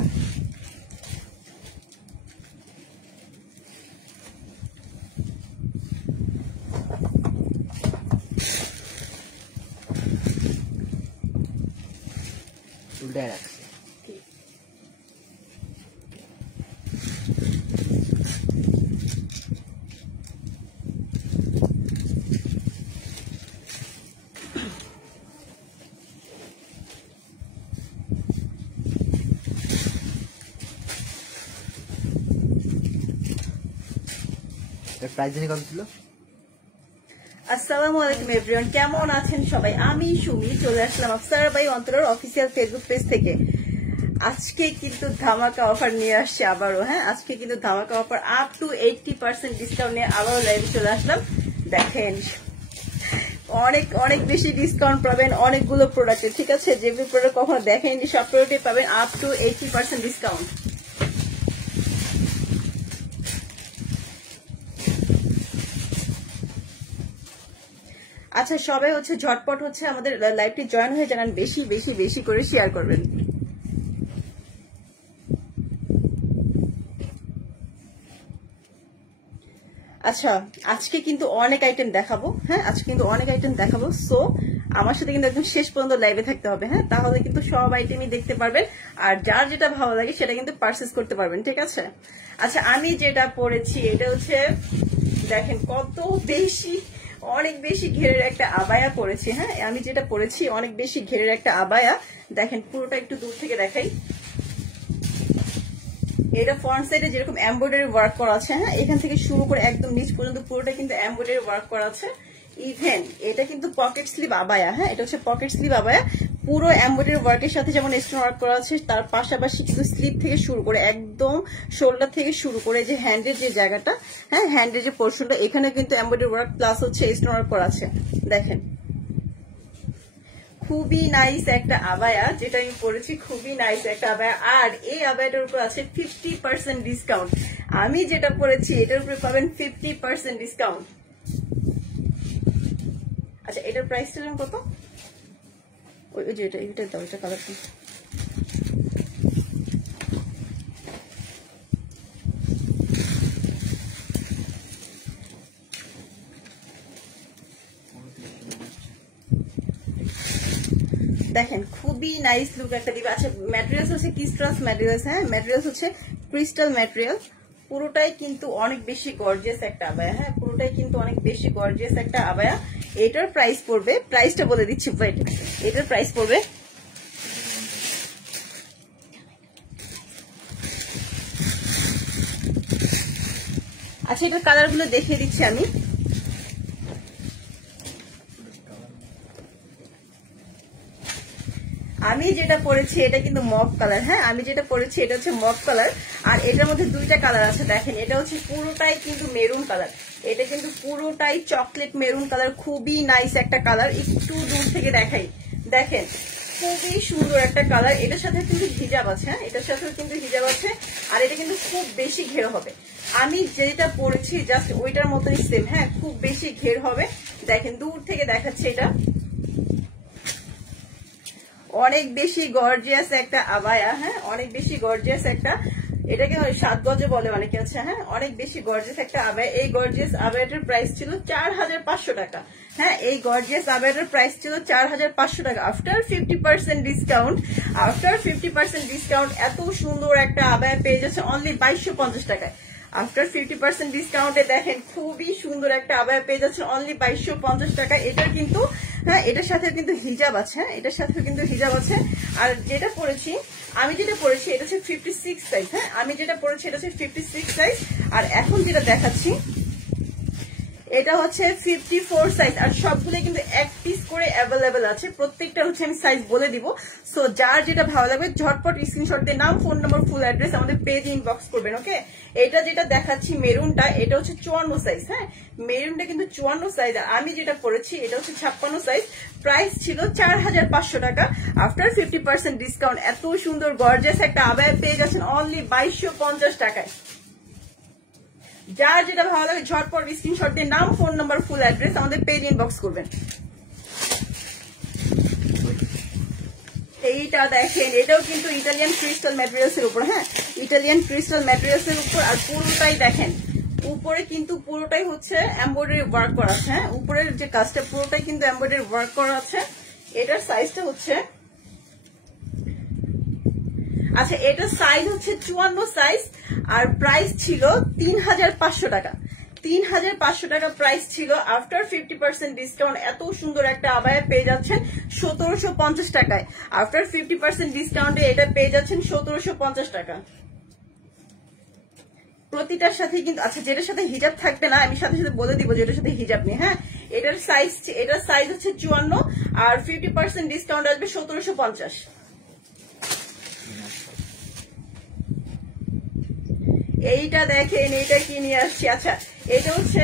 টাকা। উল্টায় রাখছে। প্রাইস জানি কত ছিল? আসসালামু আলাইকুম এভরিওয়ান, কেমন আছেন সবাই? আমি সুমি চলে আসলাম আফসার বাই অন্তরার অফিসিয়াল ফেসবুক পেজ থেকে। আজকে কিন্তু ধামাকা অফার নিয়ে আসছে আবারও। হ্যাঁ, আজকে কিন্তু ধামাকা অফার আপ টু 80% ডিসকাউন্ট নিয়ে আবারও লাইভে চলে আসলাম। দেখেন অনেক অনেক বেশি ডিসকাউন্ট পাবেন অনেকগুলো প্রোডাক্টে, ঠিক আছে? যেগুলো প্রোডাক্ট কখনো দেখেননি সব প্রোডাক্টে পাবেন আপ টু 80% ডিসকাউন্ট। আচ্ছা, সবাই হচ্ছে ঝটপট হচ্ছে আমাদের লাইভটি জয়েন হয়ে জানান, বেশি বেশি বেশি করে শেয়ার করবেন। আচ্ছা, আজকে কিন্তু অনেক আইটেম দেখাবো। হ্যাঁ, আজকে কিন্তু অনেক আইটেম দেখাবো। সো আমার সাথে কিন্তু একদম শেষ পর্যন্ত লাইভে থাকতে হবে। হ্যাঁ, তাহলে কিন্তু সব আইটেমই দেখতে পারবেন আর যার যেটা ভালো লাগে সেটা কিন্তু পারচেজ করতে পারবেন, ঠিক আছে? আচ্ছা, আমি যেটা পরেছি এটা হচ্ছে দেখেন কত বেশি, অনেক বেশি ঘেরের একটা আবায়া পরেছি। হ্যাঁ, আমি যেটা পরেছি অনেক বেশি ঘেরের একটা আবায়া। দেখেন পুরোটা একটু দূর থেকে দেখাই। এটা ফ্রন্ট সাইডে যেরকম এমব্রয়ডারি ওয়ার্ক করা আছে, হ্যাঁ, এখান থেকে শুরু করে একদম নিচ পর্যন্ত পুরোটা কিন্তু এমব্রয়ডারি ওয়ার্ক করা আছে। ইভেন এটা কিন্তু পকেট স্লিভ আবায়া। হ্যাঁ, এটা হচ্ছে পকেট স্লিভ আবায়া। পুরো এমব্রয়ডারি ওয়ার্কের সাথে যেমন স্টোন ওয়ার্ক করা আছে, তার পাশাপাশি কিন্তু স্লিভ থেকে শুরু করে একদম শোল্ডার থেকে শুরু করে যে হ্যান্ডের যে জায়গাটা, হ্যাঁ, হ্যান্ডের যে পোর্শনটা, এখানে কিন্তু এমব্রয়ডারি ওয়ার্ক প্লাস হচ্ছে স্টোন ওয়ার্ক করা আছে। দেখেন খুবই নাইস একটা আবায়া, যেটা আমি পরেছি খুবই নাইস একটা আবায়া। আর এই আবায়াটার উপর আছে 50% ডিসকাউন্ট। আমি যেটা পরেছি এটার উপরে পাবেন 50% ডিসকাউন্ট। আচ্ছা, এটার প্রাইসটা যেন কত? ওই যে এটা দাও, এটা কালারটা দেখেন খুবই নাইস লুক একটা দিবে। আচ্ছা, ম্যাটেরিয়ালস হচ্ছে ক্রিস্টাল ম্যাটেরিয়ালস। হ্যাঁ, ম্যাটেরিয়ালস হচ্ছে ক্রিস্টাল ম্যাটেরিয়াল। পুরোটাই কিন্তু অনেক বেশি গর্জিয়াস একটা আবায়া। হ্যাঁ, পুরোটাই কিন্তু অনেক বেশি গর্জিয়াস একটা আবায়া। এটার প্রাইস পড়বে, প্রাইসটা বলে দিচ্ছি, এটার প্রাইস পড়বে আচ্ছা, এটার কালারগুলো দেখিয়ে দিচ্ছি আমি। আমি যেটা পরেছি এটা কিন্তু মভ কালার। হ্যাঁ, আমি যেটা পরেছি এটা হচ্ছে মভ কালার। আর এটার মধ্যে দুইটা কালার আছে। দেখেন এটা হচ্ছে পুরোটাই কিন্তু মেরুন কালার, এটা কিন্তু পুরোটাই চকলেট মেরুন কালার। খুবই নাইস একটা কালার। একটু দূর থেকে দেখাই, দেখেন খুবই সুন্দর একটা কালার। এটার সাথে কিন্তু হিজাব আছে। হ্যাঁ, এটার সাথে কিন্তু হিজাব আছে। আর এটা কিন্তু খুব বেশি ঘের হবে। আমি যেটা পরেছি জাস্ট ওইটার মতনই সেম। হ্যাঁ, খুব বেশি ঘের হবে। দেখেন দূর থেকে দেখাচ্ছে, এটা অনেক বেশি গর্জিয়াস একটা আবায়া। হ্যাঁ, অনেক বেশি গর্জিয়াস একটা, এটাকে 7 গজে বলে অনেকে আছে। হ্যাঁ, অনেক বেশি গর্জিয়াস একটা আবায়া। এই গর্জিয়াস আবায়াটার প্রাইস ছিল 4500 টাকা। হ্যাঁ, এই গর্জিয়াস আবায়াটার প্রাইস ছিল 4500 টাকা। আফটার 50% ডিসকাউন্ট, আফটার 50% ডিসকাউন্ট এত সুন্দর একটা আবায়া পেয়ে যাচ্ছে অনলি 2250 টাকায়। আফটার 50% ডিসকাউন্টে দেখেন খুবই সুন্দর একটা আবায়া পেয়ে যাচ্ছে অনলি 2250 টাকা। এটার কিন্তু, হ্যাঁ, এটার সাথে কিন্তু হিজাব আছে। হ্যাঁ, এটার সাথে কিন্তু হিজাব আছে। আর যেটা পরেছি, আমি যেটা পরেছি এটা হচ্ছে 56 সাইজ। হ্যাঁ, আমি যেটা পরেছি এটা হচ্ছে 56 সাইজ। আর এখন যেটা দেখাচ্ছি এটা হচ্ছে 54 সাইজ। আর সবগুলো কিন্তু এক পিস করে অ্যাভেলেবেল আছে। প্রত্যেকটা হচ্ছে আমি সাইজ বলে দিব। সো যার যেটা ভালো লাগবে ঝটপট স্ক্রিনশট দিয়ে নাম, ফোন নাম্বার, ফুল অ্যাড্রেস আমাদের পেজ ইনবক্স করবেন। ওকে, এটা যেটা দেখাচ্ছি মেরুনটা, এটা হচ্ছে 54 সাইজ। হ্যাঁ, মেরুনটা কিন্তু 54 সাইজ। আর আমি যেটা পরেছি এটা হচ্ছে 56 সাইজ। প্রাইস ছিল 4500 টাকা। আফটার 50% ডিসকাউন্ট এত সুন্দর গর্জিয়াস একটা আবায়া পেয়ে যাচ্ছেন অনলি 2250 টাকায়। যার যেটা ভালো লাগে ঝটপট স্ক্রিনশট দিয়ে নাম, ফোন নাম্বার, ফুল অ্যাড্রেস আমাদের পেজ ইনবক্স করবেন। এইটা দেখেন, এটাও কিন্তু ইটালিয়ান ক্রিস্টাল ম্যাটেরিয়ালস এর উপর, হ্যাঁ ইটালিয়ান ক্রিস্টাল ম্যাটেরিয়ালস এর উপর। আর পুরোটাই দেখেন উপরে কিন্তু পুরোটাই হচ্ছে এমব্রয়ডারি ওয়ার্ক করা আছে, হ্যাঁ উপরের যে কাজটা পুরোটাই কিন্তু এমব্রয়ডারি ওয়ার্ক করা আছে। এটার সাইজটা হচ্ছে, আচ্ছা এটার সাইজ হচ্ছে 54 সাইজ, আর প্রাইস ছিল 3500 টাকা। 3500 টাকা প্রাইস ছিল। আফটার 50% ডিসকাউন্ট এত সুন্দর একটা আবায়া পেয়ে যাচ্ছেন 1750 টাকায়। আফটার 50% ডিসকাউন্টে এটা পেয়ে যাচ্ছেন 1750 টাকা। প্রতিটার সাথে কিন্তু, আচ্ছা যেটার সাথে হিজাব থাকবে না আমি সাথে সাথে বলে দিব যেটার সাথে হিজাব নেই, হ্যাঁ এটার সাইজ হচ্ছে 54, আর 50% ডিসকাউন্ট আসবে 1750। এইটা দেখেন, এইটা কি নিয়ে আসছি, আচ্ছা এটা হচ্ছে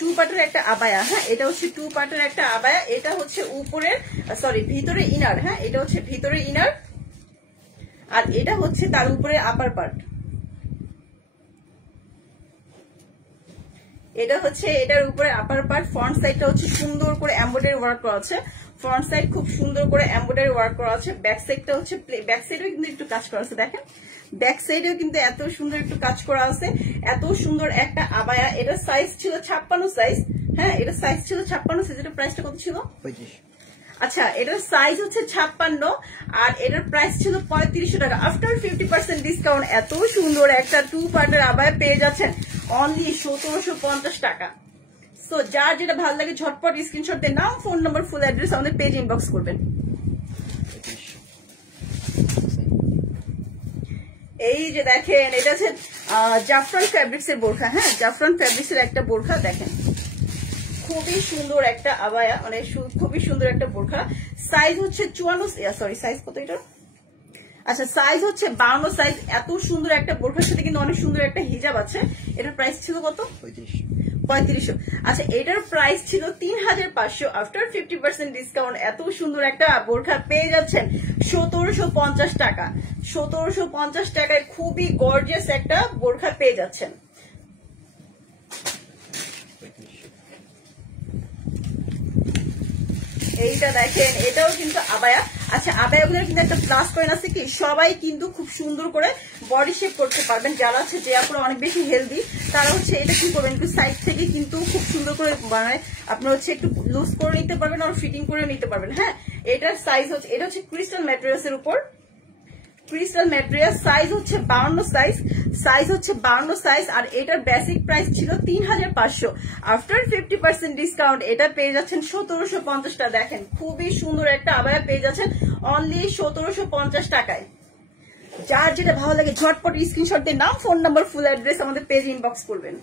টু পার্টের একটা আবায়া, হ্যাঁ এটা হচ্ছে 2 পার্টের একটা আবায়া। এটা হচ্ছে উপরের ভিতরে ইনার, হ্যাঁ এটা হচ্ছে ভিতরে ইনার, আর এটা হচ্ছে তার উপরে আপার পার্ট। এটা হচ্ছে এটার উপরে আপার পার্ট। ফ্রন্ট সাইডটা হচ্ছে সুন্দর করে এমব্রয়ডারি ওয়ার্ক করা আছে, ফ্রন্ট সাইড খুব সুন্দর করে এমব্রয়ডারি ওয়ার্ক করা আছে। ব্যাক সাইডটা হচ্ছে, ব্যাক সাইডেও কিন্তু একটু কাজ করা আছে, দেখেন ব্যাক সাইডেও কিন্তু এত সুন্দর একটু কাজ করা আছে। এত সুন্দর একটা আবায়া। এটা সাইজ ছিল 56 সাইজ, হ্যাঁ এটা সাইজ ছিল 56 সাইজ। এটা প্রাইসটা কত ছিল? 25। আচ্ছা এটার সাইজ হচ্ছে 56 আর এটার প্রাইস ছিল 3500 টাকা। আফটার 50% ডিসকাউন্ট এত সুন্দর একটা 2 পার্টের আবায়া পেয়ে যাচ্ছেন অনলি 1750 টাকা। সো যার যেটা ভালো লাগে ঝটপট স্ক্রিনশট দিয়ে নাম, ফোন নাম্বার, ফুল অ্যাড্রেস আমাদের পেজ ইনবক্স করবেন। এই যে দেখেন, এটা হচ্ছে জাফরান ফ্যাব্রিক্স এর বোরখা, হ্যাঁ জাফরান ফ্যাব্রিক্স এর একটা বোরখা। দেখেন খুবই সুন্দর একটা আবায়া, মানে খুবই সুন্দর একটা বোরখা। সাইজ হচ্ছে 54, সাইজ কত এটা? আচ্ছা সাইজ হচ্ছে 52 সাইজ। এত সুন্দর একটা বোরখার সাথে কিন্তু অনেক সুন্দর একটা হিজাব আছে। এটার প্রাইস ছিল কত? 3500। আচ্ছা এটার প্রাইস ছিল 3500। আফটার 50% ডিসকাউন্ট এত সুন্দর একটা বোরখা পেয়ে যাচ্ছেন 1750 টাকা। 1750 টাকায় খুবই গর্জিয়াস একটা বোরখা পেয়ে যাচ্ছেন। এইটা দেখেন, এটাও কিন্তু আবায়া। আচ্ছা আবায়াগুলোর কিন্তু একটা প্লাস পয়েন্ট আছে কি, সবাই কিন্তু খুব সুন্দর করে বডি শেপ করতে পারবেন। যারা আছে যে আপনারা অনেক বেশি হেলদি তারা হচ্ছে এটা কি করবেন, একটু সাইড থেকে কিন্তু খুব সুন্দর করে মানে আপনারা হচ্ছে একটু লুজ করে নিতে পারবেন আর ফিটিং করে নিতে পারবেন, হ্যাঁ এটার সাইজ হচ্ছে, এটা হচ্ছে ক্রিস্টাল ম্যাটেরিয়ালস এর উপর, ক্রিস্টাল ম্যাটেরিয়াল। সাইজ হচ্ছে 52 সাইজ, আর এটার বেসিক প্রাইস ছিল 3500। আফটার 50% ডিসকাউন্ট এটা পেয়ে যাচ্ছেন 1750 টাকা। দেখেন খুবই সুন্দর একটা আবায়া পেয়ে যাচ্ছেন অনলি 1750 টাকায়। যার যেটা ভালো লাগে ঝটপট স্ক্রিনশট দিয়ে নাম, ফোন নাম্বার, ফুল অ্যাড্রেস আমাদের পেজ ইনবক্স করবেন।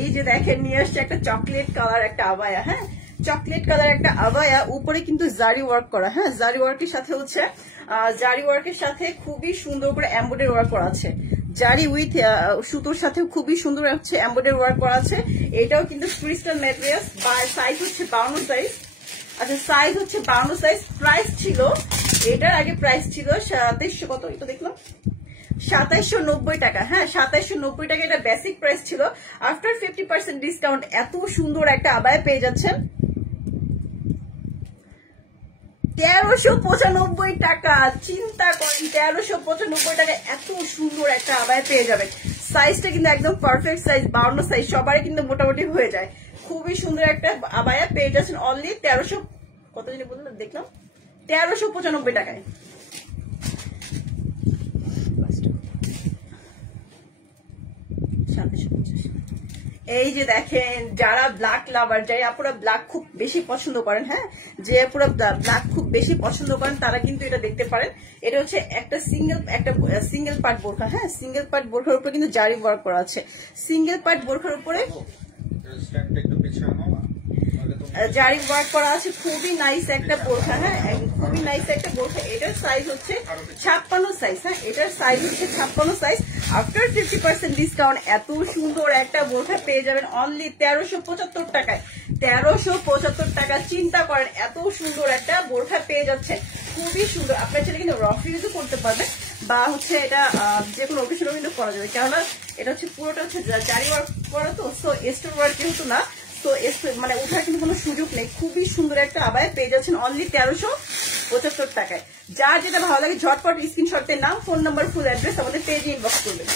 এই যে দেখেন নিয়ে আসছে একটা চকলেট কালার একটা আবায়া, হ্যাঁ চকলেট কালার একটা আবায়া, উপরে কিন্তু জারি ওয়ার্ক করা, হ্যাঁ জারি ওয়ার্কের সাথে হচ্ছে জারি ওয়ার্কের সাথে খুবই সুন্দর করে এমব্রয়ডারি ওয়ার্ক করা আছে। জারি উইথ সুতোর সাথে খুবই সুন্দর হচ্ছে এমব্রয়ডারি ওয়ার্ক করা আছে। এটাও কিন্তু ক্রিস্টাল ম্যাটেরিয়ালস। সাইজ হচ্ছে 52 সাইজ। আচ্ছা সাইজ হচ্ছে 52 সাইজ। প্রাইস ছিল, এটার আগে প্রাইস ছিল 2700, কত এটা দেখলাম 2790 টাকা, হ্যাঁ 2790 টাকা এটা বেসিক প্রাইস ছিল। আফটার 50% ডিসকাউন্ট এত সুন্দর একটা আবায়া পেয়ে যাচ্ছেন 1395 টাকা। চিন্তা করেন 1395 টাকা এত সুন্দর একটা আবায়া পেয়ে যাবেন। সাইজটা কিন্তু একদম পারফেক্ট সাইজ, 52 সাইজ, সবারই কিন্তু মোটামুটি হয়ে যায়। খুবই সুন্দর একটা আবায়া পেয়ে যাচ্ছেন অনলি 1300, কত জিনিস বললাম দেখলাম 1395 টাকায়। এই যে দেখেন, যারা ব্ল্যাক লাভার, যারা আপুরা ব্ল্যাক খুব বেশি পছন্দ করেন, হ্যাঁ যে আপুরা ব্ল্যাক খুব বেশি পছন্দ করেন তারা কিন্তু এটা দেখতে পারেন। এটা হচ্ছে একটা সিঙ্গেল পার্ট বোরখা, হ্যাঁ সিঙ্গেল পার্ট বোরখার উপরে কিন্তু জারি ওয়ার্ক করা আছে। সিঙ্গেল পার্ট বোরখার উপরে জারি ওয়ার্ক করা আছে। খুবই নাইস একটা বোরখা, হ্যাঁ খুবই নাইস একটা বোরখা। এটার সাইজ হচ্ছে 56 সাইজ, হ্যাঁ এটার সাইজ হচ্ছে 56 সাইজ। আফটার 50% ডিসকাউন্ট এত সুন্দর একটা বোরখা পেয়ে যাবেন অনলি 1375 টাকায়। 1375 টাকা। চিন্তা করেন এত সুন্দর একটা বোরখা পেয়ে যাচ্ছে, খুবই সুন্দর। আপনার ছেলে কিন্তু রফ ইউজও করতে পারবেন বা হচ্ছে এটা যে কোনো অকেশনও কিন্তু করা যাবে, কেননা এটা হচ্ছে পুরোটা হচ্ছে জারি ওয়ার্ক করা, তো সো স্টোন ওয়ার্ক যেহেতু না, তো মানে ওঠার কিন্তু কোনো সুযোগ নেই। খুবই সুন্দর একটা আবায়া পেয়ে যাচ্ছেন অনলি 1375 টাকায়। যার যেটা ভালো লাগে ঝটপট স্ক্রিনশট দিয়ে নাম, ফোন নাম্বার, ফুল অ্যাড্রেস আমাদের পেজে ইনবক্স করবেন।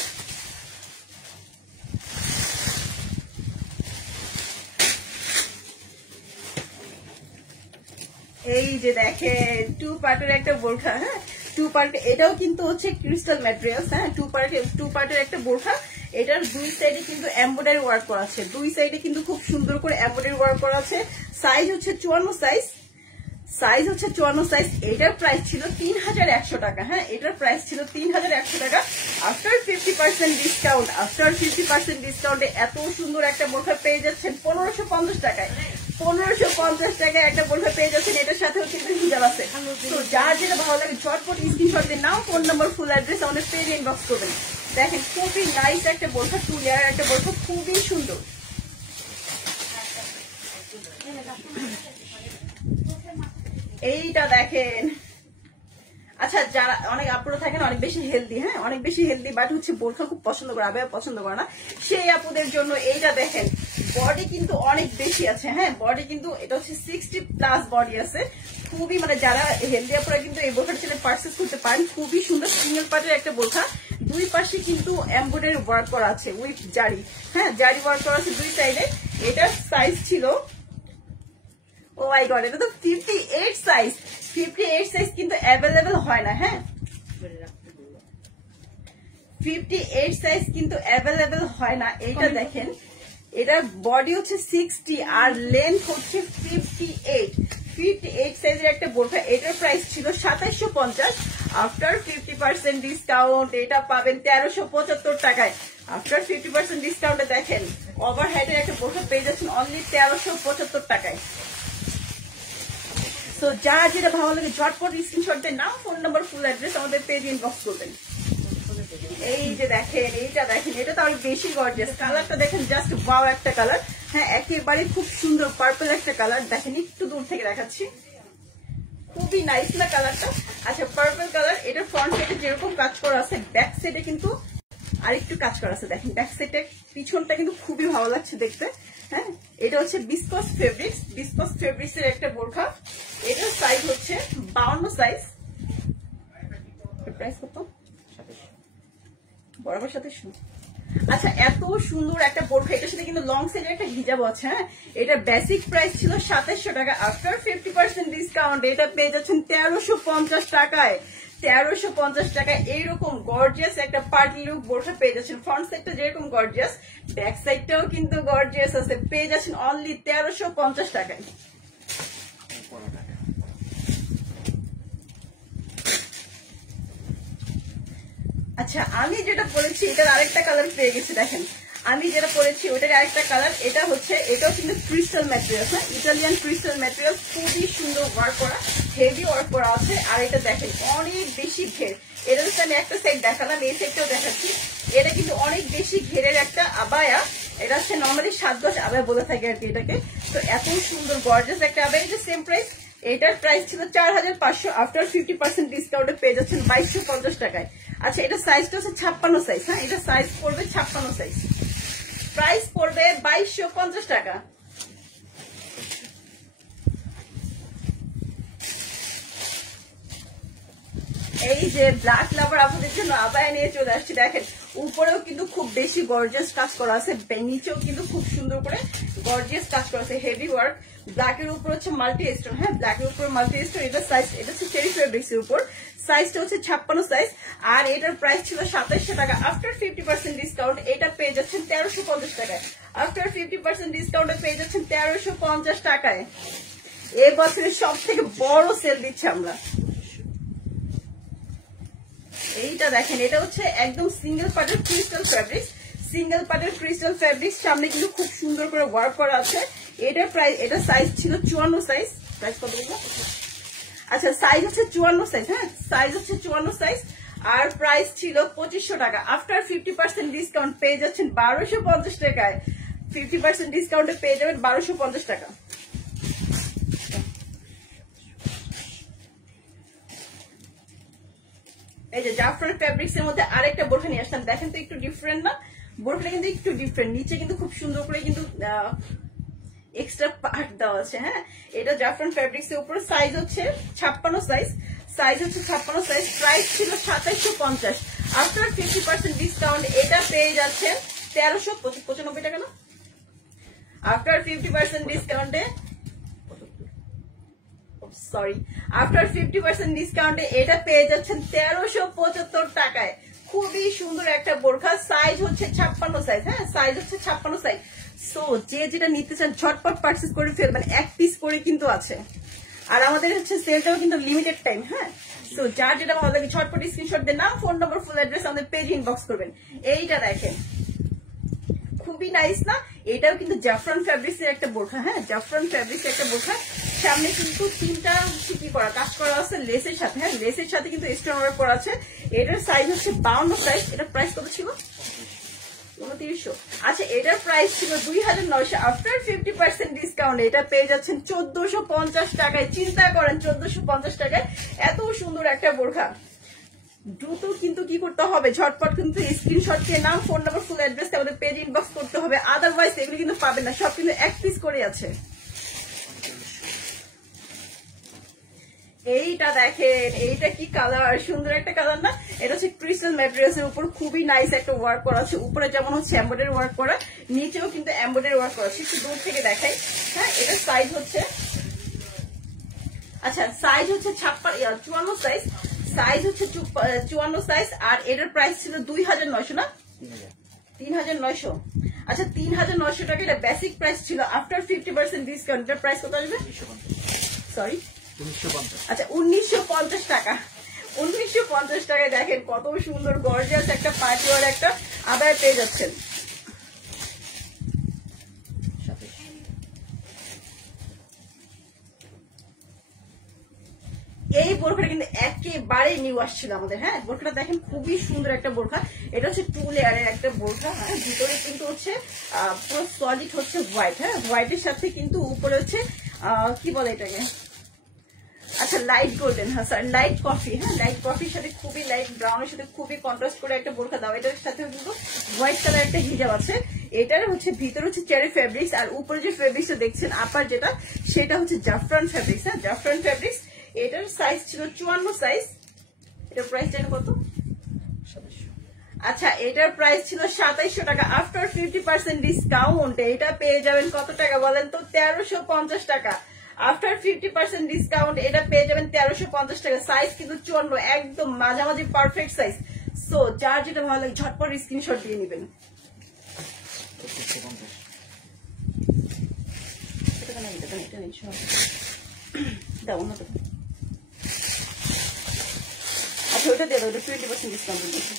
এই যে দেখেন 2 পার্টের একটা বোরখা, হ্যাঁ 2 পার্ট, এটাও কিন্তু হচ্ছে ক্রিস্টাল ম্যাটেরিয়ালস, হ্যাঁ 2 পার্টের একটা বোরখা। এটার দুই সাইডে কিন্তু এমব্রয়ডারি ওয়ার্ক করা আছে, দুই সাইডে কিন্তু খুব সুন্দর করে এমব্রয়ডারি ওয়ার্ক করা আছে। সাইজ হচ্ছে 54 সাইজ, সাইজ হচ্ছে 54 সাইজ। এটার প্রাইস ছিল 3100 টাকা, হ্যাঁ এটার প্রাইস ছিল 3100 টাকা। আফটার 50% ডিসকাউন্ট, আফটার 50% ডিসকাউন্টে এত সুন্দর একটা বোরখা পেয়ে যাচ্ছেন 1550 টাকায়। 1550 টাকায় একটা বোরখা পেয়ে যাচ্ছেন, এটার সাথেও কিন্তু হিজাব আছে। তো যার যেটা ভালো লাগে ঝটপট স্ক্রিনশট দিয়ে নাও, ফোন নাম্বার, ফুল অ্যাড্রেস আমাদের পেজে ইনবক্স করবেন। দেখেন খুবই নাইস একটা বোরখা, 2 লেয়ার একটা বোরখা, খুবই সুন্দর। এইটা দেখেন, আচ্ছা যারা অনেক আপুরা থাকেন অনেক বেশি হেলদি, হ্যাঁ অনেক বেশি হেলদি, বাট হচ্ছে বোরখা খুব পছন্দ করে, আবায়া পছন্দ করে না, সেই আপুদের জন্য এইটা দেখেন। বডি কিন্তু অনেক বেশি আছে, হ্যাঁ বডি কিন্তু এটা হচ্ছে 60+ বডি আছে। খুবই মানে যারা হেলদি আপুরা কিন্তু এই বোরখাটা ছেলে পারচেজ করতে পারেন। খুবই সুন্দর সিঙ্গেল পার্টের একটা বোরখা, দুই পাশে কিন্তু এমব্রয়ডারি ওয়ার্ক করা আছে উইথ জারি, হ্যাঁ জারি ওয়ার্ক করা আছে দুই সাইডে। এটার সাইজ ছিল, ও মাই গড, এটা তো 58 সাইজ। 58 সাইজ কিন্তু অ্যাভেলেবেল হয় না, হ্যাঁ 58 সাইজ কিন্তু অ্যাভেলেবেল হয় না। এইটা দেখেন, এটার বডি হচ্ছে 60 আর লেন্থ হচ্ছে 58 সাইজের একটা বোরখা। এটার প্রাইস ছিল 2750। আফটার 50% ডিসকাউন্ট এটা পাবেন 1375 টাকায়। আফটার 50% ডিসকাউন্টে দেখেন ওভারহেডের একটা বোরখা পেয়ে যাচ্ছেন অনলি 1375 টাকায়। তো যার যেটা ভালো লাগে ঝটপট স্ক্রিনশট দিয়ে নাম, ফোন নাম্বার, ফুল অ্যাড্রেস আমাদের পেজ ইনবক্স করবেন। এই যে দেখেন, এইটা দেখেন, এটা তো আরো বেশি গর্জিয়াস। কালারটা দেখেন জাস্ট ওয়াও একটা কালার, হ্যাঁ একেবারে খুব সুন্দর পার্পল একটা কালার। দেখেন একটু দূর থেকে দেখাচ্ছি, খুবই নাইস না কালারটা। আচ্ছা পার্পল কালার, এটার ফ্রন্ট সাইডে যেরকম কাজ করা আছে, ব্যাক সাইডে কিন্তু আরেকটু কাজ করা আছে। দেখেন ব্যাক সাইডে পিছনটা কিন্তু খুবই ভালো লাগছে দেখতে, হ্যাঁ এটা হচ্ছে বিসকস ফেব্রিক্স, বিসকস ফেব্রিক্স এর একটা বোরখা। এটার সাইজ হচ্ছে 52 সাইজ। প্রাইস কত? বরাবর 2700। আচ্ছা এত সুন্দর একটা বোরখা, এটার সাথে কিন্তু লং সাইডের একটা হিজাব আছে, হ্যাঁ এটার বেসিক প্রাইস ছিল 2700 টাকা। আফটার 50% ডিসকাউন্ট এটা পেয়ে যাচ্ছেন 1350 টাকায়। 1350 টাকায় এইরকম গর্জিয়াস একটা পার্টি লুক বোরখা পেয়ে যাচ্ছেন। ফ্রন্ট সাইডটা যেরকম গর্জিয়াস, ব্যাক সাইডটাও কিন্তু গর্জিয়াস আছে, পেয়ে যাচ্ছেন অনলি 1350 টাকায়। আচ্ছা আমি যেটা পরেছি এটার আরেকটা কালার পেয়ে গেছি। দেখেন আমি যেটা পরেছি ওটার আরেকটা কালার, এটা হচ্ছে, এটাও কিন্তু ক্রিস্টাল ম্যাটেরিয়ালস, হ্যাঁ ইটালিয়ান ক্রিস্টাল ম্যাটেরিয়ালস, খুবই সুন্দর ওয়ার্ক করা, হেভি ওয়ার্ক করা আছে। আর এটা দেখেন অনেক বেশি ঘের, এটা হচ্ছে আমি একটা সাইড দেখালাম, এই সাইডটাও দেখাচ্ছি। এটা কিন্তু অনেক বেশি ঘেরের একটা আবায়া, এটা হচ্ছে নর্মালি 7 গজ আবায়া বলে থাকে আর কি এটাকে। তো এত সুন্দর গর্জিয়াস একটা আবায়া, এটা সেম প্রাইস। এটার প্রাইস ছিল 4500, আফটার 50% ডিসকাউন্টে পেয়ে যাচ্ছেন 2250 টাকায়। আচ্ছা এটা সাইজটা হচ্ছে 56 সাইজ, হ্যাঁ এটা সাইজ পড়বে 56 সাইজ, প্রাইস পড়বে 2250 টাকা। এই যে ব্ল্যাক লাভার আপনাদের জন্য আবায়া নিয়ে চলে আসছি। দেখেন উপরেও কিন্তু খুব বেশি গর্জিয়াস কাজ করা আছে, নিচেও কিন্তু খুব সুন্দর করে গর্জিয়াস কাজ করা আছে, হেভি ওয়ার্ক। ব্ল্যাকের উপর হচ্ছে মাল্টি স্টোন, হ্যাঁ ব্ল্যাকের উপর মাল্টি স্টোন। এটা সাইজ, এটা হচ্ছে চেরি ফেব্রিক্স এর উপর, সাইজটা হচ্ছে 56 সাইজ। আর এটার প্রাইস ছিল 2700 টাকা। আফটার 50% ডিসকাউন্ট এটা পেয়ে যাচ্ছেন 1350 টাকায়। আফটার 50% ডিসকাউন্টে পেয়ে যাচ্ছেন 1350 টাকায়। এই বছরের সব থেকে বড় সেল দিচ্ছি আমরা। এইটা দেখেন, এটা হচ্ছে একদম সিঙ্গেল পার্টের ক্রিস্টাল ফেব্রিক্স, সিঙ্গেল পার্টের ক্রিস্টাল ফেব্রিক্স, সামনে কিন্তু খুব সুন্দর করে ওয়ার্ক করা আছে। এটার প্রাইস, এটা সাইজ ছিল 54 সাইজ, প্রাইস কত বলবো? আচ্ছা সাইজ হচ্ছে 54 সাইজ, হ্যাঁ সাইজ হচ্ছে 54 সাইজ। আর প্রাইস ছিল 2500 টাকা। আফটার 50% ডিসকাউন্ট পেয়ে যাচ্ছেন 1250 টাকায়। 50% ডিসকাউন্টে পেয়ে যাবেন 1250 টাকা। এই যে জাফরান ফেব্রিক্স এর মধ্যে আরেকটা বোরখা নিয়ে আসলাম। দেখেন তো একটু ডিফারেন্ট না, বোরখাটা কিন্তু একটু ডিফারেন্ট। নিচে কিন্তু খুব সুন্দর করে কিন্তু এক্সট্রা পার্ট দেওয়া আছে। হ্যাঁ, এটা জাফরান ফ্যাব্রিক্স এর উপরে সাইজ হচ্ছে 56 সাইজ, হচ্ছে 56 সাইজ। প্রাইস ছিল 2750। আফটার 50% ডিসকাউন্ট এটা পেয়ে যাচ্ছেন 1395 টাকা না? আফটার 50% ডিসকাউন্টে এটা পেয়ে যাচ্ছেন 1375 টাকায়। খুবই সুন্দর একটা বোরখা, সাইজ হচ্ছে 56 সাইজ। হ্যাঁ, সাইজ হচ্ছে 56 সাইজ। সো যে যেটা নিতে চান ঝটপট পারচেজ করে ফেলবেন, এক পিস করে কিন্তু আছে। আর আমাদের হচ্ছে সেলটাও কিন্তু লিমিটেড টাইম। হ্যাঁ, তো যার যেটা ভালো লাগে ঝটপট স্ক্রিনশট দিয়ে নাম, ফোন নম্বর, ফুল অ্যাড্রেস আমাদের পেজে ইনবক্স করবেন। এইটা দেখেন খুবই নাইস না? এটাও কিন্তু জাফরান ফ্যাব্রিক্স এর একটা বোরখা। হ্যাঁ, জাফরান ফ্যাব্রিক্স এর একটা বোরখা। সামনে কিন্তু 3টা কি করা কাজ করা আছে লেসের সাথে। হ্যাঁ, লেসের সাথে কিন্তু স্টোন ওয়ার্ক করা আছে। এটার সাইজ হচ্ছে 52 সাইজ। এটার প্রাইস কত ছিল? 2900। আচ্ছা, এটার প্রাইস ছিল 2900। আফটার 50% ডিসকাউন্ট এটা পেয়ে যাচ্ছেন 1450 টাকায়। চিন্তা করেন, 1450 টাকায় এত সুন্দর একটা বোরখা। দ্রুত কিন্তু কি করতে হবে, ঝটপট কিন্তু স্ক্রিনশট দিয়ে নাম, ফোন নাম্বার, ফুল অ্যাড্রেস আমাদের পেজ ইনবক্স করতে হবে। আদারওয়াইজ এগুলো কিন্তু পাবেন না, সব কিন্তু এক পিস করে আছে। এইটা দেখেন, এইটা কি কালার, সুন্দর একটা কালার না? এটা হচ্ছে ক্রিস্টাল ম্যাটেরিয়ালস এর উপর খুবই নাইস একটা ওয়ার্ক করা আছে। উপরে যেমন হচ্ছে এমব্রয়ডারি ওয়ার্ক করা, নিচেও কিন্তু এমব্রয়ডারি ওয়ার্ক করা আছে। একটু দূর থেকে দেখাই। হ্যাঁ, এটার সাইজ হচ্ছে, আচ্ছা সাইজ হচ্ছে 54 সাইজ, সাইজ হচ্ছে 54 সাইজ। আর এটার প্রাইস ছিল 2900 না? 3900। আচ্ছা, 3900 টাকা এটা বেসিক প্রাইস ছিল। আফটার 50% ডিসকাউন্ট এটার প্রাইস কত আসবে? সরি, 1950। আচ্ছা, 1950 টাকা। 1950 টাকায় দেখেন কত সুন্দর গর্জিয়াস একটা পার্টি ওয়ার একটা আবার পেয়ে যাচ্ছেন। এই বোরখাটা কিন্তু একেবারে নিউ আসছিল আমাদের। হ্যাঁ, বোরখাটা দেখেন খুবই সুন্দর একটা বোরখা। এটা হচ্ছে 2 লেয়ারের একটা বোরখা। হ্যাঁ, ভিতরে কিন্তু হচ্ছে পুরো সলিড হচ্ছে হোয়াইট। হ্যাঁ, হোয়াইটের সাথে কিন্তু উপরে হচ্ছে কি বলে এটাকে, আচ্ছা লাইট গোল্ডেন, হ্যাঁ স্যার লাইট কফি। হ্যাঁ, লাইট কফির সাথে খুবই লাইট ব্রাউনের সাথে খুবই কন্ট্রাস্ট করে একটা বোরখা দাও। এটার সাথে কিন্তু হোয়াইট কালার একটা হিজাব আছে। এটার হচ্ছে ভিতরে হচ্ছে চেরি ফেব্রিক্স, আর উপরে যে ফেব্রিক্সটা দেখছেন আপার যেটা, সেটা হচ্ছে জাফরান ফেব্রিক্স। হ্যাঁ, জাফরান ফেব্রিক্স। এটার সাইজ ছিল 54 সাইজ। এটার প্রাইস জানেন কত? 2700। আচ্ছা, এটার প্রাইস ছিল 2700 টাকা। আফটার 50% ডিসকাউন্ট এটা পেয়ে যাবেন কত টাকা বলেন তো? 1350 টাকা। আফটার 50% ডিসকাউন্ট এটা পেয়ে যাবেন 1350 টাকা। সাইজ কিন্তু 54, একদম মাঝামাঝি পারফেক্ট সাইজ। সো যার যেটা ভালো লাগে ঝটপট স্ক্রিনশট দিয়ে নেবেন। আচ্ছা, ওইটা দিয়ে দাও, 20% ডিসকাউন্ট দিচ্ছি।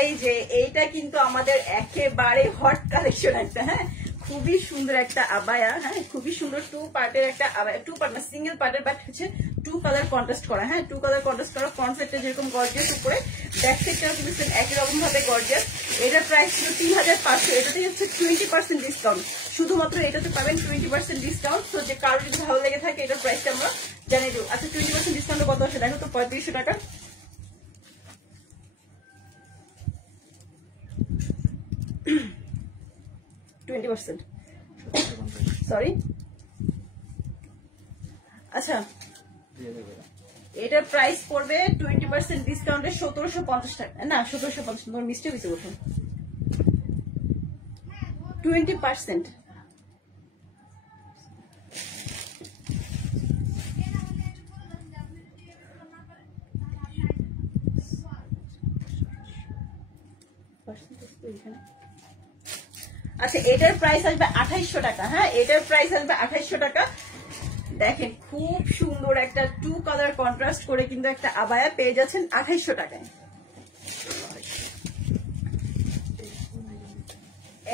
এই যে এইটা কিন্তু আমাদের একেবারে হট কালেকশন একটা। হ্যাঁ, খুবই সুন্দর একটা আবায়া। হ্যাঁ, খুবই সুন্দর 2 পার্টের একটা আবায়া, 2 পার্ট না সিঙ্গেল পার্টের, বাট হচ্ছে 2 কালার কন্ট্রাস্ট করা। হ্যাঁ, 2 কালার কন্ট্রাস্ট করা। ফ্রন্ট সাইডটা যেরকম গর্জিয়াস, উপরে ব্যাক সাইডটাও কিন্তু একই রকম ভাবে গর্জিয়াস। এটার প্রাইস ছিল 3500। এটাতে হচ্ছে 20% ডিসকাউন্ট। শুধুমাত্র এটাতে পাবেন 20% ডিসকাউন্ট। তো যে কারো যদি ভালো লেগে থাকে এটার প্রাইসটা আমরা জানিয়ে দেবো। আচ্ছা, 20% ডিসকাউন্ট কত আসে দেখো তো? 3500 টাকা। 20%, সরি। আচ্ছা, এটার প্রাইস পড়বে 20% ডিসকাউন্টে 1750 টাকা। না 1750, তোমার মিস্টেক হয়েছে কোথাও। 20%। আচ্ছা, এটার প্রাইস আসবে 2800 টাকা। হ্যাঁ, এটার প্রাইস আসবে 2800 টাকা। দেখেন খুব সুন্দর একটা 2 কালার কন্ট্রাস্ট করে কিন্তু একটা আবায়া পেয়ে যাচ্ছেন 2800 টাকায়।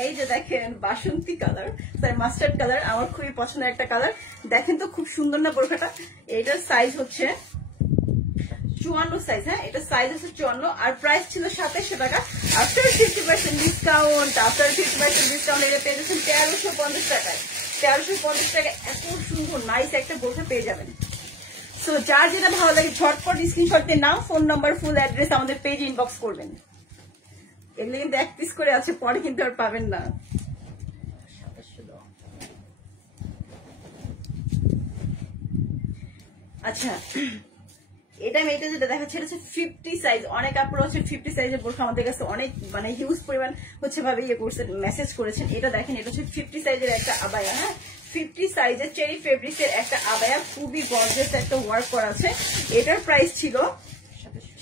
এই যে দেখেন বাসন্তী কালার, সরি মাস্টার্ড কালার, আমার খুবই পছন্দের একটা কালার। দেখেন তো খুব সুন্দর না বোরখাটা? এটার সাইজ হচ্ছে 54 সাইজ। হ্যাঁ, এটা সাইজ হচ্ছে 54 আর প্রাইস ছিল 2700 টাকা। আফটার 50% ডিসকাউন্ট, এটা পেয়ে যাচ্ছেন 1350 টাকায়। 1350 টাকা এত সুন্দর নাইস একটা বোরখা পেয়ে যাবেন। সো যার যেটা ভালো লাগে ঝটপট স্ক্রিনশট দিয়ে নাম, ফোন নাম্বার, ফুল অ্যাড্রেস আমাদের পেজে ইনবক্স করবেন। এগুলো কিন্তু এক পিস করে আছে, পরে কিন্তু আর পাবেন না। আচ্ছা এটা আমি এটা যেটা দেখাচ্ছি এটা হচ্ছে 50 সাইজ। অনেক আপুরা হচ্ছে 50 সাইজের বোরখা আমাদের কাছে অনেক মানে হিউজ পরিমাণ হচ্ছে ভাবে ইয়ে করছেন, মেসেজ করেছেন। এটা দেখেন এটা হচ্ছে 50 সাইজের একটা আবায়া, হ্যাঁ 50 সাইজের চেরি ফেব্রিক্সের একটা আবায়া, খুবই গর্জিয়াস একটা ওয়ার্ক করা আছে। এটার প্রাইস ছিল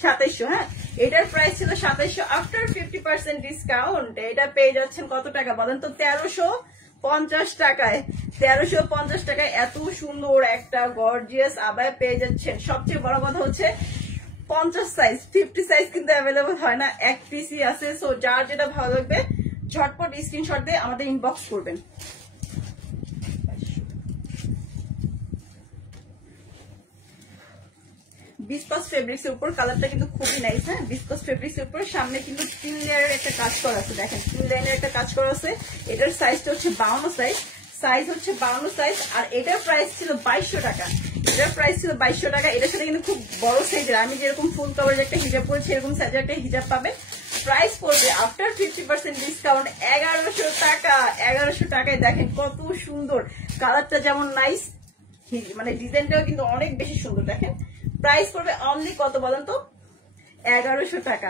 2700, হ্যাঁ এটার প্রাইস ছিল 2700। আফটার 50% ডিসকাউন্ট এটা পেয়ে যাচ্ছেন কত টাকা বলেন তো? 1350 টাকায়। 1350 টাকায় এত সুন্দর একটা গর্জিয়াস আবায়া পেয়ে যাচ্ছেন। সবচেয়ে বড় কথা হচ্ছে 50 সাইজ, 50 সাইজ কিন্তু অ্যাভেলেবল হয় না, এক পিসই আছে। সো যার যেটা ভালো লাগবে ঝটপট স্ক্রিনশট দিয়ে আমাদের ইনবক্স করবেন। বিসকস ফেব্রিক্স এর উপর কালারটা কিন্তু খুবই নাইস, হ্যাঁ বিসকস ফেব্রিক্স এর উপর সামনে কিন্তু 3 লেয়ারের একটা কাজ করা আছে, দেখেন 3 লেয়ারের একটা কাজ করা আছে। এটার সাইজটা হচ্ছে 52 সাইজ, সাইজ হচ্ছে 52 সাইজ। আর এটার প্রাইস ছিল 2200 টাকা, এটার প্রাইস ছিল 2200 টাকা। এটার সাথে কিন্তু খুব বড় সাইজের, আমি যেরকম ফুল কভারের একটা হিজাব পরেছি এরকম সাইজের একটা হিজাব পাবে। প্রাইস পড়বে আফটার 50% ডিসকাউন্ট 1100 টাকা। 1100 টাকায় দেখেন কত সুন্দর, কালারটা যেমন নাইস, মানে ডিজাইনটাও কিন্তু অনেক বেশি সুন্দর। দেখেন প্রাইস পড়বে অনলি কত বলেন তো? 1100 টাকা।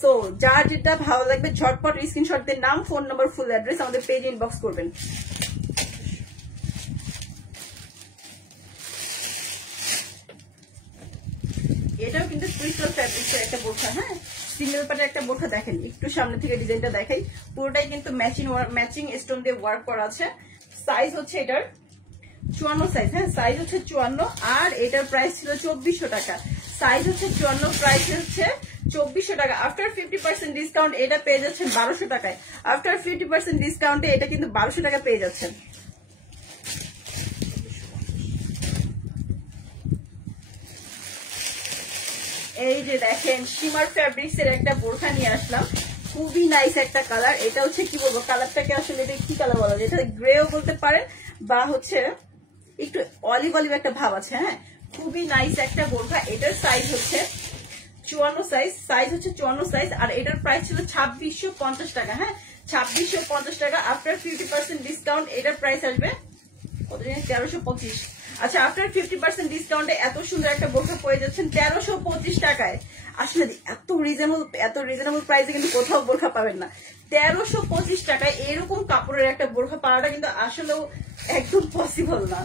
সো যার যেটা ভালো লাগবে ঝটপট স্ক্রিনশট দিয়ে নাম, ফোন নাম্বার, ফুল অ্যাড্রেস আমাদের পেজে ইনবক্স করবেন। এটাও কিন্তু ক্রিস্টাল ফ্যাব্রিক্সের একটা বোরখা, হ্যাঁ সিঙ্গেল পার্টের একটা বোরখা। দেখেন একটু সামনে থেকে ডিজাইনটা দেখাই, পুরোটাই কিন্তু ম্যাচিং স্টোন দিয়ে ওয়ার্ক করা আছে। সাইজ হচ্ছে এটার 54 সাইজ, হ্যাঁ সাইজ হচ্ছে 54। আর এটার প্রাইস ছিল 2400 টাকা, সাইজ হচ্ছে 54, প্রাইস হচ্ছে 2400 টাকা। আফটার 50% ডিসকাউন্ট এটা পেয়ে যাচ্ছেন 1200 টাকায়। আফটার 50% ডিসকাউন্টে এটা কিন্তু 1200 টাকা পেয়ে যাচ্ছেন। এই যে দেখেন শিমার ফ্যাব্রিক্স এর একটা বোরখা নিয়ে আসলাম, খুবই নাইস একটা কালার। এটা হচ্ছে কি বলবো, কালারটাকে আসলে এটা কি কালার বলা যায়, এটা গ্রেও বলতে পারেন বা হচ্ছে একটু অলিভ অলিভ একটা ভাব আছে, হ্যাঁ খুবই নাইস একটা বোরখা। এটার সাইজ হচ্ছে 54 সাইজ, সাইজ হচ্ছে 54 সাইজ। আর এটার প্রাইস ছিল 2650 টাকা, হ্যাঁ 2650 টাকা। আফটার 50% ডিসকাউন্ট এটার প্রাইস আসবে কত জানি 1325। আচ্ছা আফটার 50% ডিসকাউন্টে এত সুন্দর একটা বোরখা পেয়ে যাচ্ছেন 1325 টাকায়। আসলে এত রিজনেবল প্রাইসে কিন্তু কোথাও বোরখা পাবেন না। 1325 টাকায় এরকম কাপড়ের একটা বোরখা পাওয়াটা কিন্তু আসলেও একদম পসিবল না।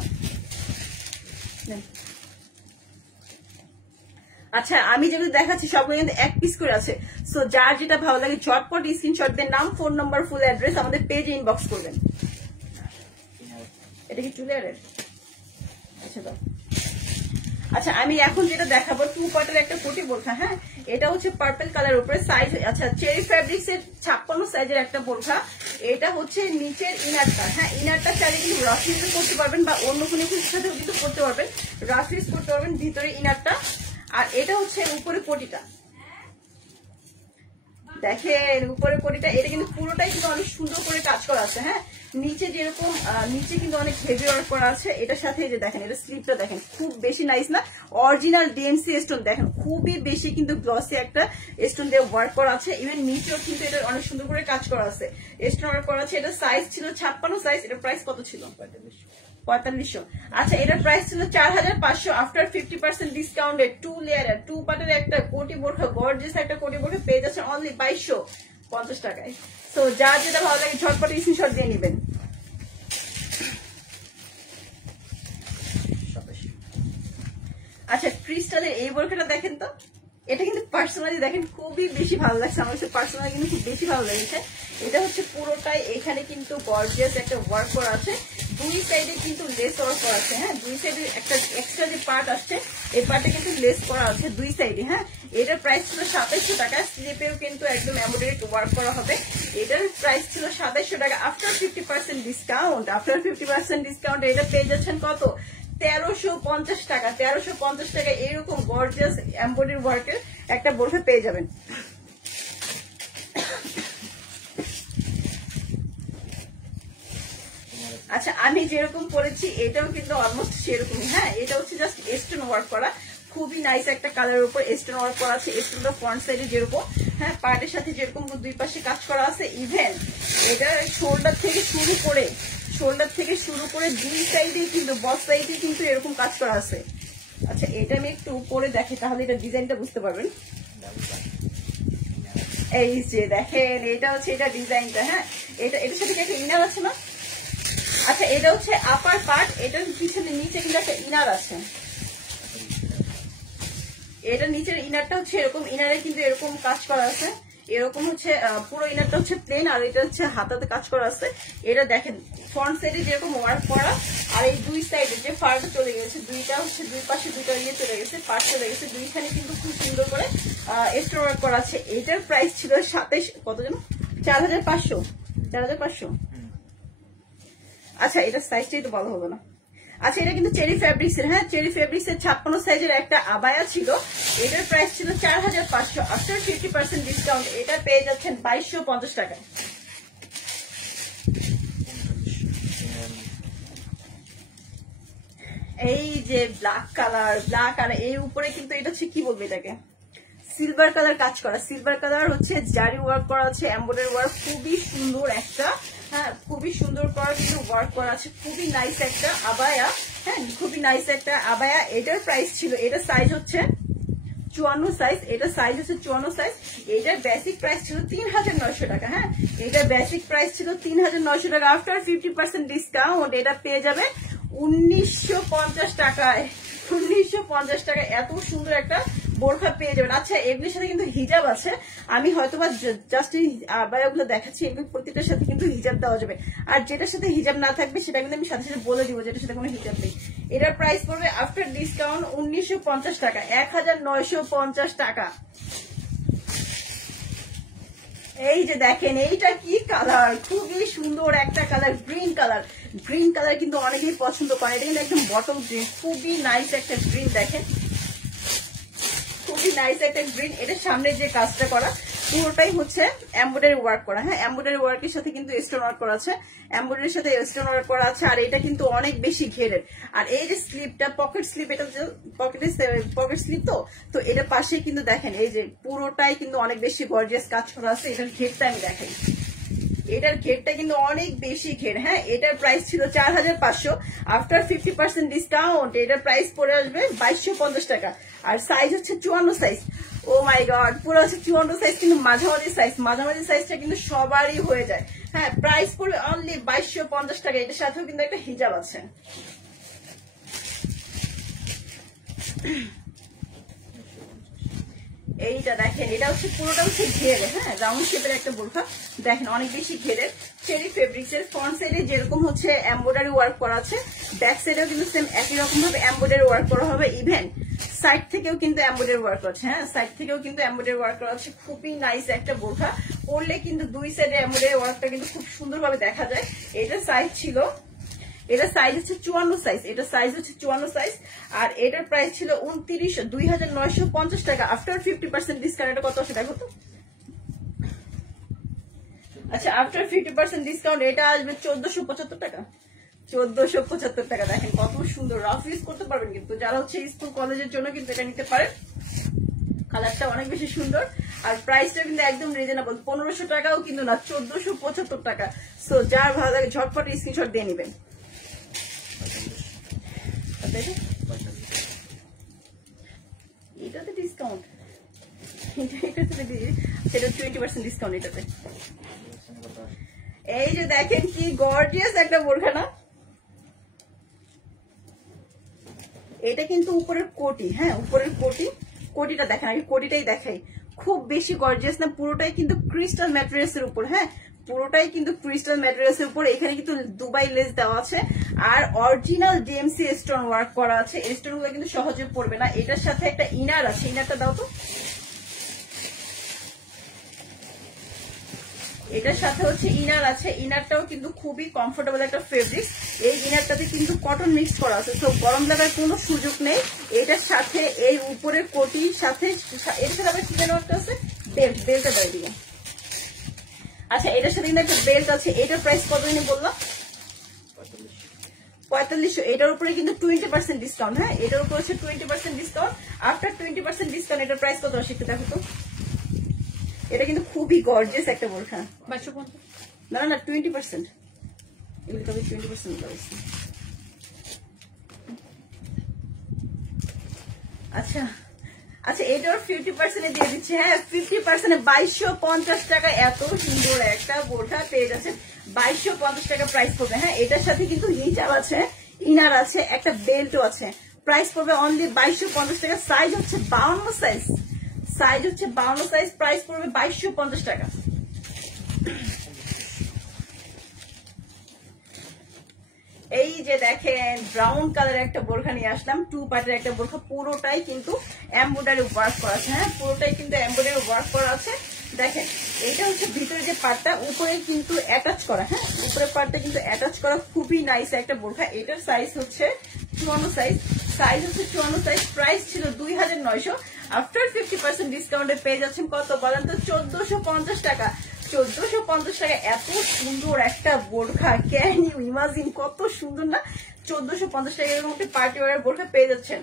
আচ্ছা আমি যেগুলো দেখাচ্ছি সবগুলো কিন্তু এক পিস করে আছে। সো যার যেটা ভালো লাগে ঝটপট স্ক্রিনশট দিয়ে নাম, ফোন নাম্বার, ফুল অ্যাড্রেস আমাদের পেজে ইনবক্স করবেন। এটা কি চুলের? আচ্ছা দাও। আচ্ছা আমি এখন যেটা দেখাবো 2 পার্টের একটা কোটি বোরখা, হ্যাঁ এটা হচ্ছে পার্পল কালার উপরে, সাইজ আচ্ছা চেরি ফেব্রিক্স এর 56 সাইজের একটা বোরখা। এটা হচ্ছে নিচের ইনারটা, হ্যাঁ ইনারটা চাইলে কিন্তু রাফ ইউজ করতে পারবেন বা অন্য কোনো কিছুর সাথেও কিন্তু করতে পারবেন, রাফ ইউজ করতে পারবেন ভিতরে ইনারটা। আর এটা হচ্ছে উপরে কোটিটা, দেখেন উপরে কোটিটা, এটা কিন্তু পুরোটাই কিন্তু অনেক সুন্দর করে কাজ করা আছে, হ্যাঁ নিচে যেরকম নিচে কিন্তু অনেক হেভি ওয়ার্ক করা আছে। এটার সাথে যে দেখেন এটা স্লিপটা দেখেন খুব বেশি নাইস না, অরিজিনাল ডিএমসি স্টোন দেখেন খুবই বেশি কিন্তু গ্লসি একটা স্টোন দিয়ে ওয়ার্ক করা আছে। ইভেন নিচেও কিন্তু এটা অনেক সুন্দর করে কাজ করা আছে, স্টোন ওয়ার্ক করা আছে। এটা সাইজ ছিল 56 সাইজ, এটার প্রাইস কত ছিল? 4500। আচ্ছা এটার প্রাইস ছিল 4500। আফটার 50% ডিসকাউন্টে 2 লেয়ারের 2 পার্টের একটা কোটি বোরখা, গর্জিয়াস একটা কোটি বোরখা পেয়ে যাচ্ছে অনলি 2250 টাকায়। সো যা যেটা ভালো লাগে ঝটপট স্ক্রিনশট দিয়ে নেবেন। আচ্ছা ক্রিস্টালের এই বোরখাটা দেখেন তো, এটা কিন্তু পার্সোনালি দেখেন খুবই বেশি ভালো লাগছে আমার কাছে, পার্সোনালি কিন্তু খুব বেশি ভালো লেগেছে। এটা হচ্ছে পুরোটাই এখানে কিন্তু গর্জিয়াস একটা ওয়ার্ক করা আছে, দুই সাইডে কিন্তু লেস ওয়ার্ক করা আছে, হ্যাঁ দুই সাইডে একটা এক্সট্রা যে পার্ট আসছে এই পার্টে কিন্তু লেস করা আছে দুই সাইডে, হ্যাঁ এটার প্রাইস ছিল 2700 টাকা। স্লিপেও কিন্তু একদম এমব্রয়ডারি ওয়ার্ক করা হবে, এটার প্রাইস ছিল 2700 টাকা। আফটার 50% ডিসকাউন্ট, আফটার 50% ডিসকাউন্ট এটা পেয়ে যাচ্ছেন কত? 1350 টাকা। 1350 টাকা এরকম গর্জিয়াস এমব্রয়ডারি ওয়ার্কের একটা বোরখা পেয়ে যাবেন। আচ্ছা আমি যেরকম পরেছি এটাও কিন্তু অলমোস্ট সেরকমই, হ্যাঁ এটা হচ্ছে জাস্ট স্টোন ওয়ার্ক করা, খুবই নাইস একটা কালারের উপর স্টোন ওয়ার্ক করা আছে। স্টোনটা ফ্রন্ট সাইডে যেরকম, হ্যাঁ পার্টের সাথে যেরকম দুই পাশে কাজ করা আছে। ইভেন এটা শোল্ডার থেকে শুরু করে দুই সাইডে কিন্তু বস সাইডে কিন্তু এরকম কাজ করা আছে। আচ্ছা এটা আমি একটু পরে দেখি, তাহলে এটা ডিজাইনটা বুঝতে পারবেন। এই যে দেখেন এটা হচ্ছে এটা ডিজাইনটা, হ্যাঁ এটার সাথে কি একটা ইনার আছে না? আচ্ছা এটা হচ্ছে আপার পার্ট, এটার পিছনে নিচে কিন্তু একটা ইনার আছে। এটা নিচের ইনারটা হচ্ছে এরকম, ইনারে কিন্তু এরকম কাজ করা আছে, এরকম হচ্ছে পুরো ইনারটা হচ্ছে প্লেন, আর এটা হচ্ছে হাতাতে কাজ করা আছে। এটা দেখেন ফ্রন্ট সাইডে যেরকম ওয়ার্ক করা, আর এই দুই সাইডে যে ফারটা চলে গেছে, দুইটা হচ্ছে দুই পাশে দুইটা ইয়ে চলে গেছে, পার্ট চলে গেছে, দুইখানে কিন্তু খুব সুন্দর করে এক্সট্রা ওয়ার্ক করা আছে। এটার প্রাইস ছিল 27 কত যেন 4500 4500। আচ্ছা এটা সাইজটাই তো বলা হবে না। আচ্ছা এটা কিন্তু চেরি ফেব্রিক্স এর, হ্যাঁ চেরি ফেব্রিক্স এর 56 সাইজের একটা আবায়া ছিল, এটার প্রাইস ছিল 4500। আফটার 50% ডিসকাউন্ট এটা পেয়ে যাচ্ছেন 2250 টাকায়। এই যে ব্ল্যাক কালার, ব্ল্যাক আর এর উপরে কিন্তু এটা হচ্ছে কি বলবো এটাকে, সিলভার কালার কাজ করা, সিলভার কালার হচ্ছে জারি ওয়ার্ক করা আছে, এমব্রয়ডারি ওয়ার্ক, খুবই সুন্দর একটা, হ্যাঁ খুবই সুন্দর করা কিন্তু ওয়ার্ক করা আছে, খুবই নাইস একটা আবায়া, হ্যাঁ খুবই নাইস একটা আবায়া। এটার প্রাইস ছিল, এটা সাইজ হচ্ছে 54 সাইজ, এটা সাইজ হচ্ছে 54 সাইজ। এটার বেসিক প্রাইস ছিল 3900 টাকা, হ্যাঁ এটার বেসিক প্রাইস ছিল 3900 টাকা। আফটার 50% ডিসকাউন্ট এটা পেয়ে যাবে 1950 টাকায়। 1950 টাকা এত সুন্দর একটা বোরখা পেয়ে যাবেন। আচ্ছা এগুলির সাথে কিন্তু হিজাব আছে, আমি হয়তোবা জাস্ট এই আবায়াগুলো দেখাচ্ছি, এগুলো প্রত্যেকটার সাথে কিন্তু হিজাব দেওয়া যাবে, আর যেটার সাথে হিজাব না থাকবে সেটা কিন্তু আমি সাথে সাথে বলে দিব, যেটার সাথে কোনো হিজাব নেই। এটার প্রাইস পড়বে আফটার ডিসকাউন্ট 1950 টাকা, 1950 টাকা। এই যে দেখেন এইটা কি কালার, খুবই সুন্দর একটা colour, green colour. Green colour কিন্তু অনেকেই পছন্দ করে, এটা কিন্তু একদম বটল গ্রিন, খুবই নাইস একটা গ্রিন, দেখেন খুবই নাইস একটা গ্রিন। এটার সামনে যে কাজটা করা পুরোটাই হচ্ছে এমব্রয়ডারি ওয়ার্ক করা, হ্যাঁ এমব্রয়ডারি ওয়ার্কের সাথে কিন্তু স্টোন ওয়ার্ক করা আছে, এমব্রয়ডারির সাথে স্টোন ওয়ার্ক করা আছে, আর এটা কিন্তু অনেক বেশি ঘেরের। আর এই যে স্লিপটা পকেট স্লিপ, এটা পকেট স্লিপ তো এটার পাশে কিন্তু দেখেন এই যে পুরোটাই কিন্তু অনেক বেশি গর্জিয়াস কাজ করা আছে। এটার ঘেরটা আমি দেখাই, এটার ঘেরটা কিন্তু অনেক বেশি ঘের, হ্যাঁ এটার প্রাইস ছিল 4500। আফটার 50% ডিসকাউন্ট এটার প্রাইস পড়ে আসবে 2250 টাকা, আর সাইজ হচ্ছে 54 সাইজ। ও মাই গড, পুরো হচ্ছে 54 সাইজ, কিন্তু মাঝামাঝি সাইজ, মাঝামাঝি সাইজটা কিন্তু সবারই হয়ে যায়, হ্যাঁ প্রাইস পড়বে অনলি 2250 টাকা। এটার সাথেও কিন্তু একটা হিজাব আছে। এইটা দেখেন, এটা হচ্ছে পুরোটা হচ্ছে ঘেরে, হ্যাঁ রাউন্ড শেপের একটা বোরখা, দেখেন অনেক বেশি ঘেরের, চেরি ফেব্রিক্স এর। ফ্রন্ট সাইডে যেরকম হচ্ছে এমব্রয়ডারি ওয়ার্ক করা আছে, ব্যাক সাইডেও কিন্তু সেম একই রকম ভাবে এমব্রয়ডারি ওয়ার্ক করা হবে, ইভেন সাইড থেকেও কিন্তু এমব্রয়ডারি ওয়ার্ক আছে, হ্যাঁ সাইড থেকেও কিন্তু এমব্রয়ডারি ওয়ার্ক করা আছে। খুবই নাইস একটা বোরখা, পরলে কিন্তু দুই সাইডে এমব্রয়ডারি ওয়ার্কটা কিন্তু খুব সুন্দরভাবে দেখা যায়। এটা সাইজ ছিল, এটা সাইজ হচ্ছে 54 সাইজ, এটা সাইজ হচ্ছে 54 সাইজ, আর এটার প্রাইস ছিল 2950 টাকা। আফটার 50% ডিসকাউন্ট এটা কত আসে দেখো তো। আচ্ছা আফটার 50% ডিসকাউন্ট এটা আসবে 1475 টাকা, 1475 টাকা। দেখেন কত সুন্দর, রাফ ইউজ করতে পারবেন, কিন্তু যারা হচ্ছে স্কুল কলেজের জন্য কিন্তু এটা নিতে পারেন। কালারটা অনেক বেশি সুন্দর, আর প্রাইসটা কিন্তু একদম রিজনেবল, 1500 টাকাও কিন্তু না, 1475 টাকা। সো যার ভালো লাগে ঝটপট স্ক্রিনশট দিয়ে নেবেন। এটাতে ডিসকাউন্ট, সেটা 20% ডিসকাউন্ট এটাতে। এই যে দেখেন কি গর্জিয়াস একটা বোরখা না, এটা কিন্তু উপরের কোটি, হ্যাঁ উপরের কোটি, কোটিটা দেখেন, আগে কোটিটাই দেখাই, খুব বেশি গর্জিয়াস না, পুরোটাই কিন্তু ক্রিস্টাল ম্যাটেরিয়ালস এর উপর, হ্যাঁ পুরোটাই কিন্তু ক্রিস্টাল ম্যাটেরিয়ালস এর উপর। এখানে কিন্তু দুবাই লেস দেওয়া আছে, আর অরিজিনাল ডিএমসি স্টোন ওয়ার্ক করা আছে। এই স্টোন গুলো কিন্তু সহজে পড়বে না। এটার সাথে একটা ইনার আছে, ইনারটা দাও তো। এটার সাথে হচ্ছে ইনার আছে, ইনারটাও কিন্তু খুবই কমফোর্টেবল একটা ফেব্রিক। এই ইনারটাতে কিন্তু কটন মিক্স করা আছে, তো গরম লাগার কোনো সুযোগ নেই। এটার সাথে এই উপরের কোটির সাথে, এর সাথে আবার কি যেন একটা আছে, বেল্ট, বেল্টটা বাইরে দিকে। আচ্ছা এটার সাথে কিন্তু একটা বেল্ট আছে। এটার প্রাইস কত দিনে বললাম 4500। এটার উপরে কিন্তু 20% ডিসকাউন্ট, হ্যাঁ এটার উপর হচ্ছে 20% ডিসকাউন্ট। আফটার 20% ডিসকাউন্ট এটার প্রাইস কত আসে একটু দেখো তো। এটা কিন্তু খুবই গর্জিয়াস একটা বোরখা, না না 20%, এগুলো তবে 20% আচ্ছা আচ্ছা, এটার 50% দিয়ে দিচ্ছে। হ্যাঁ 50% 2250 টাকা এত সুন্দর একটা বোরখা পেয়ে যাচ্ছেন। 2250 টাকা প্রাইস পড়বে। হ্যাঁ এটার সাথে কিন্তু হিজাব আছে, ইনার আছে, একটা বেল্টও আছে। প্রাইস পড়বে অনলি 2250 টাকা। সাইজ হচ্ছে 52 সাইজ, সাইজ হচ্ছে 52 সাইজ। প্রাইস পড়বে 2250 টাকা। এই যে দেখেন ব্রাউন কালারের একটা বোরখা নিয়ে আসলাম, 2 পার্টের একটা বোরখা, পুরোটাই কিন্তু এমব্রয়ডারি ওয়ার্ক করা আছে। হ্যাঁ পুরোটাই কিন্তু এমব্রয়ডারি ওয়ার্ক করা আছে। দেখেন এটা হচ্ছে ভিতরে যে পার্টটা, উপরে কিন্তু অ্যাটাচ করা। হ্যাঁ উপরের পার্টটা কিন্তু অ্যাটাচ করা, খুবই নাইস একটা বোরখা। এটার সাইজ হচ্ছে 54 সাইজ, সাইজ হচ্ছে 54 সাইজ। প্রাইস ছিল 2900, আফটার 50% ডিসকাউন্টে পেয়ে যাচ্ছেন কত বলেন তো? 1450 টাকা। 1450 টাকা এত সুন্দর একটা বোরখা, ক্যান ইউ ইমাজিন? কত সুন্দর না? 1450 টাকা এরকম একটা পার্টি ওয়ার বোরখা পেয়ে যাচ্ছেন।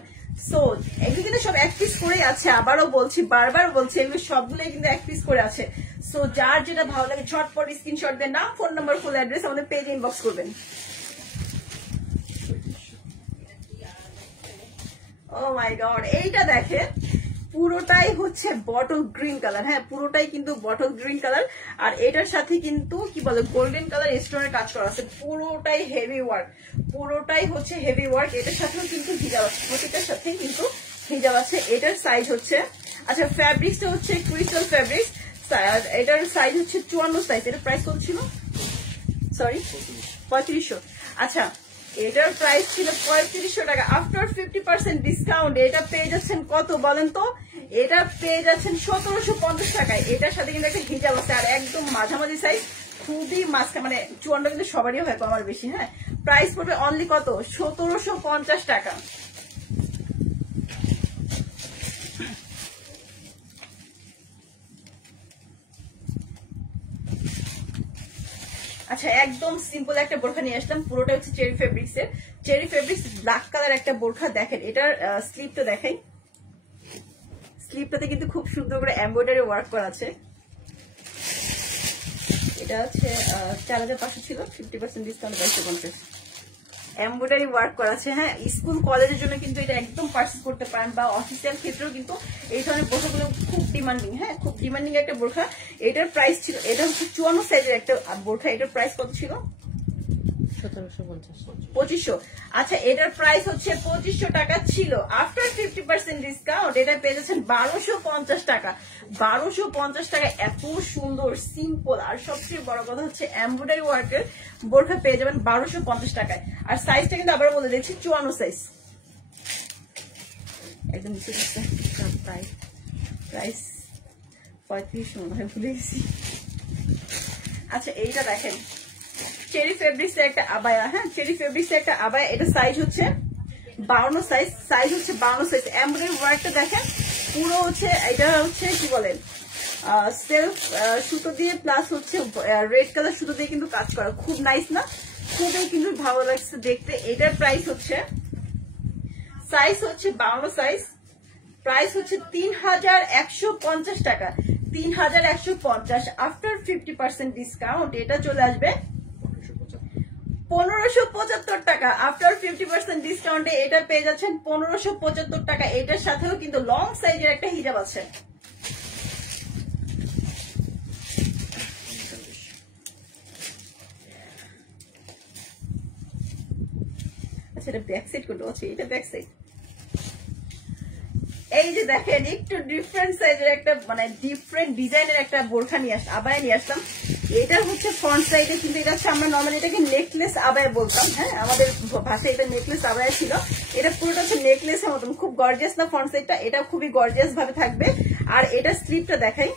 সো এগুলো কিন্তু সব এক পিস করেই আছে, আবারও বলছি, বারবার বলছি, এগুলো সবগুলোই কিন্তু এক পিস করে আছে। সো যার যেটা ভালো লাগে ঝটপট স্ক্রিনশট দেন, নাম, ফোন নাম্বার, ফুল অ্যাড্রেস আমাদের পেজে ইনবক্স করবেন। ও মাই গড, এইটা দেখেন পুরোটাই হচ্ছে বটল গ্রিন কালার। হ্যাঁ পুরোটাই কিন্তু বটল গ্রিন কালার, আর এটার সাথে কিন্তু কি বলে গোল্ডেন কালার স্টোনের কাজ করা আছে। পুরোটাই হেভি ওয়ার্ক, পুরোটাই হচ্ছে হেভি ওয়ার্ক। এটার সাথেও কিন্তু হিজাব আছে, প্রতিটার সাথে কিন্তু হিজাব আছে। এটার সাইজ হচ্ছে, আচ্ছা ফ্যাব্রিক্সটা হচ্ছে ক্রিস্টাল ফ্যাব্রিক্স। এটার সাইজ হচ্ছে 54 সাইজ। এটার প্রাইস কত ছিল? সরি 3500। আচ্ছা এটার প্রাইস ছিল 3500 টাকা। আফটার 50% ডিসকাউন্ট এটা পেয়ে যাচ্ছেন কত বলেন তো? এটা পেয়ে যাচ্ছেন 1750 টাকায়। এটার সাথে কিন্তু একটা হিজাব আছে, আর একদম মাঝামাঝি সাইজ, খুবই মাঝখানে, মানে 54 কিন্তু সবারই হয়, কমার বেশি। হ্যাঁ প্রাইস পড়বে অনলি কত? 1750 টাকা। আচ্ছা একদম সিম্পল একটা বোরখা নিয়ে আসলাম, পুরোটা হচ্ছে চেরি ফেব্রিক্স এর। চেরি ফেব্রিক্স ব্ল্যাক কালার একটা বোরখা। দেখেন এটার স্লিপটা দেখাই, স্লিপটাতে কিন্তু খুব সুন্দর করে এমব্রয়ডারি ওয়ার্ক করা আছে। এটা হচ্ছে 4500 ছিল, 50% ডিসকাউন্ট 2250। এমব্রয়ডারি ওয়ার্ক করা আছে। হ্যাঁ স্কুল কলেজের জন্য কিন্তু এটা একদম পারচেজ করতে পারেন, বা অফিসিয়াল ক্ষেত্রেও কিন্তু এই ধরনের বোরখাগুলো খুব ডিমান্ডিং। হ্যাঁ খুব ডিমান্ডিং একটা বোরখা। এটার প্রাইস ছিল, এটা হচ্ছে 54 সাইজের একটা বোরখা। এটার প্রাইস কত ছিল? 2500। আচ্ছা এটার প্রাইস হচ্ছে 2500 টাকা ছিল। আফটার 50% ডিসকাউন্ট এটা পেয়ে যাচ্ছেন 1250 টাকা। 1250 টাকা এত সুন্দর সিম্পল, আর সবচেয়ে বড় কথা হচ্ছে এমব্রয়ডারি ওয়ার্কের বোরখা পেয়ে যাবেন 1250 টাকায়। আর সাইজটা কিন্তু আবার বলে দিচ্ছি 54 সাইজ। একদম নিচে প্রাইস 3500 মনে হয়, ভুলে গেছি। আচ্ছা এইটা দেখেন চেরি ফেব্রিক্স এর একটা আবায়া। হ্যাঁ চেরি ফেব্রিক্স এর একটা আবায়া। এটা সাইজ হচ্ছে 52 সাইজ, সাইজ হচ্ছে 52 সাইজ। এমব্রয়ডারি ওয়ার্কটা দেখেন পুরো হচ্ছে, এটা হচ্ছে কি বলেন সেলফ সুতো দিয়ে প্লাস হচ্ছে রেড কালার সুতো দিয়ে কিন্তু কাজ করা, খুব নাইস না? খুবই কিন্তু ভালো লাগছে দেখতে। এটার প্রাইস হচ্ছে, সাইজ হচ্ছে 52 সাইজ, প্রাইস হচ্ছে 3150 টাকা। 3150। আফটার 50% ডিসকাউন্ট এটা চলে আসবে 1575 টাকা। আফটার 50% ডিসকাউন্টে এটা পেয়ে যাচ্ছেন 1575 টাকা। এটার সাথেও কিন্তু লং সাইজের একটা হিজাব আছে। আচ্ছা এটা ব্যাক সাইড কোনটা আছে? এটা ব্যাক সাইড। এই যে দেখেন একটু ডিফারেন্ট সাইজের একটা, মানে ডিফারেন্ট ডিজাইনের একটা বোরখা নিয়ে আসলাম, আবায়া নিয়ে আসলাম। এটা হচ্ছে ফ্রন্ট সাইডে, কিন্তু এটা হচ্ছে আমরা নর্মালি এটাকে নেকলেস আবায়া বলতাম। হ্যাঁ আমাদের ভাষায় এটা নেকলেস আবায়া ছিল। এটা পুরোটা হচ্ছে নেকলেসের মতন, খুব গর্জিয়াস না ফ্রন্ট সাইডটা? এটা খুবই গর্জিয়াস ভাবে থাকবে। আর এটা স্লিপটা দেখাই,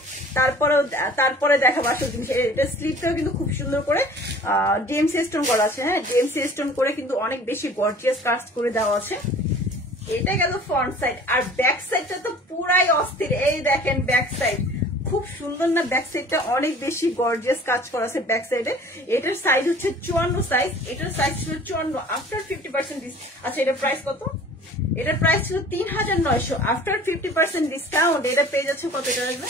তারপরে দেখাবো আসল জিনিস। এটা স্লিপটাও কিন্তু খুব সুন্দর করে ডিএমসি স্টোন করা আছে। হ্যাঁ ডিএমসি স্টোন করে কিন্তু অনেক বেশি গর্জিয়াস কাজ করে দেওয়া আছে। এটা গেল ফ্রন্ট সাইড। আর ব্যাক সাইডটা তো পুরাই অস্থির। এই দেখেন ব্যাক সাইড খুব সুন্দর না? ব্যাক সাইডটা অনেক বেশি গর্জিয়াস কাজ করা আছে ব্যাক সাইডে। এটার সাইজ হচ্ছে 54 সাইজ। এটার সাইজ ছিল 54। আফটার 50% আচ্ছা এটার প্রাইস কত? এটার প্রাইস ছিল 3900। আফটার 50% ডিসকাউন্ট এটা পেয়ে যাচ্ছে কত? এটা আসবে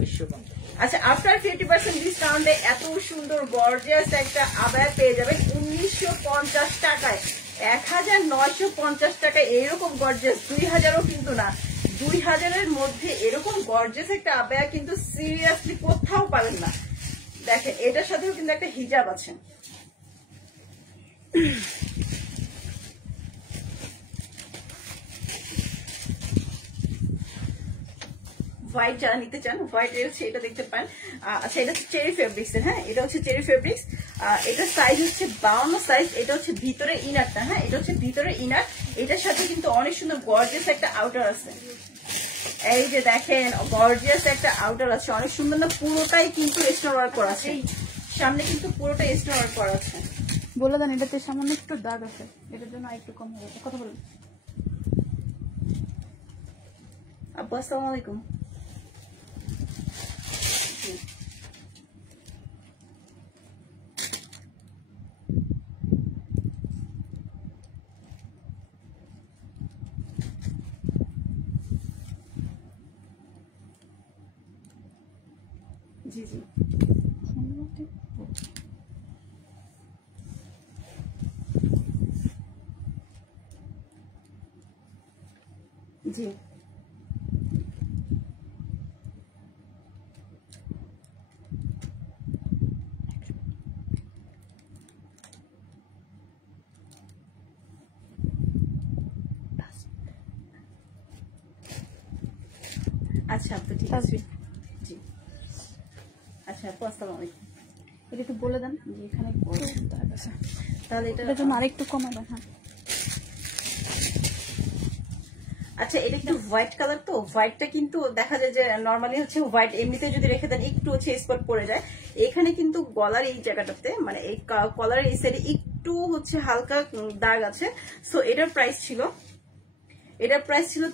1950। আচ্ছা আফটার 50% ডিসকাউন্টে এত সুন্দর গর্জিয়াস একটা আবায়া পেয়ে যাবেন 1950 টাকায়। 1950 টাকা এরকম গর্জিয়াস, 2000ও কিন্তু না, 2000-এর মধ্যে এরকম গর্জিয়াস একটা আবায়া কিন্তু সিরিয়াসলি কোথাও পাবেন না। দেখেন এটার সাথেও কিন্তু একটা হিজাব আছে। হোয়াইট যারা নিতে চান, হোয়াইট হচ্ছে এটা দেখতে পান। আচ্ছা এটা হচ্ছে চেরি ফেব্রিক্স এর, হ্যাঁ এটা হচ্ছে চেরি ফেব্রিক্স। এটা সাইজ হচ্ছে 52 সাইজ। এটা হচ্ছে ভিতরে ইনারটা, হ্যাঁ এটা হচ্ছে ভিতরে ইনার। এটার সাথে কিন্তু অনেক সুন্দর গর্জিয়াস একটা আউটার আছে। এই যে দেখেন গর্জিয়াস একটা আউটার আছে, অনেক সুন্দর না, পুরোটাই কিন্তু স্টোন ওয়ার্ক করা আছে। সামনে কিন্তু পুরোটাই স্টোন ওয়ার্ক করা আছে। বলে দেন এটাতে সামান্য একটু দাগ আছে, এটার জন্য একটু কম হবে। কথা বলুন। আপু আসসালামু আলাইকুম। জি জি জি আচ্ছা আপু ঠিক আছে। জি আচ্ছা আপু আসসালামু আলাইকুম। এটা একটু বলে দেন যে এখানে একটু দাগ আছে, তাহলে এটার জন্য আরেকটু কমাবেন। হ্যাঁ আচ্ছা এটা একটু হোয়াইট কালার, তো হোয়াইটটা কিন্তু দেখা যায় যে নর্মালি হচ্ছে হোয়াইট এমনিতে যদি রেখে দেন একটু হচ্ছে স্পট পড়ে যায়। এখানে কিন্তু গলার এই জায়গাটাতে মানে এই কলার এই সাইডে একটু হচ্ছে হালকা দাগ আছে। সো এটার প্রাইস ছিল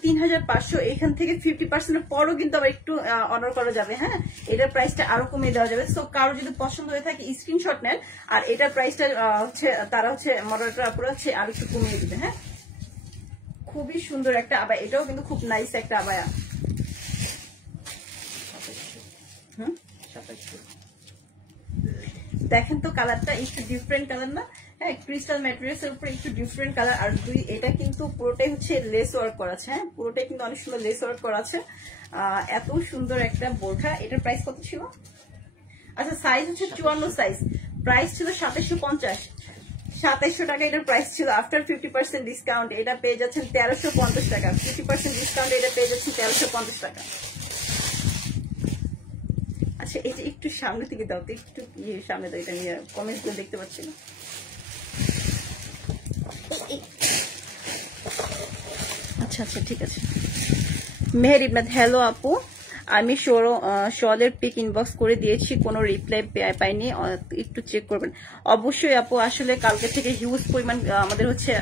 3500। এখান থেকে 50% পরও কিন্তু আবার একটু অর্ডার করা যাবে। হ্যাঁ এটার প্রাইসটা আরো কমিয়ে দেওয়া যাবে। সো কারো যদি পছন্দ হয়ে থাকে স্ক্রিনশট নেন, আর এটার প্রাইসটা হচ্ছে তারা হচ্ছে মডারেটর আপুরা হচ্ছে আর একটু কমিয়ে দিবে। হ্যাঁ খুবই সুন্দর একটা আবায়া, এটাও কিন্তু খুব নাইস একটা আবায়া। দেখেন তো কালারটা একটু ডিফারেন্ট কালার না? হ্যাঁ ক্রিস্টাল ম্যাটেরিয়ালস এর উপরে একটু ডিফারেন্ট কালার। আর এটা কিন্তু পুরোটাই হচ্ছে লেস ওয়ার্ক করা আছে। হ্যাঁ পুরোটাই কিন্তু অনেক সুন্দর লেস ওয়ার্ক করা আছে। এত সুন্দর একটা বোরখা। এটার প্রাইস কত ছিল? আচ্ছা সাইজ হচ্ছে 54 সাইজ। প্রাইস ছিল 2750। 2700 টাকা এটার প্রাইস ছিল। আফটার 50% ডিসকাউন্ট এটা পেয়ে যাচ্ছেন 1350 টাকা। 50% ডিসকাউন্ট এটা পেয়ে যাচ্ছেন 1350 টাকা। আচ্ছা এই যে একটু সামনে থেকে দাও তো, একটু সামনে দাও, এটা নিয়ে কমেন্টস গুলো দেখতে পাচ্ছি না। আচ্ছা আচ্ছা ঠিক আছে। মেহের ইবনাথ হ্যালো আপু, আমি শলের পিক ইনবক্স করে দিয়েছি, কোনো রিপ্লাই পাইনি, একটু চেক করবেন। অবশ্যই আপু আসলে কালকে থেকে হিউজ পরিমাণ আমাদের হচ্ছে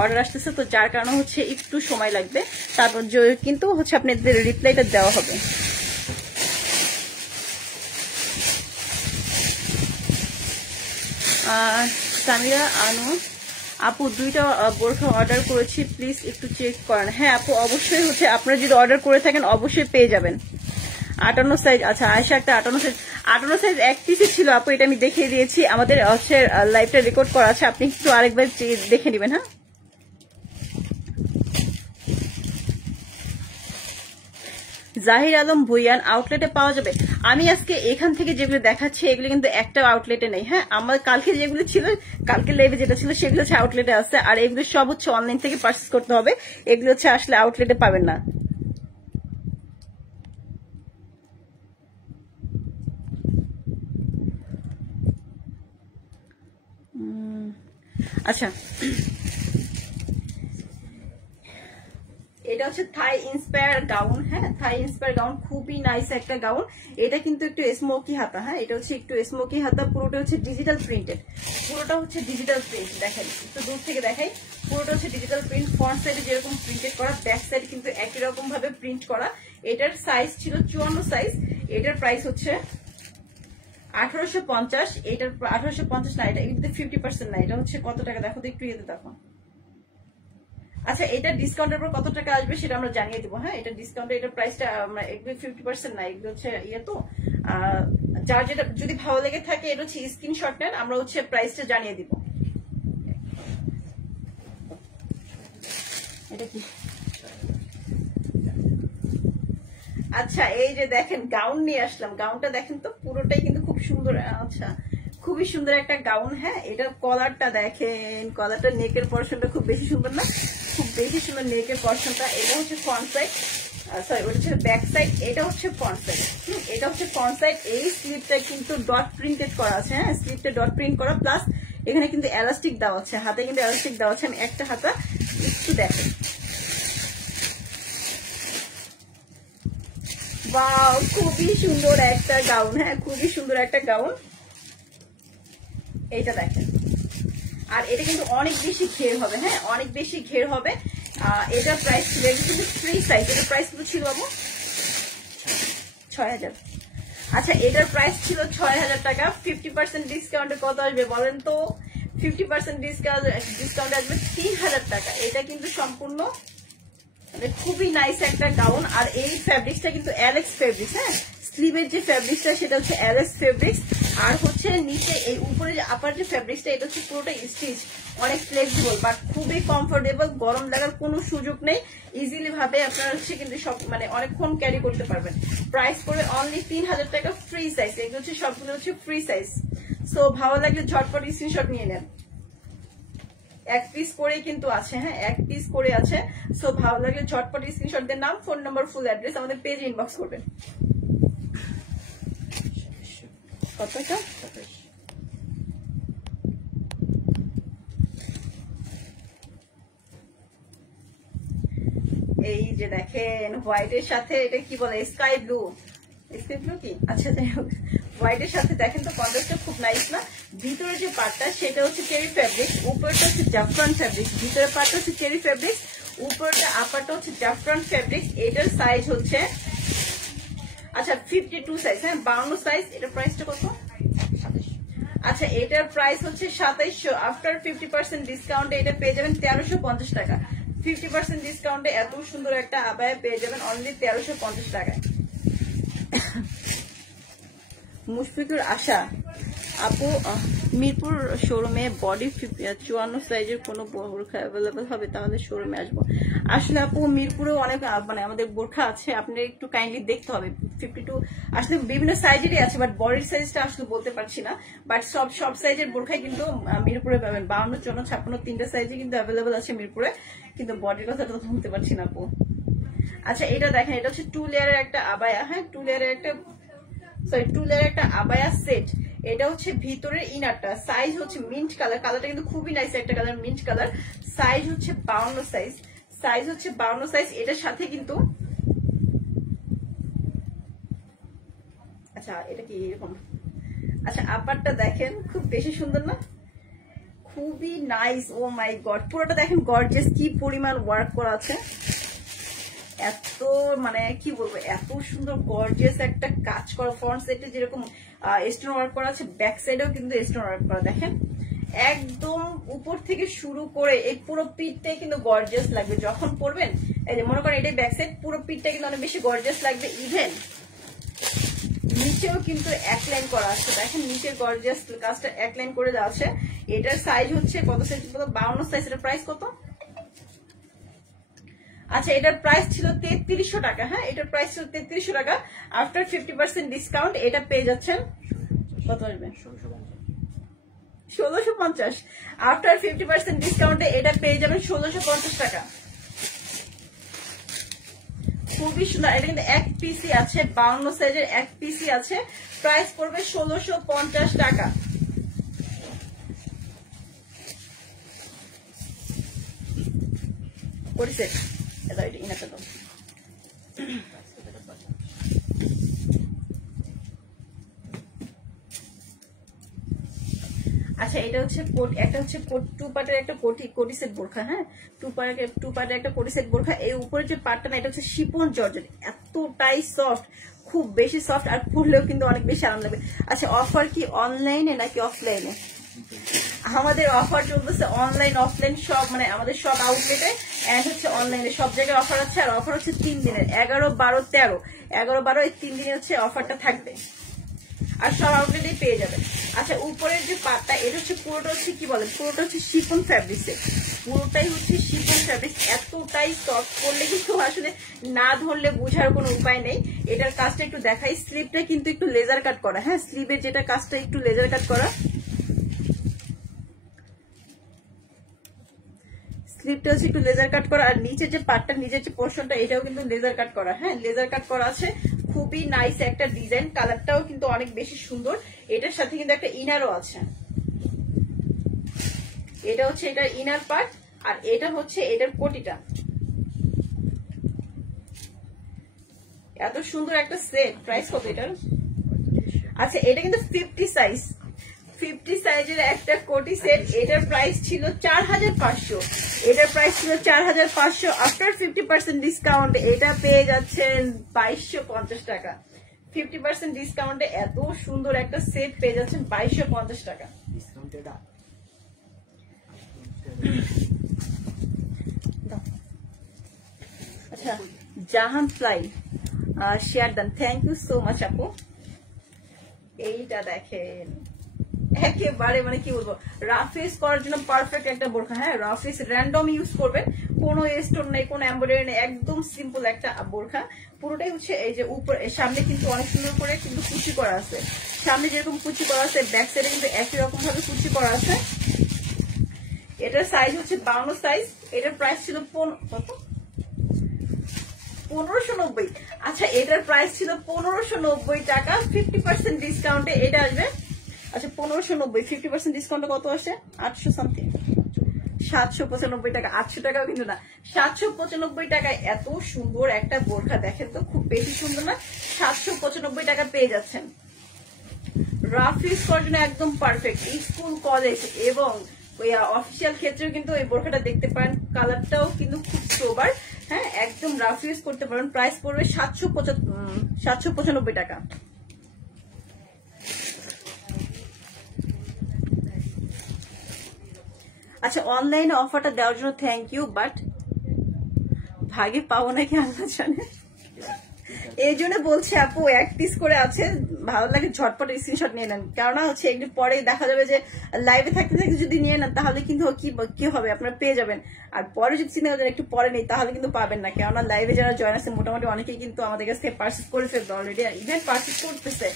অর্ডার আসতেছে, তো যার কারণে হচ্ছে একটু সময় লাগবে, তারপর কিন্তু হচ্ছে আপনাদের রিপ্লাইটা দেওয়া হবে। সামিরা আনু আপু দুইটা বোরখা অর্ডার করেছি, প্লিজ একটু চেক করেন। হ্যাঁ আপু অবশ্যই হচ্ছে আপনারা যদি অর্ডার করে থাকেন অবশ্যই পেয়ে যাবেন। 58 সাইজ। আচ্ছা আয়শা একটা 58 সাইজ এক পিসে ছিল আপু, এটা আমি দেখিয়ে দিয়েছি, আমাদের হচ্ছে লাইভটা রেকর্ড করা আছে, আপনি একটু আরেকবার দেখে নেবেন। হ্যাঁ জাহির আলম ভুইয়ান আউটলেটে পাওয়া যাবে। আমি আজকে এখান থেকে যেগুলো দেখাচ্ছি এগুলো কিন্তু একটা আউটলেটে নেই। হ্যাঁ আমার কালকে যেগুলো ছিল, কালকে লাইভে যেটা ছিল সেগুলো হচ্ছে আউটলেটে আছে, আর এগুলো সব হচ্ছে অনলাইন থেকে পারচেজ করতে হবে, এগুলো হচ্ছে আসলে আউটলেটে পাবেন না। আচ্ছা এটা হচ্ছে থাই ইন্সপায়ার গাউন। হ্যাঁ থাই ইন্সপায়ার গাউন খুবই নাইস একটা গাউন। এটা কিন্তু একটু স্মোকি হাতা। হ্যাঁ এটা হচ্ছে একটু স্মোকি হাতা, পুরোটা হচ্ছে ডিজিটাল প্রিন্টেড, পুরোটা হচ্ছে ডিজিটাল প্রিন্ট। দেখাই একটু দূর থেকে দেখাই, পুরোটা হচ্ছে ডিজিটাল প্রিন্ট। ফ্রন্ট সাইডে যেরকম প্রিন্টেড করা, ব্যাক সাইড কিন্তু একই রকম ভাবে প্রিন্ট করা। এটার সাইজ ছিল 54 সাইজ। এটার প্রাইস হচ্ছে 1850। এটার 1850 না, এটা 50% না, এটা হচ্ছে কত টাকা দেখো তো একটু, ইয়েতে দেখো। আচ্ছা এটা ডিসকাউন্টের পর কত টাকা আসবে সেটা আমরা জানিয়ে দেবো। হ্যাঁ এটা ডিসকাউন্টে এটার প্রাইসটা আমরা এগুলো 50% না, এগুলো হচ্ছে ইয়ে তো যার যেটা যদি ভালো লেগে থাকে এটা হচ্ছে স্ক্রিনশট নেন, আমরা হচ্ছে প্রাইসটা জানিয়ে দিব। এটা কি? আচ্ছা এই যে দেখেন গাউন নিয়ে আসলাম, গাউনটা দেখেন তো পুরোটাই কিন্তু খুব সুন্দর। আচ্ছা খুবই সুন্দর একটা গাউন। হ্যাঁ এটার কলারটা দেখেন, কলারটা নেকের পোরশনটা খুব বেশি সুন্দর না, খুব বেশি সুন্দর নেকের পোরশনটা। এটা হচ্ছে ফ্রন্ট সাইড, সরি ওটা হচ্ছে ব্যাক সাইড, এটা হচ্ছে ফ্রন্ট সাইড। এটা হচ্ছে ফ্রন্ট সাইড। এই স্লিপটা কিন্তু ডট প্রিন্টেড করা আছে। হ্যাঁ স্লিপটা ডট প্রিন্ট করা, প্লাস এখানে কিন্তু এলাস্টিক দেওয়া আছে, হাতে কিন্তু এলাস্টিক দেওয়া আছে। আমি একটা হাতা একটু দেখেন, ওয়াও খুবই সুন্দর একটা গাউন। হ্যাঁ খুবই সুন্দর একটা গাউন, এইটা দেখেন। আর এটা কিন্তু অনেক বেশি ঘের হবে। হ্যাঁ অনেক বেশি ঘের হবে। এটার প্রাইস ছিল কিন্তু ফ্রি সাইজ, এটার প্রাইস ছিল বাবু 6000। আচ্ছা এটার প্রাইস ছিল 6000 টাকা। 50% ডিসকাউন্টে কত আসবে বলেন তো? 50% ডিসকাউন্টে আসবে 3000 টাকা। এটা কিন্তু সম্পূর্ণ খুবই নাইস একটা গাউন। আর এই ফ্যাব্রিক্সটা কিন্তু অ্যালেক্স ফেব্রিক্স। হ্যাঁ স্লিভের যে ফ্যাব্রিক্সটা সেটা হচ্ছে অ্যালেক্স ফেব্রিক্স। আর হচ্ছে নিচে এই উপরে যে আপার যে ফ্যাব্রিক্সটা এটা হচ্ছে পুরোটা স্টিচ, অনেক ফ্লেক্সিবল বাট খুবই কমফোর্টেবল, গরম লাগার কোনো সুযোগ নেই। ইজিলি ভাবে আপনারা হচ্ছে কিন্তু সব মানে অনেকক্ষণ ক্যারি করতে পারবেন। প্রাইস পড়বে অনলি 3000 টাকা, ফ্রি সাইজ। এগুলো হচ্ছে সবগুলো হচ্ছে ফ্রি সাইজ। সো ভালো লাগলে ঝটপট স্ক্রিনশট নিয়ে নেন। এক পিস করে কিন্তু আছে। হ্যাঁ এক পিস করে আছে। সো ভালো লাগলে ঝটপট স্ক্রিনশট দিয়ে নাম, ফোন নাম্বার, ফুল অ্যাড্রেস আমাদের পেজে ইনবক্স করবেন। কত এটা? এই যে দেখেন হোয়াইটের সাথে এটা কি বলে, স্কাই ব্লু। স্কাই ব্লু কি? আচ্ছা যাই হোক, হোয়াইটের সাথে দেখেন তো কন্ট্রাস্টটা খুব নাইস না? ভিতরে যে পার্টটা সেটা হচ্ছে চেরি ফ্যাব্রিক, উপরটা হচ্ছে জাফরান ফ্যাব্রিক। ভিতরের পার্টটা হচ্ছে চেরি ফ্যাব্রিক, উপরটা আপারটা হচ্ছে জাফরান ফ্যাব্রিক। এটার সাইজ হচ্ছে আচ্ছা 52 সাইজ। হ্যাঁ 52 সাইজ। এটার প্রাইসটা কত? আচ্ছা এটার প্রাইস হচ্ছে 2700। আফটার 50% ডিসকাউন্টে এটা পেয়ে যাবেন 1350 টাকা। 50% ডিসকাউন্টে এত সুন্দর একটা আবায়া পেয়ে যাবেন অনলি 1350 টাকায়। মুশফিকুর আশা আপু, মিরপুর শোরুমে বডি 54 সাইজের কোনো বোরখা অ্যাভেলেবেল হবে? তাহলে শোরুমে আসবো। আসলে আপু মিরপুরেও অনেক মানে আমাদের বোরখা আছে, আপনার একটু কাইন্ডলি দেখতে হবে। 52 আসলে বিভিন্ন সাইজেরই আছে, বাট বডির সাইজটা আসলে বলতে পারছি না। বাট সব সাইজের বোরখাই কিন্তু মিরপুরে পাবেন। 52, 54, 56 তিনটা সাইজে কিন্তু অ্যাভেলেবেল আছে মিরপুরে, কিন্তু বডির কথাটা তো বলতে পারছি না আপু। আচ্ছা এটা দেখেন, এটা হচ্ছে 2 লেয়ারের একটা আবায়া। হ্যাঁ 2 লেয়ারের একটা আবায়া সেট। এটা হচ্ছে ভিতরের ইনারটা। সাইজ হচ্ছে মিন্ট কালার, কালারটা কিন্তু খুবই নাইস একটা কালার, মিন্ট কালার। সাইজ হচ্ছে 52 সাইজ, সাইজ হচ্ছে 52 সাইজ। এটার সাথে কিন্তু আচ্ছা এটা কি এরকম? আচ্ছা আপারটা দেখেন খুব বেশি সুন্দর না? খুবই নাইস। ও মাই গড, পুরোটা দেখেন গর্জিয়াস, কি পরিমাণ ওয়ার্ক করা আছে। এত মানে কি বলবো, এত সুন্দর গর্জিয়াস একটা কাজ করা। ফ্রন্ট সাইডে যেরকম স্টোন ওয়ার্ক করা আছে, ব্যাক সাইডেও কিন্তু স্টোন ওয়ার্ক করা। দেখেন একদম উপর থেকে শুরু করে এই পুরো পিঠটাই কিন্তু গর্জিয়াস লাগবে যখন পরবেন। এই যে মনে করেন এটাই ব্যাক সাইড, পুরো পিঠটা কিন্তু অনেক বেশি গর্জিয়াস লাগবে। ইভেন নিচেও কিন্তু এক লাইন করা আছে। দেখেন নিচের গর্জিয়াস কাজটা এক লাইন করে দেওয়া আছে। এটার সাইজ হচ্ছে কত সাইজ? 52 সাইজ। এটার প্রাইস কত? আচ্ছা এটার প্রাইস ছিল 3300 টাকা। হ্যাঁ এটার প্রাইস ছিল 3300 টাকা। আফটার 50% ডিসকাউন্ট এটা পেয়ে যাচ্ছেন কত আসবে? 1650। আফটার 50% ডিসকাউন্টে এটা পেয়ে যাবেন 1650 টাকা। খুবই সুন্দর। এটা কিন্তু এক পিসি আছে, 52 সাইজের এক পিসি আছে। প্রাইস পড়বে 1650 টাকা। করেছে এটা ইনাটা তো আচ্ছা এটা হচ্ছে একটা হচ্ছে 2 পার্টের একটা কোটি সেট বোরখা। হ্যাঁ 2 পার্টের একটা কোটি সেট বোরখা। এই উপরে যে পার্টটা না এটা হচ্ছে শিফন জর্জেট, এতটাই সফট, খুব বেশি সফট, আর পরলেও কিন্তু অনেক বেশি আরাম লাগবে। আচ্ছা অফার কি অনলাইনে নাকি অফলাইনে? আমাদের অফার চলতেছে অনলাইন অফলাইন সব, মানে আমাদের সব আউটলেটে এন্ড হচ্ছে অনলাইনে সব জায়গায় অফার আছে। আর অফার হচ্ছে 3 দিনের, 11, 12, 13, 11, 12 এই 3 দিনে হচ্ছে অফারটা থাকবে। আর সব আউটলেটেই পেয়ে যাবেন। আচ্ছা উপরের যে পার্টটা এটা হচ্ছে পুরোটা হচ্ছে কি বলে, পুরোটা হচ্ছে শিফন ফ্যাব্রিক্সের। পুরোটাই হচ্ছে শিফন ফ্যাব্রিক, এতটাই সফট, করলে কিন্তু আসলে না ধরলে বোঝার কোনো উপায় নেই। এটার কাজটা একটু দেখাই, স্লিভটা কিন্তু একটু লেজার কাট করা, হ্যাঁ স্লিভের যেটা কাজটা একটু লেজার কাট করা, স্লিভটা হচ্ছে একটু লেজার কাট করা, আর নিচের যে পার্টটা, নিচের যে পোর্শনটা, এটাও কিন্তু লেজার কাট করা, হ্যাঁ লেজার কাট করা আছে। খুবই নাইস একটা ডিজাইন, কালারটাও কিন্তু অনেক বেশি সুন্দর। এটার সাথে কিন্তু একটা ইনারও আছে, এটা হচ্ছে এটার ইনার পার্ট, আর এটা হচ্ছে এটার কোটিটা। এত সুন্দর একটা সেট, প্রাইস কত এটার? আচ্ছা এটা কিন্তু 50 সাইজ, 50 সাইজের একটা কোটি সেট, এটার প্রাইস ছিল 4500, এটার প্রাইস ছিল 4500। আফটার 50% ডিসকাউন্ট এটা পেয়ে যাচ্ছেন 2250 টাকা। 50% ডিসকাউন্টে এত সুন্দর একটা সেট পেয়ে যাচ্ছেন 2250 টাকা। আচ্ছা জাহান ফ্লাই শেয়ার দেন, থ্যাংক ইউ সো মাচ আপু। এইটা দেখেন একেবারে মানে কি বলবো, রাফেস করার জন্য পারফেক্ট একটা বোরখা, হ্যাঁ রাফেস র্যান্ডম ইউজ করবেন, কোনো স্টোন নেই, কোনো এমব্রয়ডারি নেই, একদম সিম্পল একটা বোরখা। পুরোটাই হচ্ছে এই যে উপর সামনে কিন্তু অনেক সুন্দর করে কিন্তু কুচি করা আছে, সামনে যেরকম কুচি করা আছে ব্যাক সাইডে কিন্তু একই রকম ভাবে কুচি করা আছে। এটার সাইজ হচ্ছে 52 সাইজ, এটার প্রাইস ছিল কত 1590। আচ্ছা এটার প্রাইস ছিল 1590 টাকা, 50% ডিসকাউন্টে এটা আসবে। আচ্ছা 1590, 50% ডিসকাউন্টে কত আসে? 800 সামথিং, 795 টাকা, 800 টাকাও কিন্তু না, 795 টাকায় এত সুন্দর একটা বোরখা দেখেন তো, খুব বেশি সুন্দর না? 795 টাকা পেয়ে যাচ্ছেন। রাফ ইউজ করার জন্য একদম পারফেক্ট, স্কুল কলেজ এবং অফিসিয়াল ক্ষেত্রেও কিন্তু এই বোরখাটা দেখতে পারেন, কালারটাও কিন্তু খুব সোবার, হ্যাঁ একদম রাফ ইউজ করতে পারেন। প্রাইস পড়বে 795 টাকা। আচ্ছা অনলাইনে অফারটা দেওয়ার জন্য থ্যাংক ইউ, বাট ভাগে পাবো নাকি আল্লাহ জানে, এই জন্য বলছে আপু 1 পিস করে আছে, ভালো লাগে ঝটপট স্ক্রিনশট নিয়ে নেন, কেননা হচ্ছে একটু পরে দেখা যাবে যে লাইভে থাকতে থাকতে যদি নিয়ে নেন তাহলে কিন্তু কি হবে, আপনারা পেয়ে যাবেন, আর পরে যদি চিন্তা করেন একটু পরে নেই তাহলে কিন্তু পাবেন না, কেননা লাইভে যারা জয়েন আছে মোটামুটি অনেকেই কিন্তু আমাদের কাছ থেকে পার্চেস করে ফেলবে অলরেডি, ইভেন পার্চেস করতেছে।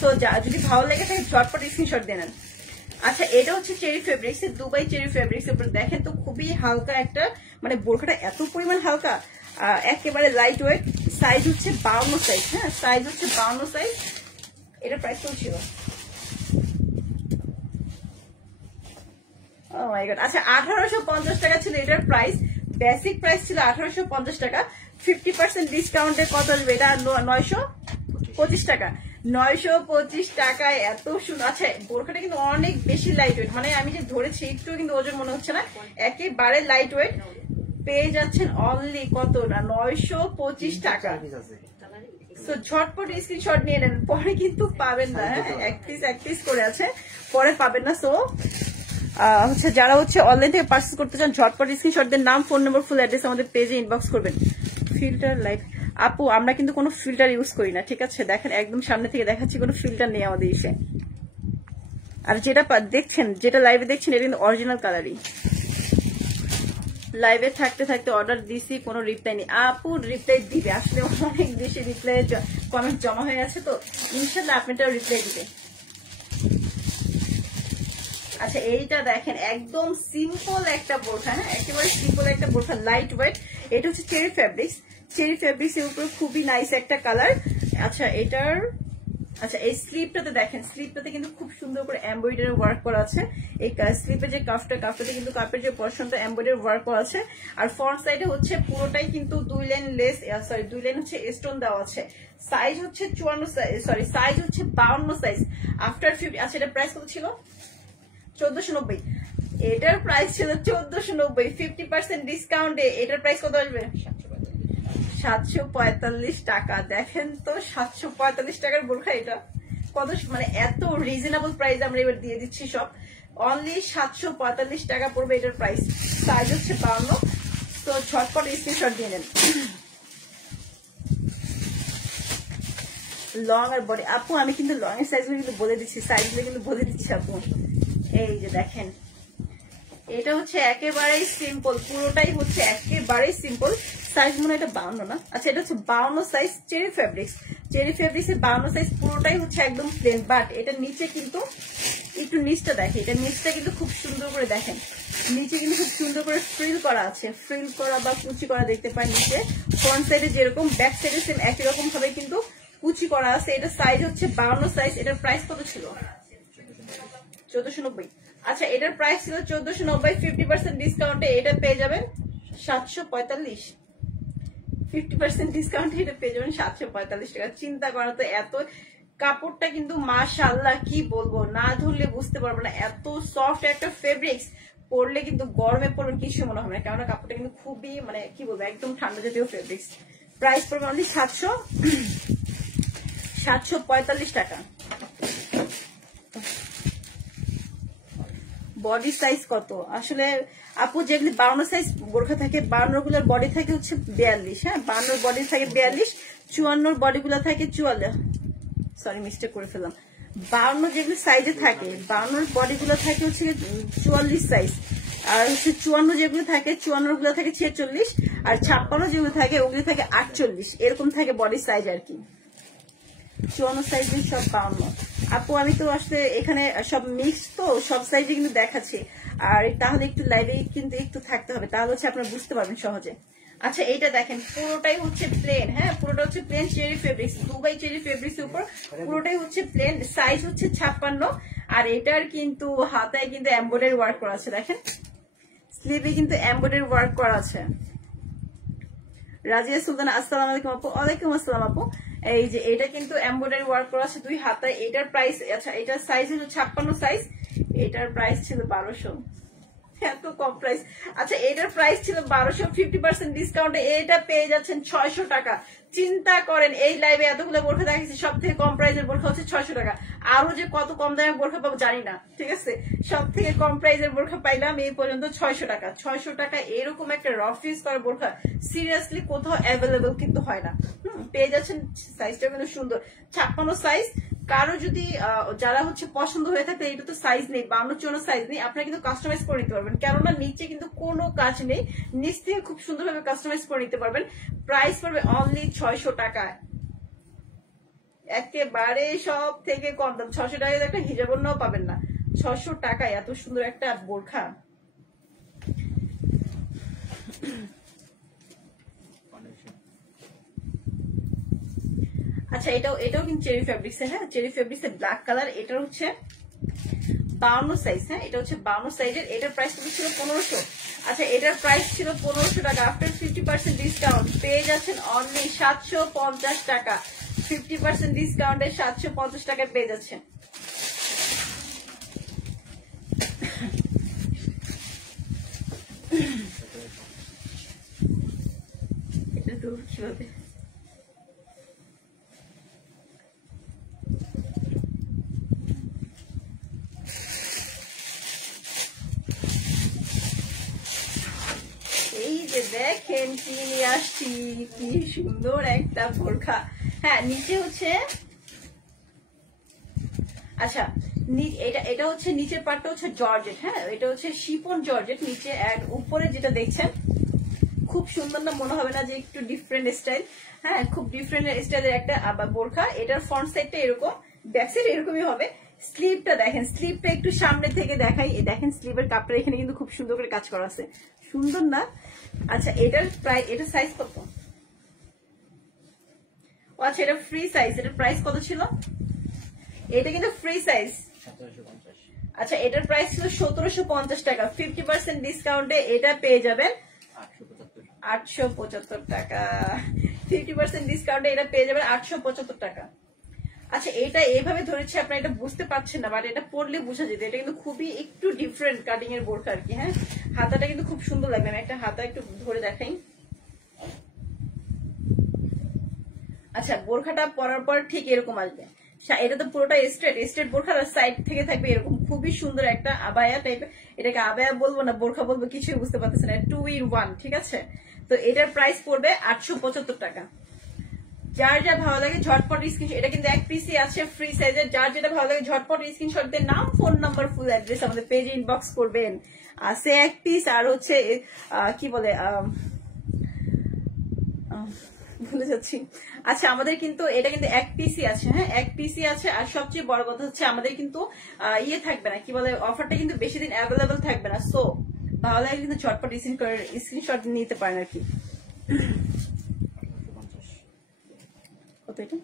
তো যদি ভালো লেগে থাকে ঝটপট স্ক্রিনশট দিয়ে নেন। আচ্ছা এটা হচ্ছে cherry fabrics, Dubai cherry fabrics, উপরে দেখেন তো খুবই হালকা একটা, মানে বোরখাটা এত পরিমাণ হালকা, একেবারে লাইট ওয়েট, সাইজ হচ্ছে 52 সাইজ, হ্যাঁ সাইজ হচ্ছে 52 সাইজ। এটা প্রাইস কত ছিল? ও মাই গড, আচ্ছা 1850 টাকা ছিল এটার প্রাইস, বেসিক প্রাইস ছিল 1850 টাকা, 50% ডিসকাউন্টে কত আসবে? এটা 925 টাকা, 925 টাকায় এত সুন্দর। আচ্ছা বোরখাটা কিন্তু অনেক বেশি লাইট ওয়েট, মানে আমি যে ধরেছি একটু কিন্তু ওজন মনে হচ্ছে না, একেবারে লাইট ওয়েট, পেয়ে যাচ্ছেন অনলি কত না 925 টাকা। তো ঝটপট স্ক্রিনশট নিয়ে নেন, পরে কিন্তু পাবেন না, হ্যাঁ এক পিস করে আছে, পরে পাবেন না। সো হচ্ছে যারা হচ্ছে অনলাইন থেকে পার্চেস করতে চান ঝটপট স্ক্রিনশট দেন, নাম ফোন নম্বর ফুল অ্যাড্রেস আমাদের পেজে ইনবক্স করবেন। ফিল্টার লাইট আপু আমরা কিন্তু কোনো ফিল্টার ইউজ করি না, ঠিক আছে দেখেন একদম সামনে থেকে দেখাচ্ছি, কোনো ফিল্টার নেই আমাদের ইসে। আর যেটা দেখছেন, যেটা লাইভে দেখছেন এটা কিন্তু অরিজিনাল কালারই। লাইভে থাকতে থাকতে অর্ডার দিছি, কোনো রিপ্লাই নেই। আপু রিপ্লাই দিবে, আসলে অনেক বেশি রিপ্লাই কমেন্ট জমা হয়ে গেছে, তো ইনশাল্লাহ আপনারটাও রিপ্লাই দিবে। আচ্ছা এইটা দেখেন একদম সিম্পল একটা বোরখা, হ্যাঁ একেবারে সিম্পল একটা বোরখা, লাইট ওয়েট। এটা হচ্ছে চেরি ফেব্রিক্স, চেরি ফেব্রিক্স এর উপরে খুবই নাইস একটা কালার। আচ্ছা এটার এই স্লিপটাতে দেখেন, স্লিপটাতে কিন্তু খুব সুন্দর করে এমব্রয়ডারি ওয়ার্ক করা আছে। এই স্লিপে যে কাফটাতে কিন্তু কাপের যে পোরশনটা এমব্রয়ডারি ওয়ার্ক করা আছে, আর ফ্রন্ট সাইডে হচ্ছে পুরোটাই কিন্তু 2 লাইন লেস, সরি 2 লাইন হচ্ছে স্টোন দেওয়া আছে। সাইজ হচ্ছে 54 সাইজ, সরি সাইজ হচ্ছে 52 সাইজ। আফটার 50, আচ্ছা এটার প্রাইস কত ছিল? 1490। এটার প্রাইস ছিল 1490, 50% ডিসকাউন্টে এটার প্রাইস কত আসবে? 745 টাকা। দেখেন তো 745 টাকার বোরখা, এটা কত মানে এত রিজনেবল প্রাইস আমরা এবার দিয়ে দিচ্ছি সব, অনলি 745 টাকা পড়বে এটার প্রাইস। সাইজ হচ্ছে 52, তো ঝটপট স্ক্রিনশট দিয়ে নেন। লং আর বডি আপু আমি কিন্তু লং এর সাইজগুলো কিন্তু বলে দিচ্ছি, সাইজগুলো কিন্তু বলে দিচ্ছি আপু। এই যে দেখেন এটা হচ্ছে একেবারেই সিম্পল, পুরোটাই হচ্ছে একেবারেই সিম্পল। সাইজ মনে হয় এটা 52 না, আচ্ছা এটা হচ্ছে 52 size cherry fabrics. Cherry fabrics এর 52 সাইজ, পুরোটাই হচ্ছে একদম প্লেন। বাট এটা নিচে কিন্তু একটু নিচটা দেখে, এটা নিচটা কিন্তু খুব সুন্দর করে দেখেন, নিচে কিন্তু খুব সুন্দর করে ফ্রিল করা আছে, ফ্রিল করা বা কুচি করা দেখতে পাই নিচে। ফ্রন্ট সাইডে যেরকম, ব্যাক সাইডে সেম একই রকম ভাবে কিন্তু কুচি করা আছে। এটা সাইজ হচ্ছে 52 সাইজ। এটার প্রাইস কত ছিল? 1490। আচ্ছা এটার প্রাইস ছিল 1490, 50% ডিসকাউন্টে এটা পেয়ে যাবেন 745। 50% ডিসকাউন্টে এটা পেয়ে যাবেন 745 টাকা। চিন্তা করা তো, এত কাপড়টা কিন্তু মাশাআল্লাহ কি বলবো, না ধরলে বুঝতে পারবো না, এত সফট একটা ফেব্রিক্স। পরলে কিন্তু গরমে পরবেন কিছু মনে হবে না, কেননা কাপড়টা কিন্তু খুবই মানে কি বলবো একদম ঠান্ডা জাতীয় ফেব্রিক্স। প্রাইস পড়বে অনলি 745 টাকা। বডি সাইজ কত আসলে আপু? যেগুলি 52 সাইজ বোরখা থাকে, 52 গুলোর বডি থাকে হচ্ছে 42। হ্যাঁ 52 বডি থাকে 42, 54 বডি গুলো থাকে 44। সরি মিস্টেক করে ফেললাম। 52 যেগুলো সাইজে থাকে, 52 বডি গুলো থাকে হচ্ছে 44 সাইজ, আর হচ্ছে 54 যেগুলো থাকে, 54 গুলো থাকে 46, আর 56 যেগুলো থাকে ওগুলো থাকে 48। এরকম থাকে বডি সাইজ আর কি। 54 সাইজের সব 52। আপু আমি তো আসলে এখানে সব মিক্স, তো সব সাইজে কিন্তু দেখাচ্ছি, আর তাহলে একটু লাইভে কিন্তু একটু থাকতে হবে, তাহলে হচ্ছে আপনারা বুঝতে পারবেন সহজে। আচ্ছা এইটা দেখেন, পুরোটাই হচ্ছে প্লেন। হ্যাঁ পুরোটা হচ্ছে plain cherry fabrics, Dubai cherry fabrics এর উপর পুরোটাই হচ্ছে প্লেন। সাইজ হচ্ছে 56, আর এটার কিন্তু হাতায় কিন্তু এমব্রয়ডারি ওয়ার্ক করা আছে। দেখেন স্লিভে কিন্তু এমব্রয়ডারি ওয়ার্ক করা আছে। রাজিয়া সুলতানা আসসালামু আলাইকুম আপু। ওয়ালাইকুম আসসালাম আপু। এই যে এটা কিন্তু এমব্রয়ডারি ওয়ার্ক করা আছে দুই হাতায়। এটার প্রাইস, আচ্ছা এটার সাইজ হলো 56 সাইজ, এটার প্রাইস ছিল 1200। এত কম প্রাইস। আচ্ছা এটার প্রাইস ছিল 1200, 50% ডিসকাউন্টে এটা পেয়ে যাচ্ছেন 600 টাকা। চিন্তা করেন, এই লাইভে এতগুলো বোরখা দেখাচ্ছি, সব থেকে কম প্রাইসের বোরখা হচ্ছে 600 টাকা। আরো যে কত কম দামে বোরখা পাবো জানি না, ঠিক আছে? সব থেকে কম প্রাইসের বোরখা পাইলাম এই পর্যন্ত 600 টাকা। 600 টাকা এরকম একটা রফিস করা বোরখা সিরিয়াসলি কোথাও অ্যাভেলেবেল কিন্তু হয় না। পেয়ে যাচ্ছেন, সাইজটা কিন্তু সুন্দর, 56 সাইজ। কারো যদি যারা হচ্ছে পছন্দ হয়ে থাকে, এটা তো সাইজ নেই, 52 সাইজ নেই, আপনারা কিন্তু কাস্টমাইজ করে নিতে পারবেন, কেননা নিচে কিন্তু কোনো কাজ নেই, নিচ থেকে খুব সুন্দরভাবে কাস্টমাইজ করে নিতে পারবেন। প্রাইস পড়বে অনলি 600 টাকা, একেবারে সব থেকে কম দাম। 600 টাকায় একটা হিজাব ওড়নাও পাবেন না, 600 টাকায় এত সুন্দর একটা বোরখা। আচ্ছা এটাও কিন্তু চেরি ফেব্রিক্স এর। হ্যাঁ চেরি ফেব্রিক্স এর ব্ল্যাক কালার, এটা হচ্ছে 52 সাইজ। হ্যাঁ এটা হচ্ছে 52 সাইজের। এটার প্রাইস ছিল 1500। আচ্ছা এটার প্রাইস ছিল 1500 টাকা, আফটার 50% ডিসকাউন্ট পেয়ে যাচ্ছেন অনলি 750 টাকা। 50% ডিসকাউন্টে 750 টাকায় পেয়ে যাচ্ছেন। এটা তো কিভাবে দেখেন কি নিয়ে আসছি, কি সুন্দর একটা বোরখা। হ্যাঁ নিচে হচ্ছে, আচ্ছা এটা হচ্ছে নিচের পার্টটা হচ্ছে জর্জেট। হ্যাঁ এটা হচ্ছে শিফন জর্জেট নিচে, আর উপরে যেটা দেখছেন খুব সুন্দর না মনে হবে না যে একটু ডিফারেন্ট স্টাইল? হ্যাঁ খুব ডিফারেন্ট স্টাইলের একটা বোরখা। এটার ফ্রন্ট সাইডটা এরকম, ব্যাক সাইড এরকমই হবে। স্লিভটা দেখেন, স্লিভটা একটু সামনে থেকে দেখাই, দেখেন স্লিভের কাপড় এখানে কিন্তু খুব সুন্দর করে কাজ করা আছে, সুন্দর না? আচ্ছা এটার প্রাইস, এটার সাইজ কত? আচ্ছা এটা ফ্রি সাইজ, এটার প্রাইস কত ছিল? এটা কিন্তু ফ্রি সাইজ। আচ্ছা এটার প্রাইস ছিল 1750 টাকা, 50% ডিসকাউন্টে এটা পেয়ে যাবেন 875 টাকা। 50% ডিসকাউন্টে এটা পেয়ে যাবেন 875 টাকা। আচ্ছা এটা এইভাবে ধরেছে, আপনারা এটা বুঝতে পারছেন না, বাট এটা পরলে বোঝা যেত। এটা কিন্তু খুবই একটু ডিফারেন্ট কাটিং এর বোরখা আর কি। হ্যাঁ হাতাটা কিন্তু খুব সুন্দর লাগবে, আমি একটা হাতা একটু ধরে দেখাই। আচ্ছা বোরখাটা পরার পর ঠিক এরকম আসবে, এটা তো পুরোটা স্ট্রেট বোরখা, সাইড থেকে থাকবে এরকম, খুবই সুন্দর একটা আবায়া টাইপের। এটাকে আবায়া বলবো না বোরখা বলবো কিছুই বুঝতে পারতেছে না, 2 in 1, ঠিক আছে? তো এটার প্রাইস পড়বে 875 টাকা। যার যা ভালো লাগে ঝটপট স্ক্রিনশট, এটা কিন্তু এক পিসি আছে ফ্রি সাইজের, যার যেটা ভালো লাগে ঝটপট স্ক্রিনশট দিয়ে নাম, ফোন নাম্বার, ফুল অ্যাড্রেস আমাদের পেজে ইনবক্স করবেন। আছে এক পিস আর হচ্ছে কি বলে ভুলে যাচ্ছি। আচ্ছা আমাদের কিন্তু এটা কিন্তু এক পিসি আছে, হ্যাঁ এক পিসি আছে। আর সবচেয়ে বড় কথা হচ্ছে আমাদের কিন্তু ইয়ে থাকবে না, কি বলে অফারটা কিন্তু বেশি দিন অ্যাভেলেবল থাকবে না। সো ভালো লাগে কিন্তু ঝটপট স্ক্রিনশট নিতে পারেন আর কি। কত এটা?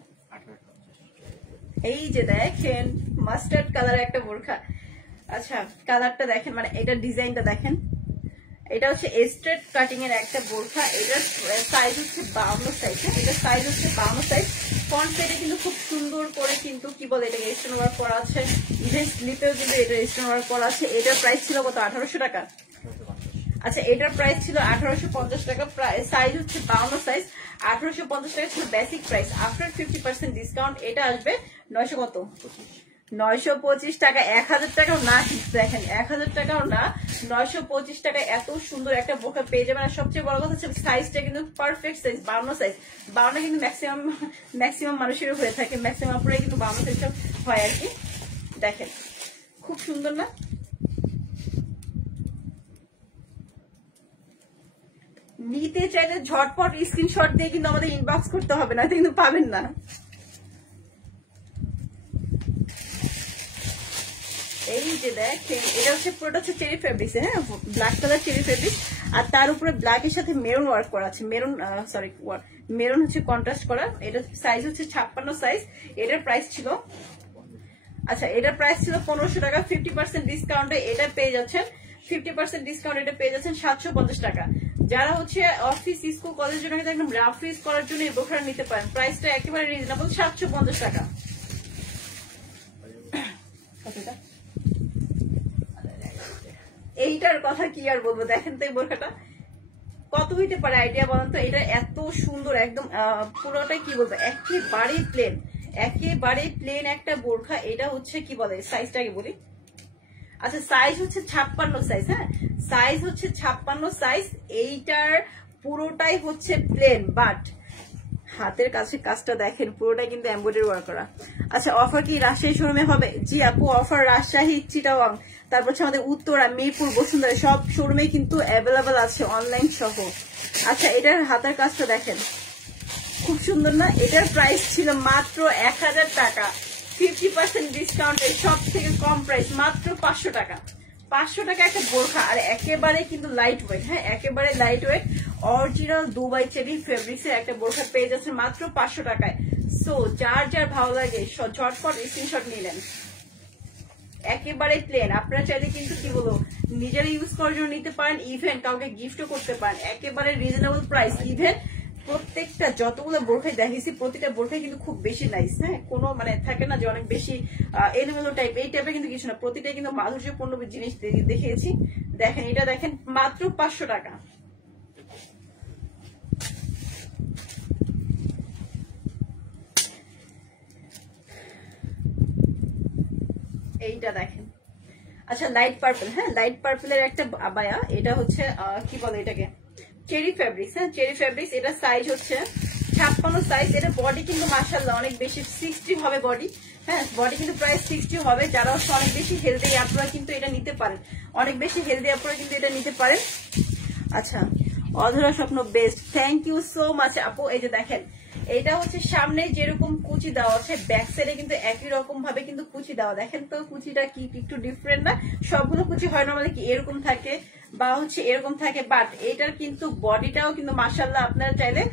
এই যে দেখেন মাস্টার্ড কালার একটা বোরখা। আচ্ছা কালারটা দেখেন, মানে এটা ডিজাইনটা দেখেন, এটা হচ্ছে স্ট্রেট কাটিং এর একটা বোরখা। এটার সাইজ হচ্ছে 52 সাইজ, এটা সাইজ হচ্ছে 52 সাইজ। ফ্রন্ট সাইডে কিন্তু খুব সুন্দর করে কিন্তু কি বলে এটা স্টোন ওয়ার্ক করা আছে, ইভেন স্লিপেও কিন্তু এটা স্টোন ওয়ার্ক করা আছে। এটার প্রাইস ছিল কত? 1800 টাকা। আচ্ছা এটার প্রাইস ছিল 1850 টাকা, সাইজ হচ্ছে 52 সাইজ। 1850 টাকা ছিল বেসিক প্রাইস। আফটার 50% ডিসকাউন্ট এটা আসবে 900 কত? 925 টাকা। 1000 টাকাও না, দেখেন 1000 টাকাও না, 925 টাকা এত সুন্দর একটা বোরখা পেয়ে যাবেন। আর সবচেয়ে বড় কথা হচ্ছে সাইজটা কিন্তু পারফেক্ট সাইজ, 52 সাইজ। 52 কিন্তু ম্যাক্সিমাম মানুষের হয়ে থাকে, ম্যাক্সিমাম পুরো কিন্তু 52 সাইজ হয় আর কি। দেখেন খুব সুন্দর না? নিতে চাইলে ঝটপট স্ক্রিনশট দিয়ে কিন্তু আমাদের ইনবক্স করতে হবে, না কিন্তু পাবেন না। এই যে দেখেন এটা হচ্ছে পুরোটা হচ্ছে চেরি ফেব্রিক্স, হ্যাঁ ব্ল্যাক কালার চেরি ফেব্রিক্স। আর তার উপরে ব্ল্যাক এর সাথে মেরুন ওয়ার্ক করা আছে, মেরুন হচ্ছে কন্ট্রাস্ট করা। এটা সাইজ হচ্ছে 56 সাইজ। এটার প্রাইস ছিল, আচ্ছা এটার প্রাইস ছিল 1500 টাকা। 50% ডিসকাউন্টে এটা পেয়ে যাচ্ছেন, 50% ডিসকাউন্ট এটা পেয়ে যাচ্ছেন 750 টাকা। যারা হচ্ছে অফিস স্কুল কলেজের জন্য একদম রাফ ইউজ করার জন্য এই বোরখাটা নিতে পারেন। প্রাইসটা একেবারে রিজনেবল, 750 টাকা। এইটার কথা কি আর বলবো, দেখেন তো এই বোরখাটা কত হইতে পারে আইডিয়া বলেন তো। এটা এত সুন্দর একদম পুরোটাই কি বলবো একেবারে প্লেন একটা বোরখা। এটা হচ্ছে কি বলে সাইজটাকে বলি, আচ্ছা সাইজ হচ্ছে 56 সাইজ, হ্যাঁ সাইজ হচ্ছে 56 সাইজ। এইটার পুরোটাই হচ্ছে প্লেন, বাট হাতের কাছে কাজটা দেখেন পুরোটাই কিন্তু এমব্রয়ডারি ওয়ার্ক করা। আচ্ছা অফার কি রাজশাহী শোরুমে হবে? জি আপু অফার রাজশাহী, চিটাগাং, তারপর হচ্ছে আমাদের উত্তরা, মিরপুর, বসুন্ধরা সব শোরুমে কিন্তু অ্যাভেলেবেল আছে অনলাইন সহ। আচ্ছা এটার হাতের কাজটা দেখেন খুব সুন্দর না? এটার প্রাইস ছিল মাত্র 1000 টাকা। 50% ডিসকাউন্টের সব থেকে কম প্রাইস মাত্র 500 টাকা। 500 টাকা একটা বোরখা, আর একেবারে কিন্তু লাইট ওয়েট, হ্যাঁ একেবারে light weight original Dubai cherry fabrics এর একটা বোরখা পেয়ে যাচ্ছে মাত্র 500 টাকায়। সো যার যার ভালো লাগে ঝটপট স্ক্রিনশট নিলেন। একেবারে প্লেন, আপনারা চাইলে কিন্তু কি বলবো নিজেরা ইউজ করার জন্য নিতে পারেন, ইভেন কাউকে গিফটও করতে পারেন। একেবারে রিজনেবল প্রাইস। ইভেন প্রত্যেকটা যতগুলো বোরখাই দেখেছি প্রতিটা বোরখাই কিন্তু খুব বেশি নাইস, হ্যাঁ কোনো মানে থাকে না যে অনেক বেশি এলোমেলো টাইপ, এই টাইপের কিন্তু কিছু না, প্রতিটাই কিন্তু মাধুর্যপূর্ণ জিনিস দেখিয়েছি। দেখেন এটা দেখেন মাত্র 500 টাকা। এইটা দেখেন, আচ্ছা লাইট পার্পল, হ্যাঁ লাইট পার্পলের একটা আবায়া। এটা হচ্ছে কি বলে এটাকে চেরি ফেব্রিক্স, হ্যাঁ চেরি ফেব্রিক্স। এটা সাইজ হচ্ছে 56 সাইজ। এটা বডি কিন্তু মাশাআল্লাহ অনেক বেশি 60 হবে বডি, হ্যাঁ বডি কিন্তু প্রায় 60 হবে। যারা হচ্ছে অনেক বেশি হেলদি আপনারা কিন্তু এটা নিতে পারেন, অনেক বেশি হেলদি আপনারা কিন্তু এটা নিতে পারেন। আচ্ছা Adhora Swapno best, thank you so much আপু। এই যে দেখেন এটা হচ্ছে সামনে যেরকম কুচি দেওয়া আছে ব্যাক সাইডে কিন্তু একই রকম ভাবে কিন্তু কুচি দেওয়া। দেখেন তো কুচিটা কি একটু ডিফারেন্ট না? সবগুলো কুচি হয় নরমালি কি এরকম থাকে বা হচ্ছে এরকম থাকে, বাট এটার কিন্তু বডিটাও কিন্তু মাশাআল্লাহ আপনারা চাইলে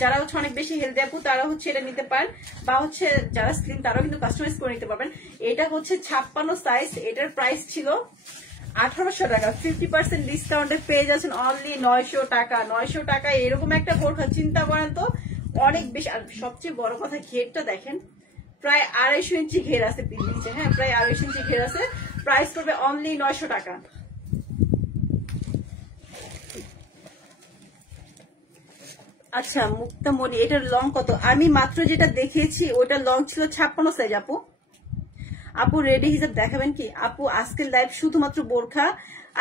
যারা হচ্ছে অনেক বেশি হেলদি আপু তারা হচ্ছে এটা নিতে পারেন, বা হচ্ছে যারা স্লিম তারাও কিন্তু কাস্টমাইজ করে নিতে পারবেন। এটা হচ্ছে 56 সাইজ। এটার প্রাইস ছিল 1800 টাকা। 50% ডিসকাউন্টে পেয়ে যাচ্ছেন অনলি 900 টাকা। 900 টাকা এরকম একটা বোরখা চিন্তা করেন তো, অনেক বেশি। আর সবচেয়ে বড় কথা ঘেরটা দেখেন, প্রায় 250 ইঞ্চি ঘের আছে নিচে, হ্যাঁ প্রায় 250 ইঞ্চি ঘের আছে। প্রাইস পড়বে অনলি 900 টাকা। আচ্ছা মুক্তামণি এটার লং কত? আমি মাত্র যেটা দেখিয়েছি ওটা লং ছিল 56 সাইজ আপু। আপু রেডি হিজাব দেখাবেন কি? আপু আজকের লাইভ শুধুমাত্র বোরখা,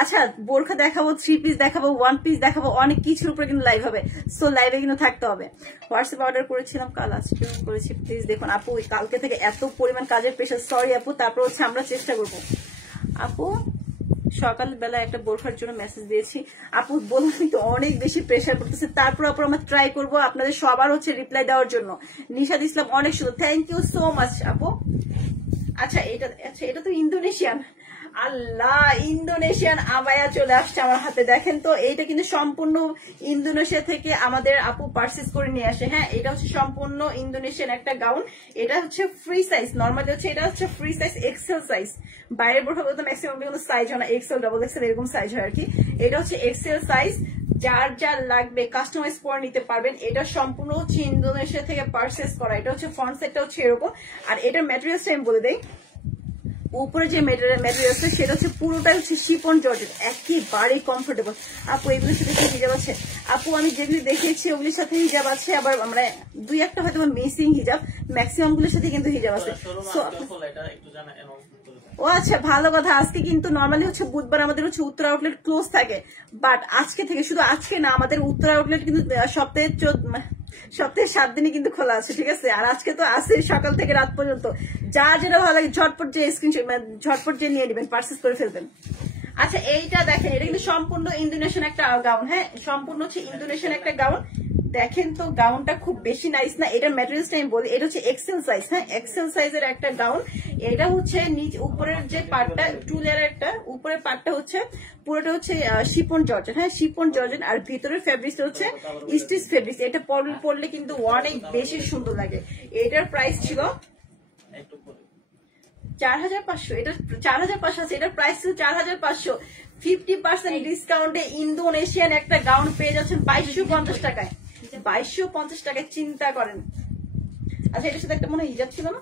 আচ্ছা বোরখা দেখাবো, 3 পিস দেখাবো, 1 পিস দেখাবো, অনেক কিছুর উপরে কিন্তু লাইভ হবে। সো লাইভে কিন্তু থাকতে হবে। হোয়াটসঅ্যাপ অর্ডার করেছিলাম কাল, আজকে করেছি, প্লিজ দেখুন আপু কালকে থেকে এত পরিমাণ কাজের প্রেশার, সরি আপু। তারপর হচ্ছে আমরা চেষ্টা করবো। আপু সকালবেলা একটা বোরখার জন্য মেসেজ দিয়েছি, আপু বললাম কিন্তু অনেক বেশি প্রেশার পড়তেছে, তারপর আপু আমরা ট্রাই করবো আপনাদের সবার হচ্ছে রিপ্লাই দেওয়ার জন্য। নিশাদ ইসলাম অনেক সুন্দর, থ্যাংক ইউ সো মাচ আপু। আচ্ছা এটা তো ইন্দোনেশিয়ান, আল্লাহ ইন্দোনেশিয়ান আবায়া চলে আসছে আমার হাতে। দেখেন তো এইটা কিন্তু সম্পূর্ণ ইন্দোনেশিয়া থেকে আমাদের আপু পারচেজ করে নিয়ে আসে। হ্যাঁ এটা হচ্ছে সম্পূর্ণ ইন্দোনেশিয়ান একটা গাউন। এটা হচ্ছে ফ্রি সাইজ, নর্মালি হচ্ছে এটা হচ্ছে ফ্রি সাইজ, এক্সেল সাইজ। বাইরের বোরখা তো ম্যাক্সিমাম কোনো সাইজ হয় না, এক্সেল, ডাবল এক্সেল এরকম সাইজ হয় আর কি। এটা হচ্ছে এক্সেল সাইজ, যার যার লাগবে কাস্টমাইজ করে নিতে পারবেন। এটা সম্পূর্ণ হচ্ছে ইন্দোনেশিয়া থেকে পারচেজ করা। এটা হচ্ছে ফ্রন্ট সাইডটা হচ্ছে এরকম। আর এটার ম্যাটেরিয়ালসটা আমি বলে দেই, উপরে যে ম্যাটেরিয়ালসটা সেটা হচ্ছে পুরোটাই হচ্ছে শিফন জর্জেট, একেবারেই কমফোর্টেবল। আপু এগুলোর সাথে কি হিজাব আছে? আপু আমি যেগুলি দেখিয়েছি ওগুলির সাথে হিজাব আছে, আবার আমরা 2-1টা হয়তো মিসিং হিজাব, ম্যাক্সিমাম গুলোর সাথে কিন্তু হিজাব আছে। ও আচ্ছা ভালো কথা। আজকে কিন্তু নর্মালি হচ্ছে বুধবার আমাদের হচ্ছে উত্তর আউটলেট ক্লোজ থাকে, বাট আজকে থেকে, শুধু আজকে না, আমাদের উত্তর আউটলেট কিন্তু সপ্তাহে 7 দিনই কিন্তু খোলা আছে, ঠিক আছে। আর আজকে তো আছে সকাল থেকে রাত পর্যন্ত। যা যেটা ভালো লাগে ঝটপট যে স্ক্রিনশট, ঝটপট যে নিয়ে নেবেন, পারচেজ করে ফেলবেন। আচ্ছা এইটা দেখেন, এটা কিন্তু সম্পূর্ণ ইন্দোনেশিয়ান একটা গাউন। হ্যাঁ সম্পূর্ণ হচ্ছে ইন্দোনেশিয়ান একটা গাউন। দেখেন তো গাউনটা খুব বেশি নাইস না? এটার ম্যাটেরিয়ালসটা আমি বলি, এটা হচ্ছে এক্সেল সাইজ। হ্যাঁ এক্সেল সাইজের একটা গাউন। এটা হচ্ছে উপরের যে পার্টটা, টুলের একটা উপরের পার্টটা হচ্ছে পুরোটা হচ্ছে শিফন জর্জেট। হ্যাঁ শিফন জর্জেট, আর ভিতরের ফেব্রিক্সটা হচ্ছে স্টিচ ফেব্রিক্স। এটা পরলে কিন্তু অনেক বেশি সুন্দর লাগে। এটার প্রাইস ছিল 4500, এটা 4500 আছে, এটার প্রাইস ছিল 4500। 50% ডিসকাউন্টে ইন্দোনেশিয়ান একটা গাউন পেয়ে যাচ্ছেন 2250 টাকায়। 2250 টাকায়, চিন্তা করেন। আচ্ছা এটার সাথে একটা মনে হয় হিজাব ছিল না?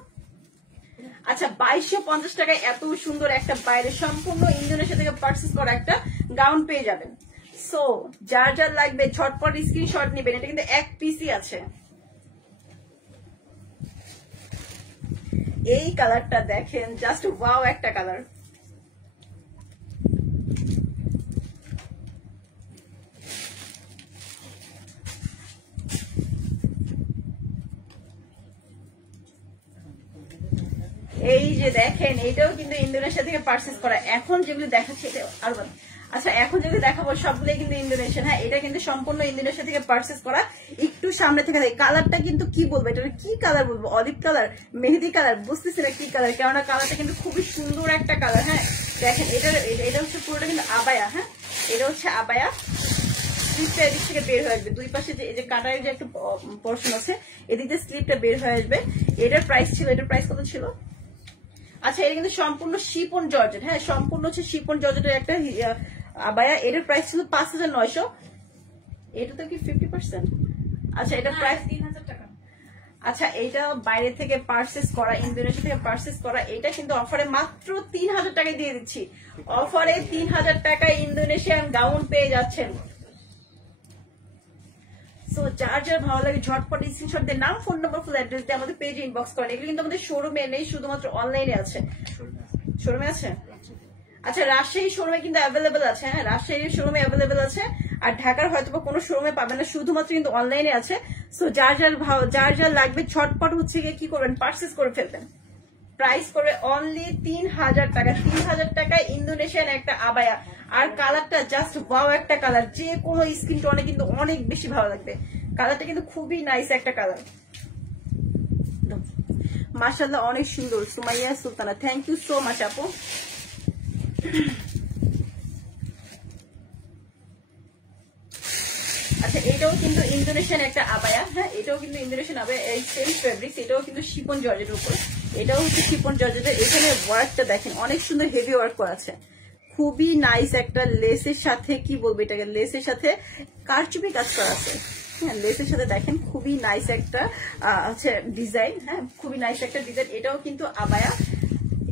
আচ্ছা 2250 টাকায় এত সুন্দর একটা বাইরে সম্পূর্ণ ইন্দোনেশিয়া থেকে পারচেজ করা একটা গাউন পেয়ে যাবেন। সো যার যার লাগবে ঝটপট স্ক্রিনশট নেবেন। এটা কিন্তু এক পিসই আছে। এই কালারটা দেখেন, জাস্ট ওয়াও একটা কালার। এই যে দেখেন, এইটাও কিন্তু ইন্দোনেশিয়া থেকে পারচেজ করা। এখন যেগুলো দেখাচ্ছে এটা আরো, আচ্ছা এখন যেগুলো দেখাবো সবগুলোই কিন্তু ইন্দোনেশিয়ান। হ্যাঁ এটা কিন্তু সম্পূর্ণ ইন্দোনেশিয়া থেকে পারচেজ করা। একটু সামনে থেকে দেখি কালারটা কিন্তু কি বলবো, এটা কি কালার বলবো, অলিভ কালার, মেহেদি কালার, বুঝতেছি না কি কালার, কেননা কালারটা কিন্তু খুবই সুন্দর একটা কালার। হ্যাঁ দেখেন এটা হচ্ছে পুরোটা কিন্তু আবায়া। হ্যাঁ এটা হচ্ছে আবায়া। স্লিপটা এদিক থেকে বের হয়ে আসবে, দুই পাশে যে এই যে কাটারের যে একটা পোর্শন আছে এদিক দিয়ে স্লিপটা বের হয়ে আসবে। এটার প্রাইস কত ছিল? আচ্ছা এটা কিন্তু সম্পূর্ণ শিফন জর্জেট। হ্যাঁ সম্পূর্ণ হচ্ছে শিফন জর্জেটের একটা আবায়া। এটার প্রাইস ছিল 5900। এটা তো কি 50%? আচ্ছা এটা প্রাইস 3000 টাকা। আচ্ছা এইটা বাইরে থেকে পারচেজ করা, ইন্দোনেশিয়া থেকে পারচেজ করা। এটা কিন্তু অফারে মাত্র 3000 টাকায় দিয়ে দিচ্ছি। অফারে 3000 টাকায় ইন্দোনেশিয়ান গাউন পেয়ে যাচ্ছেন। সো যার যার ভালো লাগে ঝটপট স্ক্রিনশট দিয়ে নাম, ফোন নাম্বার, ফুল অ্যাড্রেস দিয়ে আমাদের পেজে ইনবক্স করেন। এগুলো কিন্তু আমাদের শোরুমে নেই, শুধুমাত্র অনলাইনে আছে। শোরুমে আছে? আচ্ছা রাজশাহী শোরুমে কিন্তু অ্যাভেলেবেল আছে। হ্যাঁ রাজশাহীর শোরুমে অ্যাভেলেবেল আছে, আর ঢাকার হয়তো কোনো শোরুমে পাবেন না, শুধুমাত্র কিন্তু অনলাইনে আছে। সো যার যার লাগবে ঝটপট হচ্ছে গিয়ে কি করবেন, পারচেজ করে ফেলবেন। প্রাইস করবে অনলি 3000 টাকা। 3000 টাকায় ইন্দোনেশিয়ান একটা আবায়া। আর কালারটা জাস্ট ওয়াও একটা কালার, যে কোনো স্কিন টোনে কিন্তু অনেক বেশি ভালো লাগবে। কালারটা কিন্তু খুবই নাইস একটা কালার, মাশাআল্লাহ অনেক সুন্দর। Sumaiya Sultana, thank you so much আপু। আচ্ছা এটাও কিন্তু ইন্দোনেশিয়ান একটা আবায়া। হ্যাঁ এটাও কিন্তু ইন্দোনেশিয়ান আবায়া, এই সেম ফেব্রিক্স। এটাও কিন্তু শিফন জর্জেটের উপর, এটাও হচ্ছে শিফন জর্জেটের। এখানে ওয়ার্কটা দেখেন অনেক সুন্দর, হেভি ওয়ার্ক করা আছে, খুবই নাইস একটা লেসের সাথে, কি বলবো এটাকে, লেসের সাথে কারচুপি কাজ করা আছে। হ্যাঁ লেসের সাথে দেখেন খুবই নাইস একটা হচ্ছে ডিজাইন। হ্যাঁ খুবই নাইস একটা ডিজাইন। এটাও কিন্তু আবায়া।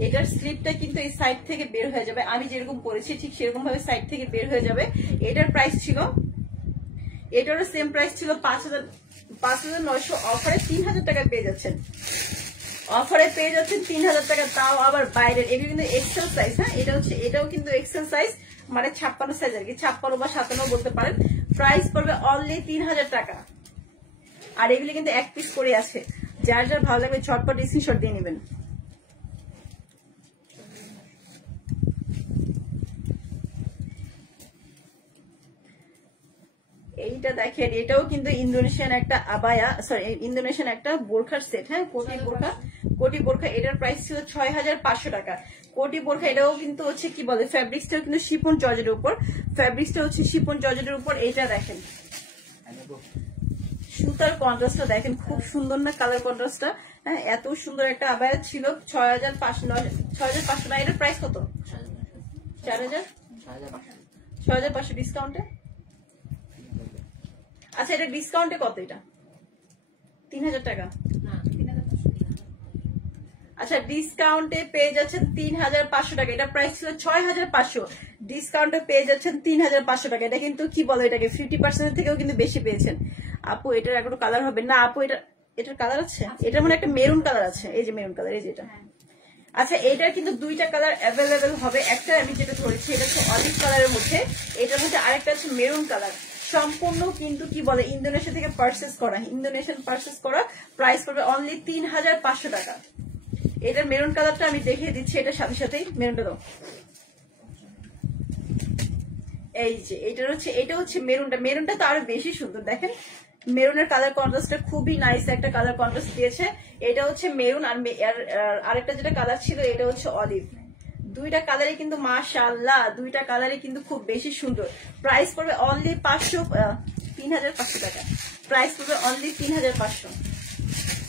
এটার স্লিপটা কিন্তু এই সাইড থেকে বের হয়ে যাবে, আমি যেরকম পরেছি ঠিক সেরকম ভাবে সাইড থেকে বের হয়ে যাবে। এটার প্রাইস ছিল, এটারও সেম প্রাইস ছিল 5900। অফারে 3000 টাকা পেয়ে যাচ্ছেন। অফারে পেয়ে যাচ্ছেন 3000 টাকা, তাও আবার বাইরের। এগুলো কিন্তু এক্সেল সাইজ, হ্যাঁ এটাও কিন্তু এক্সেল সাইজ, মানে 56 সাইজ আর কি, 56 বা 57 বলতে পারেন। প্রাইস পড়বে অনলি 3000 টাকা। আর এগুলি কিন্তু এক পিস করে আছে, যার যার ভালো লাগবে ঝটপট স্ক্রিনশট দিয়ে নেবেন। এইটা দেখেন, এটাও কিন্তু ইন্দোনেশিয়ান একটা আবায়া, সরি ইন্দোনেশিয়ান একটা বোরখার সেট, হ্যাঁ কোটি বোরখা। এটার প্রাইস ছিল 6500 টাকা। কোটি বোরখা, এটাও কিন্তু হচ্ছে কি বলে ফ্যাব্রিক্সটা কিন্তু শিপন জর্জেটের উপর, ফ্যাব্রিক্সটা হচ্ছে শিপন জর্জেটের উপর। এইটা দেখেন সুতার কন্ট্রাস্টটা দেখেন, খুব সুন্দর না কালার কন্ট্রাস্টটা, হ্যাঁ এত সুন্দর একটা আবায়া ছিল। 6500 না, এটার প্রাইস কত? 6500 ডিসকাউন্টে। আচ্ছা এটা ডিসকাউন্টে কত? এটা 3000 টাকা। আচ্ছা ডিসকাউন্টে পেয়ে যাচ্ছেন 3500 টাকা। এটা প্রাইস ছিল 6500, ডিসকাউন্টে পেয়ে যাচ্ছেন 3500 টাকা। এটা কিন্তু কি বলে এটাকে 50% থেকেও কিন্তু বেশি পেয়েছেন। আপু এটার একটা কালার হবে না? আপু এটার কালার আছে, এটার মানে একটা মেরুন কালার আছে, এই যে মেরুন কালার, এই যেটা। আচ্ছা এটার কিন্তু দুইটা কালার অ্যাভেলেবেল হবে। একটা আমি যেটা ধরেছি এটা হচ্ছে অলিভ কালারের মধ্যে, এটার মধ্যে আরেকটা হচ্ছে মেরুন কালার। সম্পূর্ণ কিন্তু কি বলে ইন্দোনেশিয়া থেকে পারচেস করা, ইন্দোনেশিয়ান পারচেস করা। প্রাইস পড়বে অনলি 3500 টাকা। এটার মেরুন কালারটা আমি দেখিয়ে দিচ্ছি, এটার সাথে সাথেই মেরুনটা দাও। এই যে এটা হচ্ছে মেরুনটা তো আরো বেশি সুন্দর। দেখেন মেরুনের কালার কন্ট্রাস্টটা খুবই নাইস একটা কালার কন্ট্রাস্ট দিয়েছে। এটা হচ্ছে মেরুন, আর আরেকটা যেটা কালার ছিল এটা হচ্ছে অলিভ। দুইটা কালারই কিন্তু মাশাআল্লাহ, দুইটা কালারই কিন্তু খুব বেশি সুন্দর। প্রাইস পড়বে অনলি 3500 টাকা। প্রাইস পড়বে অনলি 3500।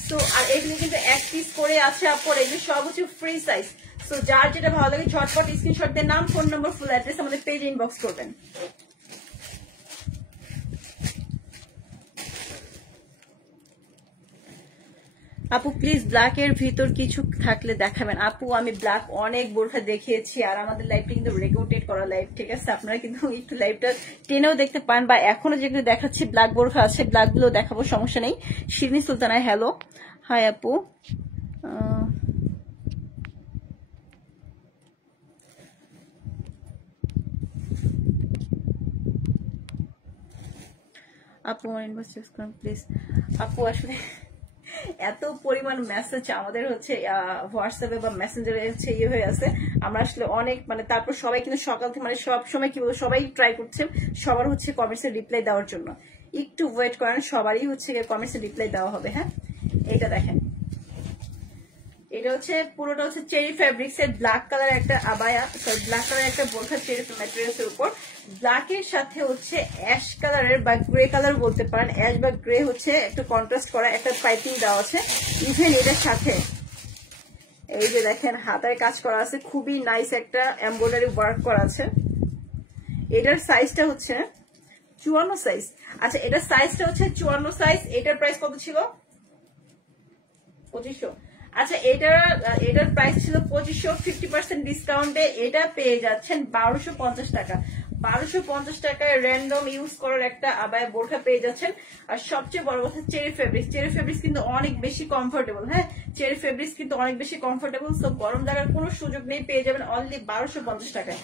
তো আর এগুলি কিন্তু এক পিস করে আছে আপনার, এগুলি সব হচ্ছে ফ্রি সাইজ। তো যার যেটা ভালো লাগে ঝটপট স্ক্রিনশট দিয়ে নাম, ফোন নম্বর, ফুল অ্যাড্রেস আমাদের পেজে ইনবক্স করবেন। আপু প্লিজ ব্ল্যাক এর ভিতর কিছু থাকলে দেখাবেন। আপু আমি ব্ল্যাক অনেক বোরখা দেখিয়েছি, আর আমাদের লাইভটা কিন্তু রেকর্ডেড করা লাইভ, ঠিক আছে? আপনারা কিন্তু একটু লাইভটা টেনেও দেখতে পান, বা এখনো যেগুলো দেখাচ্ছি ব্ল্যাক বোরখা আছে ব্ল্যাক গুলো দেখাবো, সমস্যা নেই। শিরিনী সুলতানা হ্যালো, হাই আপু। আপু ইনবক্স চেক করুন প্লিজ। আপু আসলে এত পরিমাণ মেসেজ আমাদের হচ্ছে হোয়াটসঅ্যাপে বা মেসেঞ্জারে হচ্ছে ইয়ে হয়ে আছে, আমরা আসলে অনেক মানে, তারপর সবাই কিন্তু সকাল থেকে মানে সব সময় কি বলবো সবাই ট্রাই করছে সবার হচ্ছে কমেন্টসের রিপ্লাই দেওয়ার জন্য। একটু ওয়েট করেন, সবারই হচ্ছে কমেন্টসের রিপ্লাই দেওয়া হবে। হ্যাঁ এটা দেখেন, এটা হচ্ছে পুরোটা হচ্ছে চেরি ফ্যাব্রিক্স এর ব্ল্যাক কালার একটা আবায়া, সরি ব্ল্যাক কালার একটা বোরখা চেরি ম্যাটেরিয়ালস এর উপর। ব্ল্যাক এর সাথে হচ্ছে অ্যাশ কালারের বা গ্রে কালার বলতে পারেন, অ্যাশ বা গ্রে হচ্ছে একটু কন্ট্রাস্ট করা একটা পাইপিং দেওয়া আছে। ইভেন এটার সাথে এই যে দেখেন হাতায় কাজ করা আছে, খুবই নাইস একটা এমব্রয়ডারি ওয়ার্ক করা আছে। এটার সাইজটা হচ্ছে 54 সাইজ। আচ্ছা এটার সাইজটা হচ্ছে 54 সাইজ। এটার প্রাইস কত ছিল? 2500। আচ্ছা এটার প্রাইস ছিল 2500, 50% ডিসকাউন্টে এটা পেয়ে যাচ্ছেন 1250 টাকা। 1250 টাকায় র্যান্ডম ইউজ করার একটা আবায়া বোরখা পেয়ে যাচ্ছেন। আর সবচেয়ে বড় কথা চেরি ফেব্রিক্স কিন্তু অনেক বেশি কমফোর্টেবল। হ্যাঁ চেরি ফেব্রিক্স কিন্তু অনেক বেশি কমফোর্টেবল, সো গরম লাগার কোনো সুযোগ নেই, পেয়ে যাবেন অনলি 1250 টাকায়।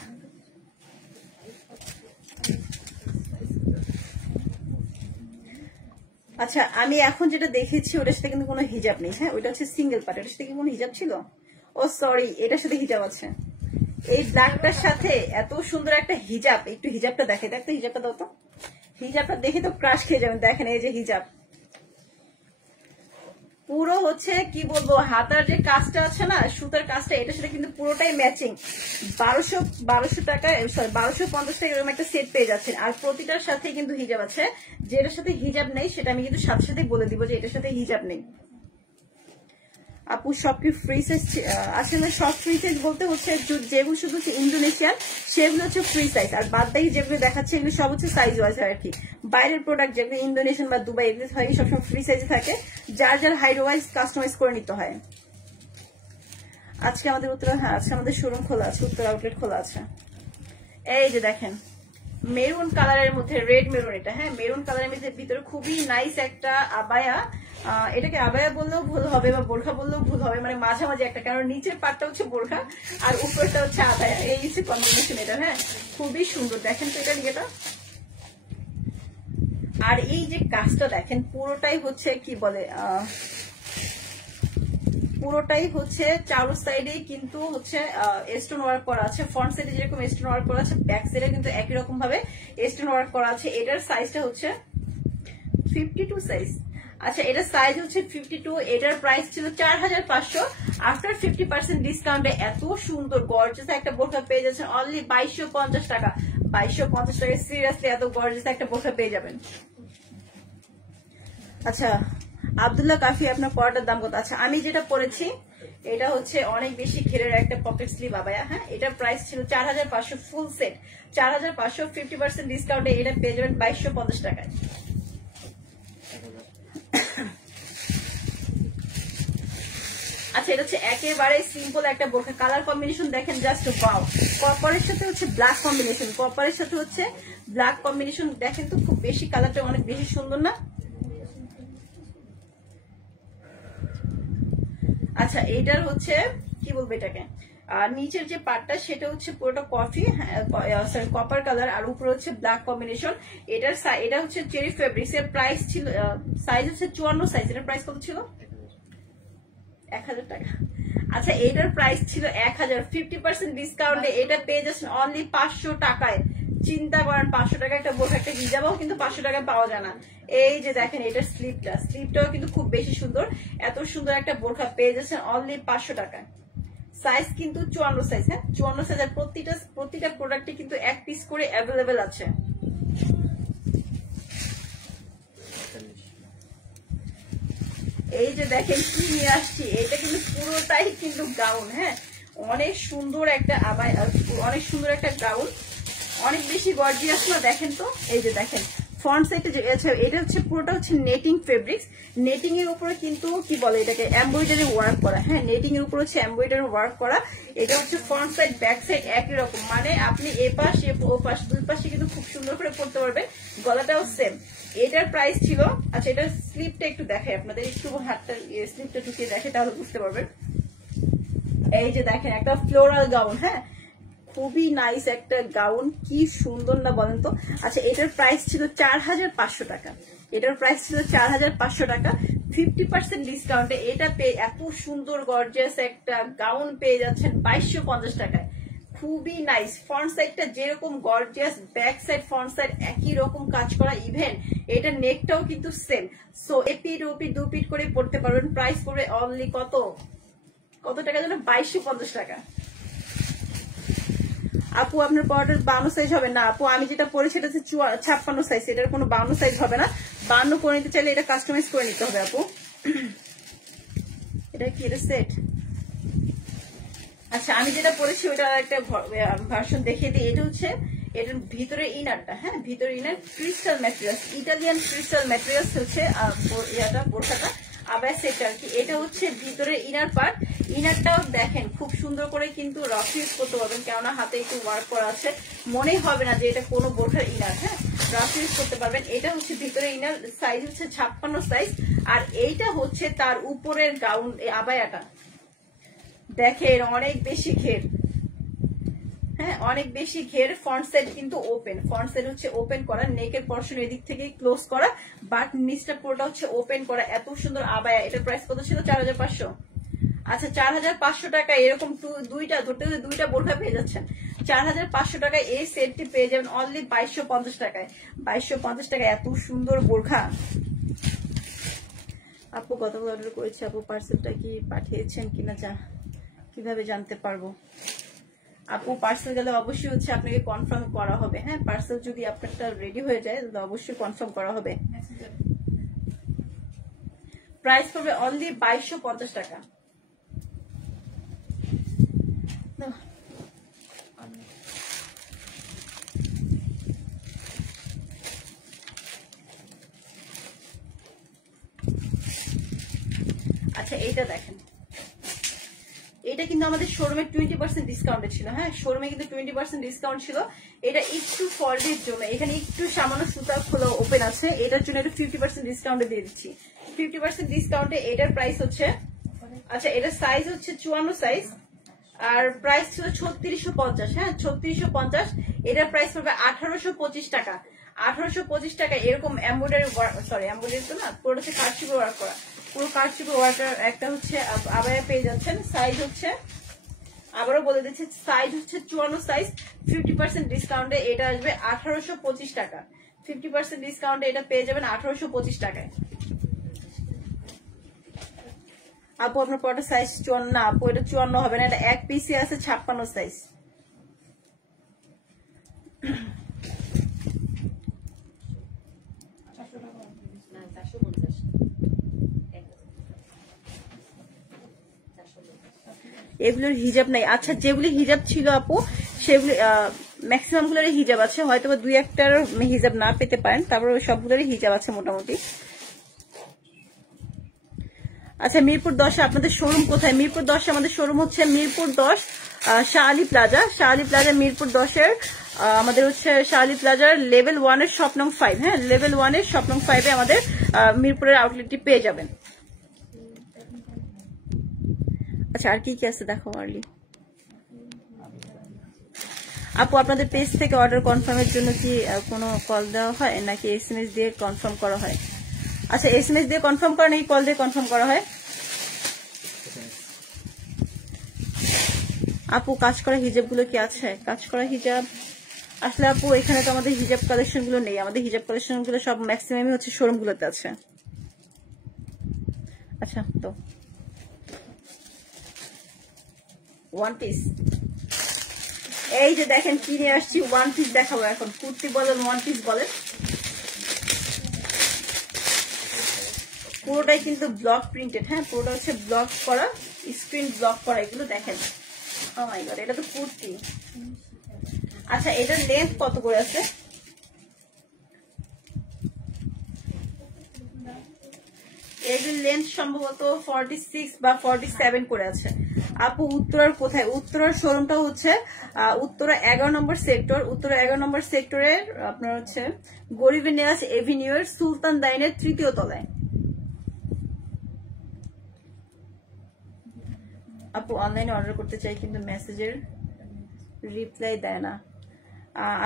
আচ্ছা আমি এখন যেটা দেখেছি ওটার সাথে কিন্তু কোনো হিজাব নেই। হ্যাঁ ওইটা হচ্ছে সিঙ্গেল পার্ট, ওটার সাথে কি কোনো হিজাব ছিল? ও সরি, এটার সাথে হিজাব আছে। এই ব্ল্যাকটার সাথে এত সুন্দর একটা হিজাব, একটু হিজাবটা দেখে, দেখতে হিজাবটা দাও তো। হিজাবটা দেখে তো ক্রাশ খেয়ে যাবেন। দেখেন এই যে হিজাব, পুরো হচ্ছে কি বলবো হাতার যে কাজটা আছে না সুতার কাজটা, এটার সাথে কিন্তু পুরোটাই ম্যাচিং। 1200 টাকা, সরি 1250 টাকা এরকম একটা সেট পেয়ে যাচ্ছেন। আর প্রতিটার সাথে কিন্তু হিজাব আছে। যেটার সাথে হিজাব নেই সেটা আমি কিন্তু সাথে সাথে বলে দিব যে এটার সাথে হিজাব নেই। আপু সব কি ফ্রি সাইজ? আসলে সব ফ্রি সাইজ বলতে হচ্ছে যেগুলো শুধু হচ্ছে ইন্দোনেশিয়ান সেগুলো হচ্ছে ফ্রি সাইজ, আর বাদ বাকি যেগুলো দেখাচ্ছে এগুলো সব হচ্ছে সাইজ ওয়াইজ আর কি। বাইরের প্রোডাক্ট যেগুলো ইন্দোনেশিয়ান বা দুবাই এগুলো হয় সবসময় ফ্রি সাইজে থাকে, যার যার হাইট ওয়াইজ কাস্টমাইজ করে নিতে হয়। আজকে আমাদের আজকে আমাদের শোরুম খোলা আছে, উত্তর আউটলেট খোলা আছে। এই যে দেখেন মেরুন কালারের মধ্যে, রেড মেরুন এটা, হ্যাঁ মেরুন কালারের মধ্যে ভিতরে খুবই নাইস একটা আবায়া। এটাকে আবায়া বললেও ভুল হবে বা বোরখা বললেও ভুল হবে, মানে মাঝামাঝি একটা, কারণ নিচের পাটটা হচ্ছে বোরখা আর উপরটা হচ্ছে আবায়া, এই হচ্ছে কম্বিনেশন এটা। হ্যাঁ খুবই সুন্দর, দেখেন তো এটার ইয়েটা। আর এই যে কাজটা দেখেন পুরোটাই হচ্ছে কি বলে, পুরোটাই হচ্ছে চারো সাইডে কিন্তু হচ্ছে স্টোন ওয়ার্ক করা আছে। ফ্রন্ট সাইডে যেরকম স্টোন ওয়ার্ক করা আছে, ব্যাক সাইডে কিন্তু একই রকম ভাবে স্টোন ওয়ার্ক করা আছে। এটার সাইজটা হচ্ছে 52 সাইজ। আচ্ছা এটার সাইজ হচ্ছে 52। এটার প্রাইস ছিল 4500। আফটার 50% ডিসকাউন্টে এত সুন্দর গর্জিয়াস একটা বোরখা পেয়ে যাচ্ছেন অনলি 2250 টাকা। 2250 টাকায় সিরিয়াসলি এত গর্জিয়াস একটা বোরখা পেয়ে যাবেন। আচ্ছা আব্দুল্লাহ কাফি, আপনার পরাটার দাম কত? আচ্ছা আমি যেটা পরেছি এটা হচ্ছে অনেক বেশি ঘেরের একটা পকেট স্লিভ আবায়া। হ্যাঁ এটার প্রাইস ছিল 4500 ফুল সেট, 4500। 50% ডিসকাউন্টে এটা পেয়ে যাবেন 2250 টাকায়। আচ্ছা এটা হচ্ছে একেবারে সিম্পল একটা বোরখা, কালার কম্বিনেশন দেখেন জাস্ট ওয়াও। কপারের সাথে হচ্ছে ব্ল্যাক কম্বিনেশন, কপারের সাথে হচ্ছে ব্ল্যাক কম্বিনেশন, দেখেন তো খুব বেশি কালারটা অনেক বেশি সুন্দর না? আচ্ছা এইটার হচ্ছে কি বলবো এটাকে, আর নিচের যে পার্টটা সেটা হচ্ছে পুরোটা কফি সরি কপার কালার, আর উপরে হচ্ছে ব্ল্যাক কম্বিনেশন। এটা হচ্ছে চেরি ফেব্রিক্স এর প্রাইস ছিল, সাইজ হচ্ছে 54 সাইজ। এটার প্রাইস কত ছিল? 1000 টাকা। আচ্ছা এটার প্রাইস ছিল 1000। 50% ডিসকাউন্টে এটা পেয়ে যাচ্ছেন অনলি 500 টাকায়। চিন্তা করেন 500 টাকা একটা বোরখা, একটা হিজাবও কিন্তু 500 টাকায় পাওয়া যায় না। এই যে দেখেন এটার স্লিপটাও কিন্তু খুব বেশি সুন্দর। এত সুন্দর একটা বোরখা পেয়ে যাচ্ছেন অনলি 500 টাকায়। সাইজ কিন্তু 54 সাইজ। হ্যাঁ 54 সাইজ। আর প্রতিটা প্রোডাক্টে কিন্তু এক পিস করে অ্যাভেলেবেল আছে। এই যে দেখেন কি নিয়ে আসছি, এটা কিন্তু পুরোটাই কিন্তু গাউন। হ্যাঁ অনেক সুন্দর একটা আবাই, অনেক সুন্দর একটা গাউন, অনেক বেশি গর্জিয়াস না? দেখেন তো এই যে দেখেন ফ্রন্ট সাইডে যে এটা হচ্ছে পুরোটা হচ্ছে নেটিং ফেব্রিক্স। নেটিং এর উপরে কিন্তু কি বলে এটাকে এমব্রয়ডারি ওয়ার্ক করা। হ্যাঁ নেটিং এর উপরে হচ্ছে এমব্রয়ডারি ওয়ার্ক করা। এটা হচ্ছে ফ্রন্ট সাইড ব্যাক সাইড একই রকম, মানে আপনি এ পাশ ও পাশ দুই পাশে কিন্তু খুব সুন্দর করে পড়তে পারবেন। গলাটাও সেম। এটার প্রাইস ছিল, আচ্ছা এটার স্লিপটা একটু দেখাই আপনাদের, একটু হাতটা স্লিপটা ঢুকিয়ে দেখে তাহলে বুঝতে পারবেন। এই যে দেখেন একটা ফ্লোরাল গাউন। হ্যাঁ খুবই নাইস একটা গাউন, কি সুন্দর না বলেন তো? আচ্ছা এটার প্রাইস ছিল 4500 টাকা। এটার প্রাইস ছিল 4500 টাকা। 50% ডিসকাউন্টে এটা পেয়ে এত সুন্দর গর্জিয়াস একটা গাউন পেয়ে যাচ্ছেন 2250 টাকায়। খুবই নাইস। ফ্রন্ট সাইডটা যেরকম gorgeous, back side front side একই রকম কাজ করা, ইভেন এটা নেকটাও কিন্তু সেম। সো এপিট ওপিট দু পিট করে পড়তে পারবেন। প্রাইস পড়বে অনলি কত টাকা যেন? 2250 টাকা। আপু আপনার পরাটার 52 সাইজ হবে না? আপু আমি যেটা পরে সেটা হচ্ছে 56 সাইজ, এটার কোনো 52 সাইজ হবে না। 52 করে নিতে চাইলে এটা কাস্টমাইজ করে নিতে হবে আপু। এটা কি এটা সেট? আচ্ছা আমি যেটা পরেছি ওটার একটা ভার্সন দেখিয়ে দিই। এটা হচ্ছে এটার ভিতরে ইনারটা। হ্যাঁ ভিতরে inner crystal materials, Italian crystal materials হচ্ছে বোরখাটা আবার সেট আর কি। এটা হচ্ছে ভিতরে ইনার পার্ট। ইনারটাও দেখেন খুব সুন্দর করে কিন্তু রাফ ইউজ করতে পারবেন, কেননা হাতে একটু ওয়ার্ক করা আছে, মনেই হবে না যে এটা কোনো বোরখার ইনার। হ্যাঁ রাফ ইউজ করতে পারবেন। এটা হচ্ছে ভিতরে ইনার, সাইজ হচ্ছে 56 সাইজ। আর এইটা হচ্ছে তার উপরের গাউন আবায়াটা। দেখেন অনেক বেশি ঘের। হ্যাঁ অনেক বেশি ঘের। ফ্রন্ট সাইড কিন্তু ওপেন, ফ্রন্ট সাইড হচ্ছে ওপেন করা, নেকের পোরশন এদিক থেকে ক্লোজ করা, বাট নিচটা পুরোটা হচ্ছে ওপেন করা। এত সুন্দর আবায়া। এটার প্রাইস কত ছিল? 4500। আচ্ছা 4500 টাকা এরকম দুইটা ধরতে হলে দুইটা বোরখা পেয়ে যাচ্ছেন। 4500 টাকায় এই সেটটি পেয়ে যাবেন অনলি 2250 টাকায়। 2250 টাকায় এত সুন্দর বোরখা। আপু গতকাল অর্ডার করেছি, আপু পার্সেলটা কি পাঠিয়েছেন কিনা কিভাবে জানতে পারবো? আপু পার্সেল গেলে অবশ্যই হচ্ছে আপনাকে কনফার্ম করা হবে। হ্যাঁ পার্সেল যদি আপনারটা রেডি হয়ে যায় তাহলে অবশ্যই কনফার্ম করা হবে। প্রাইস পড়বে অনলি 2250 টাকা। আচ্ছা এইটা দেখেন, এটা কিন্তু আমাদের শোরুমে 20% ডিসকাউন্টে ছিল। হ্যাঁ, শোরুমে কিন্তু 20% ডিসকাউন্ট ছিল। এটা একটু ফল্টের জন্য এখানে একটু সামান্য সুতা খোলা ওপেন আছে, এটার জন্য এটা 50% ডিসকাউন্টে দিয়ে দিচ্ছি। 50% ডিসকাউন্টে এটার প্রাইস হচ্ছে, আচ্ছা এটার সাইজ হচ্ছে 54 সাইজ, আর প্রাইস ছিল 3650। হ্যাঁ 3650, এটার প্রাইস পড়বে 1825 টাকা। 1825 টাকা। এরকম এমব্রয়ডারি সরি এমব্রয়ডারি তো না, পুরো হচ্ছে কারচুপি ওয়ার্ক করা, পুরো কারচুপি ওয়ার্কের একটা হচ্ছে আবায়া পেয়ে যাচ্ছেন। সাইজ হচ্ছে, আবারও বলে দিচ্ছি, সাইজ হচ্ছে 54 সাইজ। 50% ডিসকাউন্টে এটা আসবে 1825 টাকা। 50% ডিসকাউন্টে এটা পেয়ে যাবেন 1825 টাকায়। আপু আপনার পরটা সাইজ 54 না আপু, এটা 54 হবে না, এটা এক পিসে আছে 56 সাইজ। এগুলোর হিজাব নাই। আচ্ছা যেগুলি হিজাব ছিল আপু সেগুলি ম্যাক্সিমাম গুলোরই হিজাব আছে, হয়তো বা 2-1টার হিজাব না পেতে পারেন, তারপরে সবগুলোরই হিজাব আছে মোটামুটি। আচ্ছা মিরপুর 10-এ আপনাদের শোরুম কোথায়? মিরপুর 10-এ আমাদের শোরুম হচ্ছে মিরপুর 10 শাহ আলী প্লাজা। শাহ আলী প্লাজা মিরপুর 10-এর আমাদের হচ্ছে শাহ আলী প্লাজার লেভেল 1 এর শপ নং 5। হ্যাঁ লেভেল 1 এর শপ নং 5-এ আমাদের মিরপুরের আউটলেটটি পেয়ে যাবেন। আচ্ছা আর কি কি আছে দেখো আর্লি। আপু আপনাদের পেজ থেকে অর্ডার কনফার্মের জন্য কি কোনো কল দেওয়া হয় নাকি এসএমএস দিয়ে কনফার্ম করা হয়? আচ্ছা এসএমএস দিয়ে কনফার্ম করা নাকি কল দিয়ে কনফার্ম করা হয়? আপু কাজ করা হিজাব গুলো কি আছে? কাজ করা হিজাব আসলে আপু এখানে তো আমাদের হিজাব কালেকশন গুলো নেই, আমাদের হিজাব কালেকশন গুলো সব ম্যাক্সিমামই হচ্ছে শোরুম গুলোতে আছে। আচ্ছা তো ওয়ান পিস, এই যে দেখেন কি নিয়ে আসছি, ওয়ান পিস দেখাবো এখন। কুর্তি বলেন ওয়ান পিস বলেন, পুরোটাই কিন্তু ব্লক প্রিন্টেড। হ্যাঁ পুরোটা হচ্ছে ব্লক করা, স্ক্রিন ব্লক করা। এগুলো দেখেন, ও মাই গড এটা তো কুর্তি। আচ্ছা এটার লেন্থ কত করে আছে? এটার লেন্থ সম্ভবত 46 বা 47 করে আছে। আপু উত্তরার কোথায়? উত্তরার শোরুমটা হচ্ছে উত্তরা 11 নম্বর সেক্টর। উত্তরা 11 নম্বর সেক্টরের আপনার হচ্ছে গরিবে নেয়াজ এভিনিউর সুলতান দাইনের 3য় তলায়। আপু অনলাইনে অর্ডার করতে চাই কিন্তু মেসেজের রিপ্লাই দেয় না।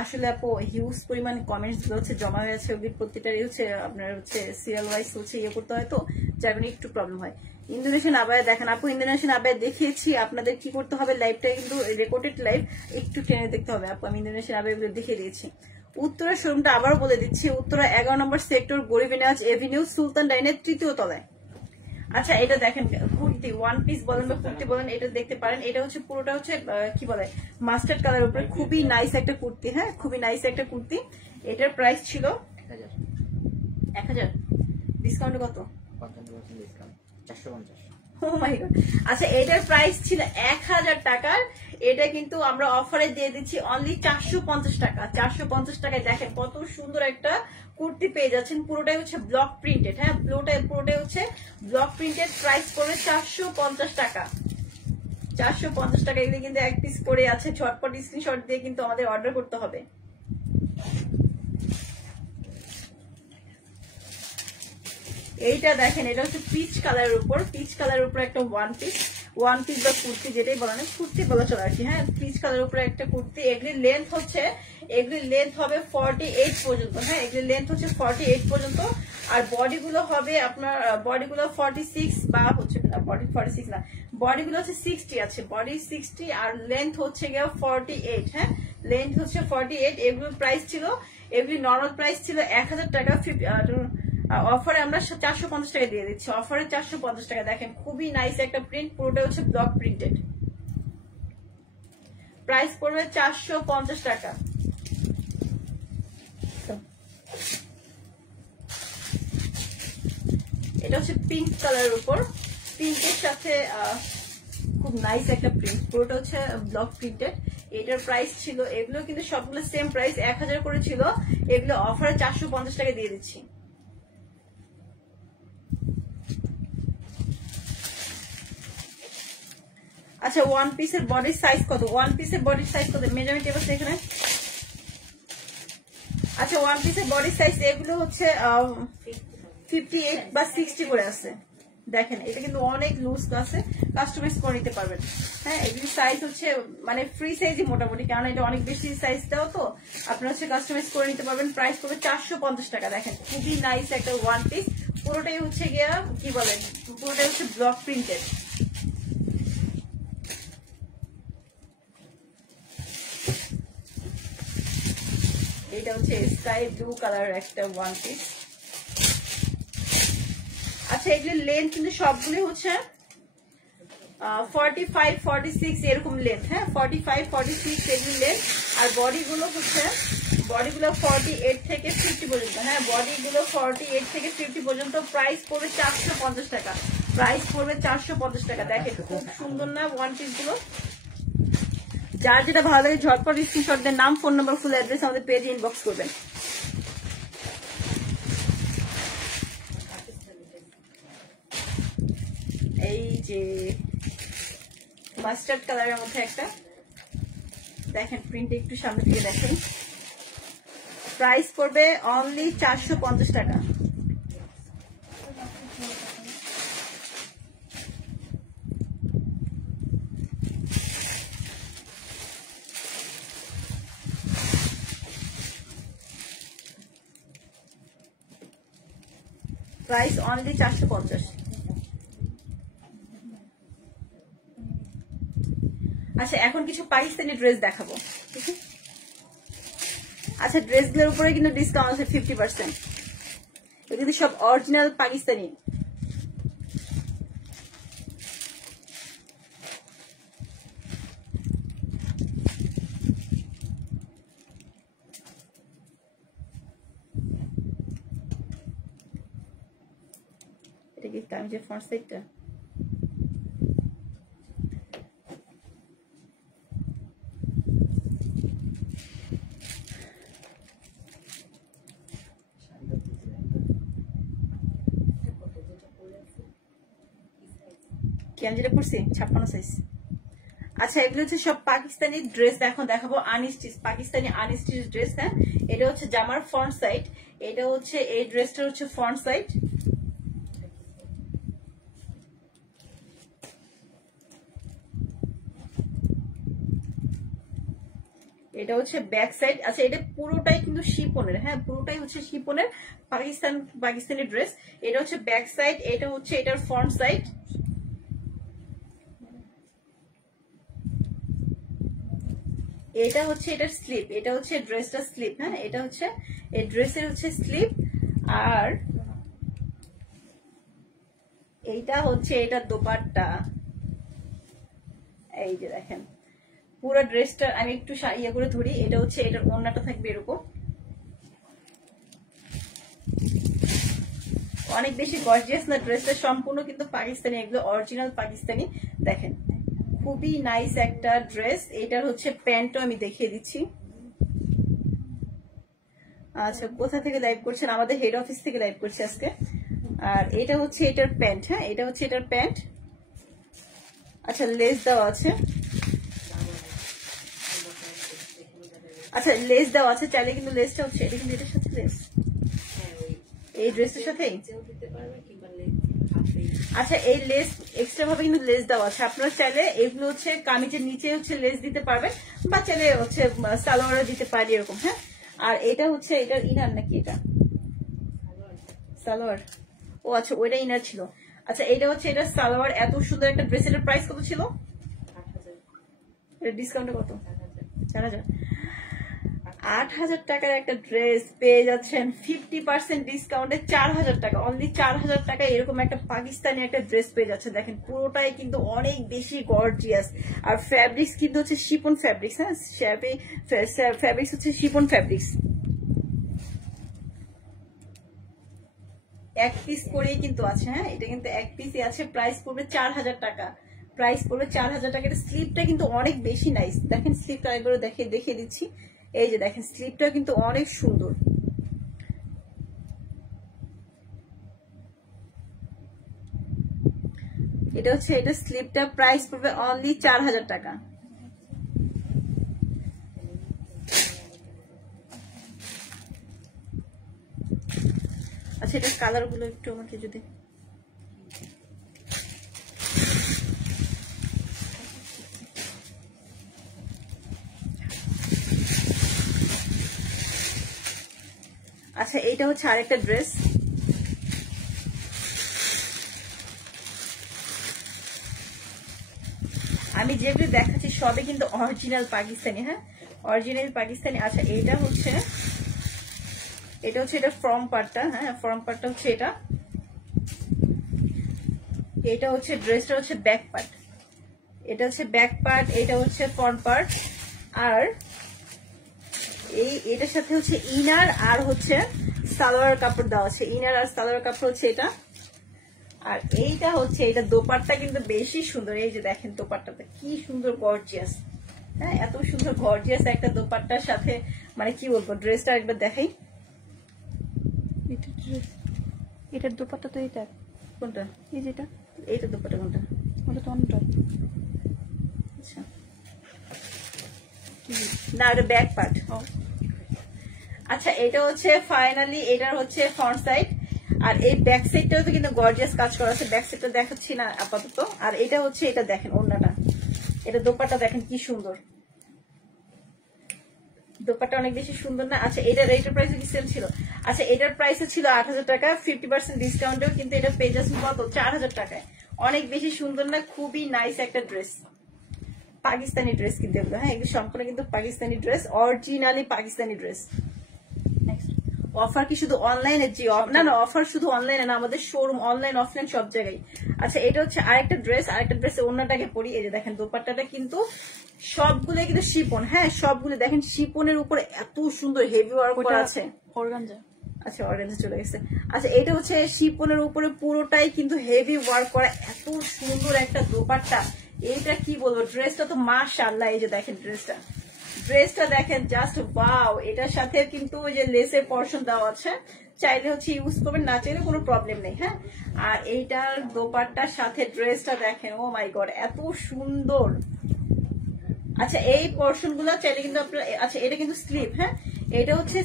আসলে আপু হিউজ পরিমাণ কমেন্টস গুলো হচ্ছে জমা হয়ে আছে, ওগুলি প্রত্যেকটারই হচ্ছে আপনার হচ্ছে সিরিয়াল ওয়াইজ হচ্ছে ইয়ে করতে হয়, তো যার মানে একটু প্রবলেম হয়। ইন্দোনেশিয়ান আবায়া দেখেন আপু, ইন্দোনেশিয়ান আবায়া দেখিয়েছি। আপনাদের কি করতে হবে, লাইভটা কিন্তু রেকর্ডেড লাইভ, একটু টেনে দেখতে হবে আপু। আমি ইন্দোনেশিয়ান আবায়া গুলো দেখিয়ে দিয়েছি। উত্তরা শোরুমটা আবারও বলে দিচ্ছি, উত্তরা 11 নম্বর সেক্টর গরিবে নেয়াজ এভিনিউ সুলতান ডাইনের 3য় তলায়। আচ্ছা এটা দেখেন কুর্তি, ওয়ান পিস বলেন বা কুর্তি বলেন, এটা দেখতে পারেন। এটা হচ্ছে পুরোটা হচ্ছে কি বলে মাস্টার্ড কালার উপরে, খুবই নাইস একটা কুর্তি। হ্যাঁ খুবই নাইস একটা কুর্তি। এটার প্রাইস ছিল 1000, ডিসকাউন্ট কত? 55% ডিসকাউন্ট 450। ও মাই গড। আচ্ছা এটার প্রাইস ছিল 1000 টাকার, এটা কিন্তু আমরা অফারে দিয়ে দিচ্ছি অনলি 450 টাকা। 450 টাকায় দেখেন কত সুন্দর একটা কুর্তি পেয়ে যাচ্ছেন। পুরোটাই হচ্ছে ব্লক প্রিন্টেড। হ্যাঁ পুরোটাই হচ্ছে ব্লক প্রিন্টেড। প্রাইস পড়বে 450 টাকা। 450 টাকা। এগুলো কিন্তু এক পিস করে আছে, ঝটপট স্ক্রিনশট দিয়ে কিন্তু আমাদের অর্ডার করতে হবে। এইটা দেখেন, এটা হচ্ছে পিচ কালারের উপর, পিচ কালারের উপর একটা ওয়ান পিস বা কুর্তি যেটাই বলা না, কুর্তি বলা চলে আর কি। হ্যাঁ পিচ কালারের উপরে একটা কুর্তি। এগুলির লেন্থ হবে 48 পর্যন্ত। হ্যাঁ এগুলির লেন্থ হচ্ছে 48 পর্যন্ত। আর বডিগুলো হবে আপনার 46 বা হচ্ছে 46 না, বডিগুলো হচ্ছে 60 আছে, বডি 60 আর লেন্থ হচ্ছে গিয়ে 48। হ্যাঁ লেন্থ হচ্ছে 48। এগুলোর প্রাইস ছিল, এগুলি নর্মাল প্রাইস ছিল 1000 টাকা, অফারে আমরা 450 টাকা দিয়ে দিচ্ছি। অফারে 450 টাকা। দেখেন খুবই নাইস একটা প্রিন্ট, পুরোটা হচ্ছে ব্লক প্রিন্টেড। প্রাইস পড়বে 450 টাকা। এটা হচ্ছে পিঙ্ক কালারের উপর, পিঙ্কের সাথে খুব নাইস একটা প্রিন্ট, পুরোটা হচ্ছে ব্লক প্রিন্টেড। এটার প্রাইস ছিল, এগুলো কিন্তু সবগুলো সেম প্রাইস 1000 করে ছিল, এগুলো অফারে 450 টাকা দিয়ে দিচ্ছি। আচ্ছা ওয়ান পিসের বডির সাইজ কত? ওয়ান পিসের বডির সাইজ কত? মেজারমেন্ট টেপ আছে এখানে। আচ্ছা ওয়ান পিসের বডির সাইজ এগুলো হচ্ছে 58 বা 60 করে আছে। দেখেন এটা কিন্তু অনেক লুজ আছে, কাস্টমাইজ করে নিতে পারবেন। হ্যাঁ এগুলি সাইজ হচ্ছে মানে ফ্রি সাইজই মোটামুটি, কারণ এটা অনেক বেশি সাইজটাও তো আপনারা হচ্ছে কাস্টমাইজ করে নিতে পারবেন। প্রাইস পড়বে 450 টাকা। দেখেন খুবই নাইস একটা ওয়ান পিস, পুরোটাই হচ্ছে গিয়া কি বলেন, পুরোটাই হচ্ছে ব্লক প্রিন্টেড। এটা হচ্ছে স্কাই ব্লু কালার একটা ওয়ান পিস। আচ্ছা এগুলির লেন্থ কিন্তু সবগুলি হচ্ছে 45, 46 এরকম লেন্থ। হ্যাঁ 45, 46 এগুলি লেন্থ। আর বডিগুলো হচ্ছে 48 থেকে 50 পর্যন্ত। হ্যাঁ বডিগুলো 48 থেকে 50 পর্যন্ত। প্রাইস পড়বে 450 টাকা। প্রাইস পড়বে 450 টাকা। দেখেন খুব সুন্দর না ওয়ান পিস গুলো। যার যেটা ভালো লাগে ঝটপট স্ক্রিনশট দেন, নাম, ফোন নাম্বার, ফুল অ্যাড্রেস আমাদের পেজে ইনবক্স করবেন। এই যে মাস্টার্ড কালারের মধ্যে একটা, দেখেন প্রিন্ট একটু সামনে থেকে দেখেন। প্রাইস পড়বে অনলি 450 টাকা। Price only 450। আচ্ছা এখন কিছু পাকিস্তানি ড্রেস দেখাবো। আচ্ছা ড্রেসগুলোর উপরে কিন্তু ডিসকাউন্ট আছে 50%। এগুলো কিন্তু সব অরিজিনাল পাকিস্তানি। এটা কি কামিজের ফ্রন্ট সাইডটা? কি আমি যেটা করছি 56 সাইজ। আচ্ছা এগুলো হচ্ছে সব পাকিস্তানি ড্রেস। এখন দেখাবো আনস্টিচ, পাকিস্তানি আনস্টিচ ড্রেস। হ্যাঁ এটা হচ্ছে জামার ফ্রন্ট সাইড, এটা হচ্ছে এই ড্রেসটা হচ্ছে ফ্রন্ট সাইড। এটা হচ্ছে ব্যাক সাইড। আচ্ছা এটা পুরোটাই কিন্তু শিপনের। হ্যাঁ পুরোটাই হচ্ছে শিপনের পাকিস্তানি ড্রেস। এটা হচ্ছে ব্যাক সাইড, এটা হচ্ছে এটার ফ্রন্ট সাইড। এটা হচ্ছে এটার স্লিপ, এটা হচ্ছে ড্রেসটা স্লিপ। হ্যাঁ এটা হচ্ছে এই ড্রেসের হচ্ছে স্লিপ। আর এইটা হচ্ছে এটার দোপাট্টা। এই যে দেখেন পুরো ড্রেসটা আমি একটু ইয়ে করে ধরি। এটা হচ্ছে এটার ওড়নাটা থাকবে এরকম, অনেক বেশি গর্জিয়াস না ড্রেসটা, সম্পূর্ণ কিন্তু পাকিস্তানি, এগুলো অরিজিনাল পাকিস্তানি। দেখেন খুবই নাইস একটা ড্রেস। এটার হচ্ছে প্যান্টও আমি দেখিয়ে দিচ্ছি। আচ্ছা কোথা থেকে লাইভ করছেন? আমাদের হেড অফিস থেকে লাইভ করছে আজকে। আর এটা হচ্ছে এটার প্যান্ট। হ্যাঁ এটা হচ্ছে এটার প্যান্ট। আচ্ছা লেস দেওয়া আছে। আচ্ছা লেস দেওয়া আছে, চাইলে কিন্তু লেসটা হচ্ছে এটা কিন্তু এটার সাথে লেস, এই ড্রেসের সাথে। আচ্ছা এই লেস এক্সট্রা ভাবে কিন্তু লেস দেওয়া আছে। আপনারা চাইলে এগুলো হচ্ছে কামিজের নিচে হচ্ছে লেস দিতে পারবেন, বা চাইলে হচ্ছে সালোয়ারে দিতে পারি এরকম। হ্যাঁ আর এটা হচ্ছে এটার ইনার নাকি? এটা সালোয়ার। ও আচ্ছা ওইটা ইনার ছিল। আচ্ছা এটা হচ্ছে এটা সালোয়ার। এত সুন্দর একটা ড্রেস। এটার প্রাইস কত ছিল? 8000। ডিসকাউন্টে কত? 4000। 8000 টাকার একটা ড্রেস পেয়ে যাচ্ছেন 50% ডিসকাউন্টে 4000 টাকা। অনলি 4000 টাকা এরকম একটা পাকিস্তানি একটা ড্রেস পেয়ে যাচ্ছে। দেখেন পুরোটাই কিন্তু অনেক বেশি গর্জিয়াস। আর ফ্যাব্রিক্স কিন্তু হচ্ছে শিপন ফ্যাব্রিক্স। হ্যাঁ ফ্যাব্রিক্স হচ্ছে শিপন ফ্যাব্রিক্স। এক পিস করেই কিন্তু আছে। হ্যাঁ এটা কিন্তু এক পিসই আছে। প্রাইস পড়বে 4000 টাকা। প্রাইস পড়বে 4000 টাকা। এটা স্লিপটা কিন্তু অনেক বেশি নাইস। দেখেন স্লিপটা একবার দেখিয়ে দিচ্ছি। এই যে দেখেন স্লিপটা কিন্তু অনেক সুন্দর। এটা হচ্ছে এটা স্লিপটা প্রাইস পড়বে অনলি 4000 টাকা। আচ্ছা এটা কালার গুলো একটু আমাকে যদি আচ্ছা এইটা হচ্ছে আরেকটা ড্রেস। আমি যেগুলো দেখাচ্ছি সবই কিন্তু অরিজিনাল পাকিস্তানি, হ্যাঁ অরিজিনাল পাকিস্তানি। আচ্ছা এটা হচ্ছে এটা ফ্রন্ট পার্টটা, হ্যাঁ ফ্রন্ট পার্টটা হচ্ছে এটা। এটা হচ্ছে ড্রেসটা হচ্ছে ব্যাক পার্ট, এটা হচ্ছে ব্যাক পার্ট, এটা হচ্ছে ফ্রন্ট পার্ট। আর এটার সাথে হচ্ছে ইনার আর হচ্ছে সালোয়ার কাপড় দেওয়া আছে, ইনার আর সালোয়ার কাপড় হচ্ছে এটা। আর এইটা হচ্ছে এটা দোপাট্টা কিন্তু বেশি সুন্দর। এই যে দেখেন দোপাট্টাটা কি সুন্দর গর্জিয়াস, হ্যাঁ এত সুন্দর গর্জিয়াস একটা দোপাট্টার সাথে মানে কি বলবো ড্রেসটা একবার দেখাই। এটার দোপাট্টা তো এটা কোনটা? এই যেটা এইটা দোপাট্টা কোনটা? ওটা তো অন্যটা। আচ্ছা না এটা ব্যাক পার্ট। আচ্ছা এটা হচ্ছে ফাইনালি এটার হচ্ছে ফ্রন্ট সাইড। আর এই ব্যাক সাইডটাও তো কিন্তু গর্জিয়াস কাজ করা আছে, ব্যাক সাইডটা দেখাচ্ছি না আপাতত। আর এটা হচ্ছে এটা দেখেন ওড়নাটা, এটা দোপাট্টা দেখেন কি সুন্দর, দোপাট্টা অনেক বেশি সুন্দর না? আচ্ছা এটার প্রাইস কি সেল ছিল? আচ্ছা এটার প্রাইস ছিল 8000 টাকা, 50% ডিসকাউন্টেও কিন্তু এটা পেয়ে যাচ্ছে কত 4000 টাকায়। অনেক বেশি সুন্দর না? খুবই নাইস একটা ড্রেস, পাকিস্তানি ড্রেস কিন্তু এগুলো, হ্যাঁ এগুলো সম্পূর্ণ কিন্তু Pakistani dress, originally Pakistani dress. Offer কি শুধু অনলাইনে? জি না না অফার শুধু অনলাইনে না, আমাদের শোরুম অনলাইন অফলাইন সব জায়গায়। আচ্ছা এটা হচ্ছে আরেকটা ড্রেস, আরেকটা ড্রেসে অন্যটাকে পরি। এই যে দেখেন দোপাট্টাটা কিন্তু সবগুলো কিন্তু শিপন, হ্যাঁ সবগুলো দেখেন শিপনের উপরে এত সুন্দর হেভি ওয়ার্ক করা আছে। অর্গানজা। আচ্ছা অর্গানজা চলে গেছে। আচ্ছা এটা হচ্ছে শিপনের উপরে পুরোটাই কিন্তু হেভি ওয়ার্ক করা, এত সুন্দর একটা দোপাট্টা। এইটা কি বলবো ড্রেসটা তো মাশাআল্লাহ। এই যে দেখেন ড্রেসটা দেখেন জাস্ট ওয়াও। এটার সাথে কিন্তু ওই যে লেসের পর্শন দেওয়া আছে, চাইলে হচ্ছে ইউজ করবেন, না চাইলে কোনো প্রবলেম নেই, হ্যাঁ। আর এইটার দোপাট্টার সাথে ড্রেসটা দেখেন, ও মাই গড এত সুন্দর। আচ্ছা এই পর্শন গুলো চাইলে কিন্তু আপনার, আচ্ছা এটা কিন্তু স্লিপ, হ্যাঁ এটা হচ্ছে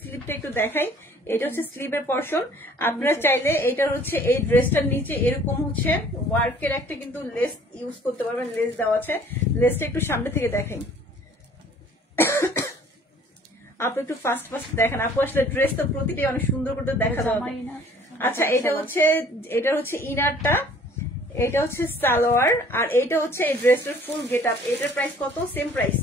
স্লিপটা একটু দেখাই। এটা হচ্ছে স্লিপের পর্শন। আপনারা চাইলে এইটার হচ্ছে এই ড্রেসটার নিচে এরকম হচ্ছে ওয়ার্কের একটা কিন্তু লেস ইউজ করতে পারবেন, লেস দেওয়া আছে। লেসটা একটু সামনে থেকে দেখাই, আপু একটু ফাস্ট দেখেন। আপু আসলে ড্রেস তো প্রতিটি অনেক সুন্দর করে দেখা যাবে। আচ্ছা এটা হচ্ছে ইনারটা, এটা হচ্ছে সালোয়ার, আর এটা হচ্ছে এই ড্রেসটার ফুল গেট আপ। এটার প্রাইস কত? Same price.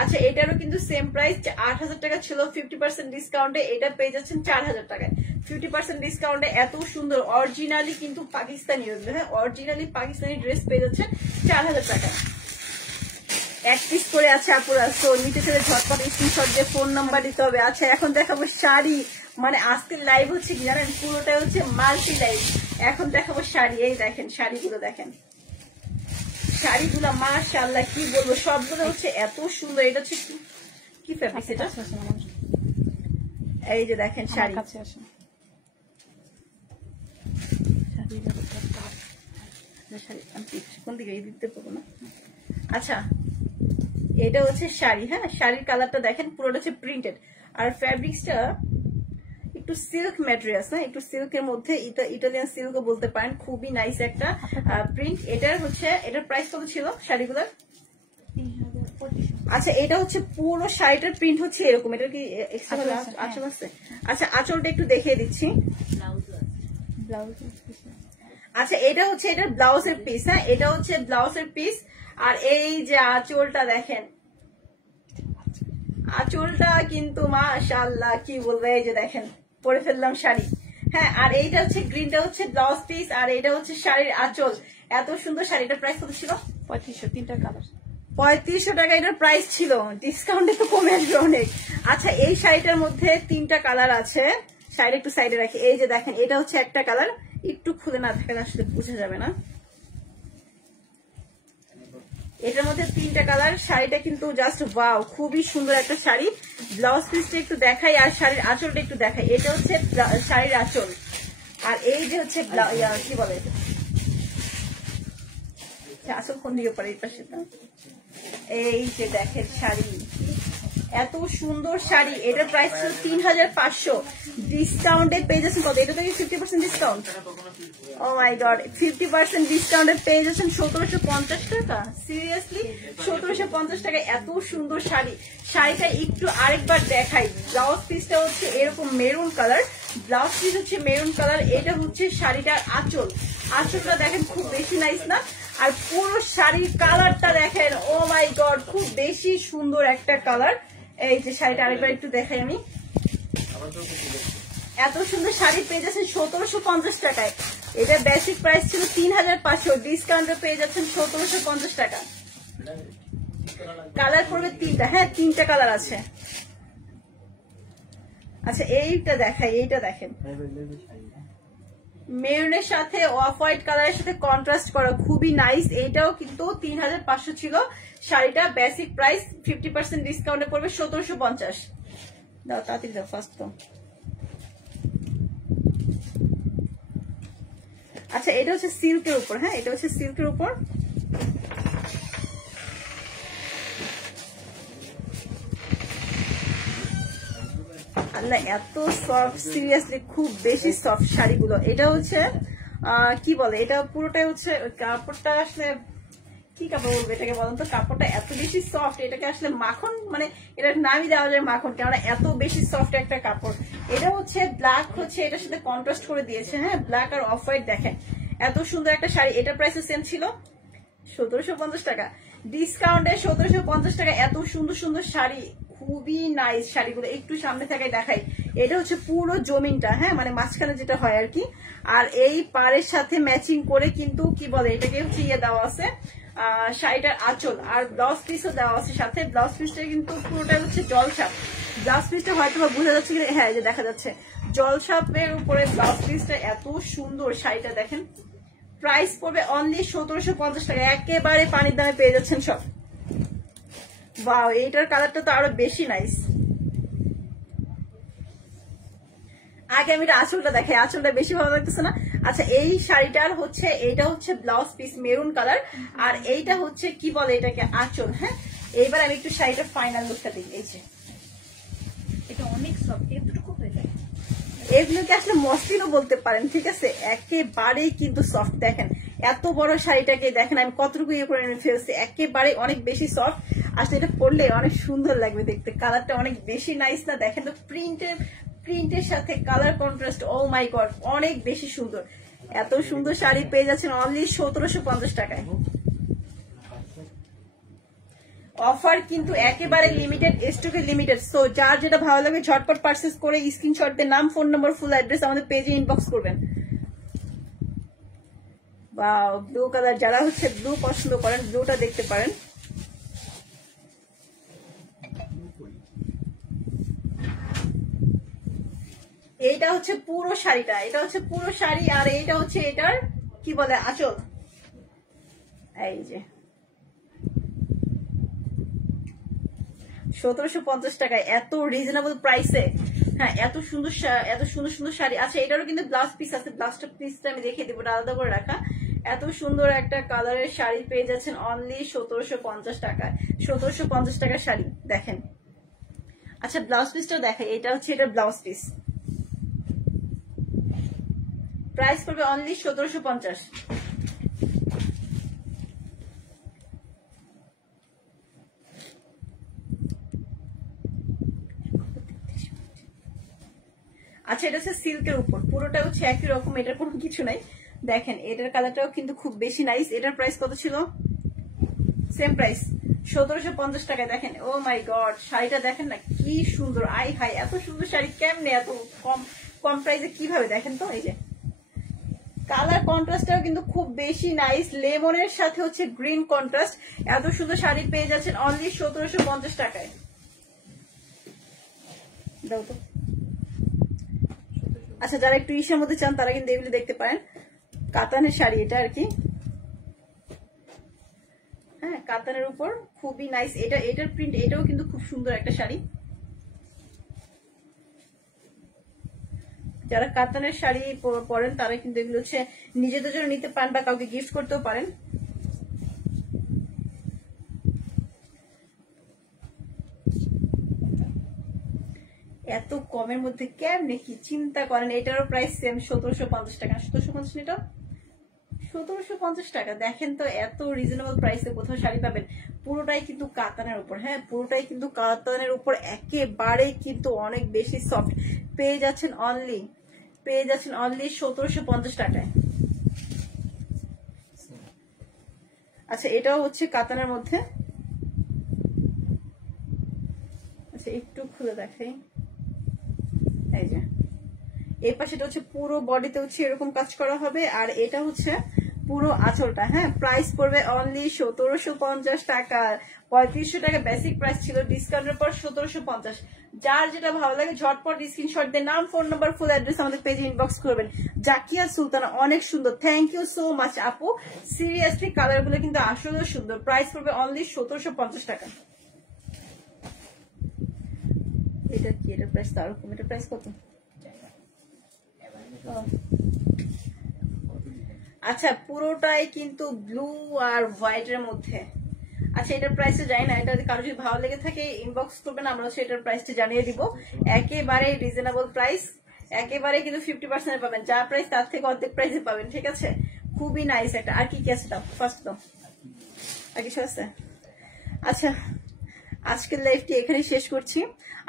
আচ্ছা এটারও কিন্তু সেম প্রাইস, 8000 টাকা ছিল, 50% ডিসকাউন্টে এটা পেয়ে যাচ্ছেন 4000 টাকায়। 50% ডিসকাউন্টে এত সুন্দর অরিজিনালি কিন্তু পাকিস্তানি, হ্যাঁ অরিজিনালি পাকিস্তানি ড্রেস পেয়ে যাচ্ছেন 4000 টাকায়। এক পিস করে আছে আপুরা, তো নিচে থেকে ঝটপট স্ক্রিনশট দিয়ে ফোন নাম্বার দিতে হবে। আচ্ছা এখন দেখাবো শাড়ি, মানে আজকের লাইভ হচ্ছে কি জানেন, পুরোটাই হচ্ছে মাল্টি লাইভ। এখন দেখাবো শাড়ি। এই দেখেন শাড়িগুলো দেখেন, শাড়িগুলো মাশাআল্লাহ কি বলবো, সবগুলো হচ্ছে এত সুন্দর। এটা হচ্ছে কি ফেব্রিক এটা? এই যে দেখেন শাড়ি, কোন দিকে দিতে পারবো না। আচ্ছা এটা হচ্ছে শাড়ি, হ্যাঁ শাড়ির কালারটা দেখেন পুরোটা হচ্ছে প্রিন্টেড। আর ফ্যাব্রিক্সটা একটু সিল্ক ম্যাটেরিয়ালস, হ্যাঁ একটু সিল্কের মধ্যে, ইটালিয়ান সিল্কও বলতে পারেন। খুবই নাইস একটা প্রিন্ট। এটার প্রাইস কত ছিল শাড়িগুলোর? আচ্ছা এটা হচ্ছে পুরো শাড়িটার প্রিন্ট হচ্ছে এরকম। এটা কি এক্সট্রা আঁচল আছে? আচ্ছা আঁচলটা একটু দেখিয়ে দিচ্ছি। আচ্ছা এটা হচ্ছে এটার ব্লাউজের পিস, হ্যাঁ এটা হচ্ছে ব্লাউজের পিস। আর এই যে আঁচলটা দেখেন, আঁচলটা কিন্তু মাশাআল্লাহ কি বলবো। এই যে দেখেন পরে ফেললাম শাড়ি, হ্যাঁ। আর এইটা হচ্ছে গ্রিনটা হচ্ছে ব্লাউজ পিস, আর এটা হচ্ছে শাড়ির আঁচল। এত সুন্দর শাড়িটার প্রাইস কত ছিল? 3500, 3টা কালার 3500 টাকা এটার প্রাইস ছিল, ডিসকাউন্টে তো কমে আসবে অনেক। আচ্ছা এই শাড়িটার মধ্যে 3টা কালার আছে, শাড়িটা একটু সাইডে রাখি। এই যে দেখেন এটা হচ্ছে একটা কালার, একটু খুলে না থাকলে আসলে বোঝা যাবে না। এটার মধ্যে 3টা কালার। শাড়িটা কিন্তু জাস্ট ওয়াও, খুবই সুন্দর একটা শাড়ি। ব্লাউজ পিসটা একটু দেখাই, আর শাড়ির আঁচলটা একটু দেখাই। এটা হচ্ছে শাড়ির আঁচল, আর এই যে হচ্ছে কি বলে আসল কোন দিকে পরে এই পাশে তো। এই যে দেখেন শাড়ি, এত সুন্দর শাড়ি। এটার প্রাইস ছিল 3500, ডিসকাউন্টে পেয়ে যাচ্ছেন কত? এটা থেকে 50% ডিসকাউন্ট। ও মাই গড, 50% ডিসকাউন্টে পেয়ে যাচ্ছেন 1750 টাকা। সিরিয়াসলি 1750 টাকা এত সুন্দর শাড়ি। শাড়িটা একটু আরেকবার দেখাই। ব্লাউজ পিসটা হচ্ছে এরকম মেরুন কালার, ব্লাউজ পিস হচ্ছে মেরুন কালার। এটা হচ্ছে শাড়িটার আঁচল, আঁচলটা দেখেন খুব বেশি নাইস না? আর পুরো শাড়ির কালারটা দেখেন, ও মাই গড খুব বেশি সুন্দর একটা কালার। এই যে শাড়িটা আরেকবার একটু দেখাই আমি। এত সুন্দর শাড়ি পেয়ে যাচ্ছেন 1750 টাকায়। এটা বেসিক প্রাইস ছিল 3500, ডিসকাউন্টে পেয়ে যাচ্ছেন 1750 টাকা। কালার পড়বে 3টা, হ্যাঁ 3টা কালার আছে। আচ্ছা এইটা দেখাই, এইটা দেখেন মেরুনের সাথে অফ হোয়াইট কালারের সাথে কন্ট্রাস্ট করা, খুবই নাইস। এইটাও কিন্তু 3500 ছিল শাড়িটা। বেসিক প্রাইস 50% ডিসকাউন্টে পড়বে 1750। দাও তাড়াতাড়ি দাও, ফার্স্ট তো। আচ্ছা এটা হচ্ছে সিল্কের উপর, হ্যাঁ এটা হচ্ছে সিল্কের উপর। আল্লাহ এত সফট, সিরিয়াসলি খুব বেশি সফট শাড়িগুলো। এটা হচ্ছে কি বলে, এটা পুরোটাই হচ্ছে কাপড়টা আসলে কি কাপড় বলবো এটাকে বলেন তো? কাপড়টা এত বেশি সফট, এটাকে আসলে মাখন মানে এটার নামই দেওয়া যায় মাখন, কেননা এত বেশি সফট একটা কাপড়। এটা হচ্ছে ব্ল্যাক, হচ্ছে এটার সাথে কন্ট্রাস্ট করে দিয়েছে, হ্যাঁ ব্ল্যাক আর অফ হোয়াইট। দেখেন এত সুন্দর একটা শাড়ি। এটার প্রাইস সেম ছিল 1750 টাকা, ডিসকাউন্টে 1750 টাকা। এত সুন্দর সুন্দর শাড়ি, খুবই নাইস শাড়িগুলো। একটু সামনে থেকে দেখাই। এটা হচ্ছে পুরো জমিনটা, হ্যাঁ মানে মাঝখানে যেটা হয় আর কি। আর এই পাড়ের সাথে ম্যাচিং করে কিন্তু কি বলে এটাকে হচ্ছে ইয়ে দেওয়া আছে, শাড়িটার আঁচল আর ব্লাউজ পিসও দেওয়া আছে সাথে। ব্লাউজ পিসটা কিন্তু পুরোটা হচ্ছে জলছাপ। ব্লাউজ পিসটা হয়তো বা বোঝা যাচ্ছে, হ্যাঁ যে দেখা যাচ্ছে জলছাপের উপরে ব্লাউজ পিসটা। এত সুন্দর শাড়িটা দেখেন। প্রাইস পড়বে অনলি 1750 টাকা, একেবারে পানির দামে পেয়ে যাচ্ছেন সব। ওয়াও, এইটার কালারটা তো আরো বেশি নাইস। আগে আমি এটা আঁচলটা দেখাই, আঁচলটা বেশি ভালো লাগতেছে না? আচ্ছা এই শাড়িটার হচ্ছে এইটা হচ্ছে ব্লাউজ পিস মেরুন কালার, আর এইটা হচ্ছে কি বলে এটাকে আঁচল। হ্যাঁ এইবার আমি একটু শাড়িটার ফাইনাল লুকটা দিই। এই যে এটা অনেক সফট, এতটুকু হয়ে যায়। এগুলোকে আসলে মসলিনও বলতে পারেন, ঠিক আছে? একেবারেই কিন্তু সফট। দেখেন এত বড় শাড়িটাকে দেখেন আমি কতটুকু ইয়ে করে ফেলছি, একেবারে অনেক বেশি সফট। আসলে এটা পরলে অনেক সুন্দর লাগবে দেখতে, কালারটা অনেক বেশি নাইস না? দেখেন তো প্রিন্টের সাথে কালার কন্ট্রাস্ট, ও মাই গড অনেক বেশি সুন্দর। এত সুন্দর শাড়ি পেয়ে যাচ্ছেন অনলি 1750 টাকায়। অফার কিন্তু একেবারে লিমিটেড, স্টকে লিমিটেড। সো যার যেটা ভালো লাগে ঝটপট পারচেজ করে স্ক্রিনশট দিয়ে নাম, ফোন নম্বর, ফুল অ্যাড্রেস আমাদের পেজে ইনবক্স করবেন। বা ব্লু কালার, যারা হচ্ছে ব্লু পছন্দ করেন ব্লুটা দেখতে পারেন। এইটা হচ্ছে পুরো শাড়িটা, এটা হচ্ছে পুরো শাড়ি। আর এইটা হচ্ছে এটার কি বলে আঁচল। এই যে 1750 টাকায় এত রিজনেবল প্রাইসে, হ্যাঁ এত সুন্দর সুন্দর শাড়ি। আচ্ছা এটারও কিন্তু ব্লাউজ পিস আছে, ব্লাউজটা পিসটা আমি দেখিয়ে দেবো আলাদা করে রাখা। এত সুন্দর একটা কালারের শাড়ি পেয়ে যাচ্ছেন অনলি 1750 টাকায়। 1750 টাকার শাড়ি দেখেন। আচ্ছা ব্লাউজ পিসটাও দেখাই, এটা হচ্ছে এটার ব্লাউজ পিস। প্রাইস পড়বে অনলি 1750। আচ্ছা এটা হচ্ছে সিল্কের উপর, পুরোটা হচ্ছে একই রকম, এটার কোনো কিছু নাই। দেখেন এটার কালারটাও কিন্তু খুব বেশি নাইস। এটার প্রাইস কত ছিল? সেম প্রাইস 1750 টাকায়। দেখেন ও মাই গড শাড়িটা দেখেন না কি সুন্দর। আই হাই, এত সুন্দর শাড়ি কেমনে এত কম প্রাইসে কিভাবে? দেখেন তো এই যে কালার কন্ট্রাস্টটাও কিন্তু খুব বেশি নাইস, লেমনের সাথে হচ্ছে গ্রিন কন্ট্রাস্ট। এত সুন্দর শাড়ি পেয়ে যাচ্ছেন অনলি 1750 টাকায়। দাও তো। আচ্ছা যারা একটু ইসের মধ্যে চান তারা কিন্তু এগুলো দেখতে পারেন। কাতানের শাড়ি এটা আর কি, হ্যাঁ কাতানের উপর খুবই নাইস। এটার প্রিন্ট, এটাও কিন্তু খুব সুন্দর একটা শাড়ি। যারা কাতানের শাড়ি পরেন তারা কিন্তু এগুলো হচ্ছে নিজেদের জন্য নিতে পারেন বা কাউকে গিফট করতেও পারেন। এত কমের মধ্যে কেমনে কি চিন্তা করেন। এটারও প্রাইস সেম 1750 টাকা। 1750 এটা 1750 টাকা। দেখেন তো এত রিজনেবল প্রাইসে কোথাও শাড়ি পাবেন। পুরোটাই কিন্তু কাতানের উপর, হ্যাঁ পুরোটাই কিন্তু কাতানের উপর, একেবারে কিন্তু অনেক বেশি সফট। পেয়ে যাচ্ছেন অনলি 1750 টাকায়। আচ্ছা এটাও হচ্ছে কাতানের মধ্যে। আচ্ছা একটু খুলে দেখাই, এই যে এই পাশেটা হচ্ছে পুরো বডিতে হচ্ছে এরকম কাজ করা হবে, আর এটা হচ্ছে পুরো আঁচলটা। হ্যাঁ প্রাইস পড়বে অনলি 1750 টাকা। 3500 টাকা বেসিক প্রাইস ছিল, ডিসকাউন্টের পর 1750। যার যেটা ভালো লাগে ঝটপট স্ক্রিনশট দিয়ে নাম, ফোন নাম্বার, ফুল অ্যাড্রেস আমাদের পেজে ইনবক্স করবেন। জাকিয়া সুলতানা অনেক সুন্দর, থ্যাংক ইউ সো মাচ আপু। সিরিয়াসলি কালার গুলো কিন্তু আসলে সুন্দর। প্রাইস পড়বে অনলি 1750 টাকা। এটা কি, এটা প্রাইস তো আরকম। এটা প্রাইস কত? আচ্ছা পুরোটাই কিন্তু ব্লু আর হোয়াইটের মধ্যে। আচ্ছা এটার প্রাইসটা জানি না, এটা কারো যদি ভালো লেগে থাকে ইনবক্স করবেন, আমরা হচ্ছে এটার প্রাইসটা জানিয়ে দিব। একেবারে রিজনেবল প্রাইস, একেবারে কিন্তু 50% পাবেন। যা প্রাইস তার থেকে অর্ধেক প্রাইসে পাবেন, ঠিক আছে? খুবই নাইস একটা। আর কি কি আছে দাও, ফার্স্ট দাও, আর কিছু আছে? আচ্ছা আজকের লাইভটি এখানেই শেষ করছি।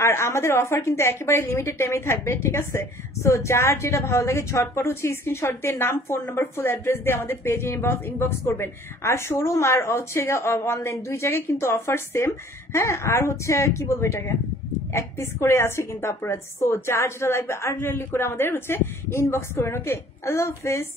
আর আমাদের অফার কিন্তু একেবারে লিমিটেড টাইমেই থাকবে, ঠিক আছে? সো যার যেটা ভালো লাগে ঝটপট হচ্ছে স্ক্রিনশট দিয়ে নাম, ফোন নাম্বার, ফুল অ্যাড্রেস দিয়ে আমাদের পেজে ইনবক্স করবেন। আর শোরুম আর হচ্ছে অনলাইন দুই জায়গায় কিন্তু অফার সেম। হ্যাঁ আর হচ্ছে কি বলবো, এটাকে এক পিস করে আছে কিন্তু আপনারা। সো যার যেটা লাগবে আর্জেন্টলি করে আমাদের হচ্ছে ইনবক্স করবেন। ওকে, আল্লাহ হাফেজ।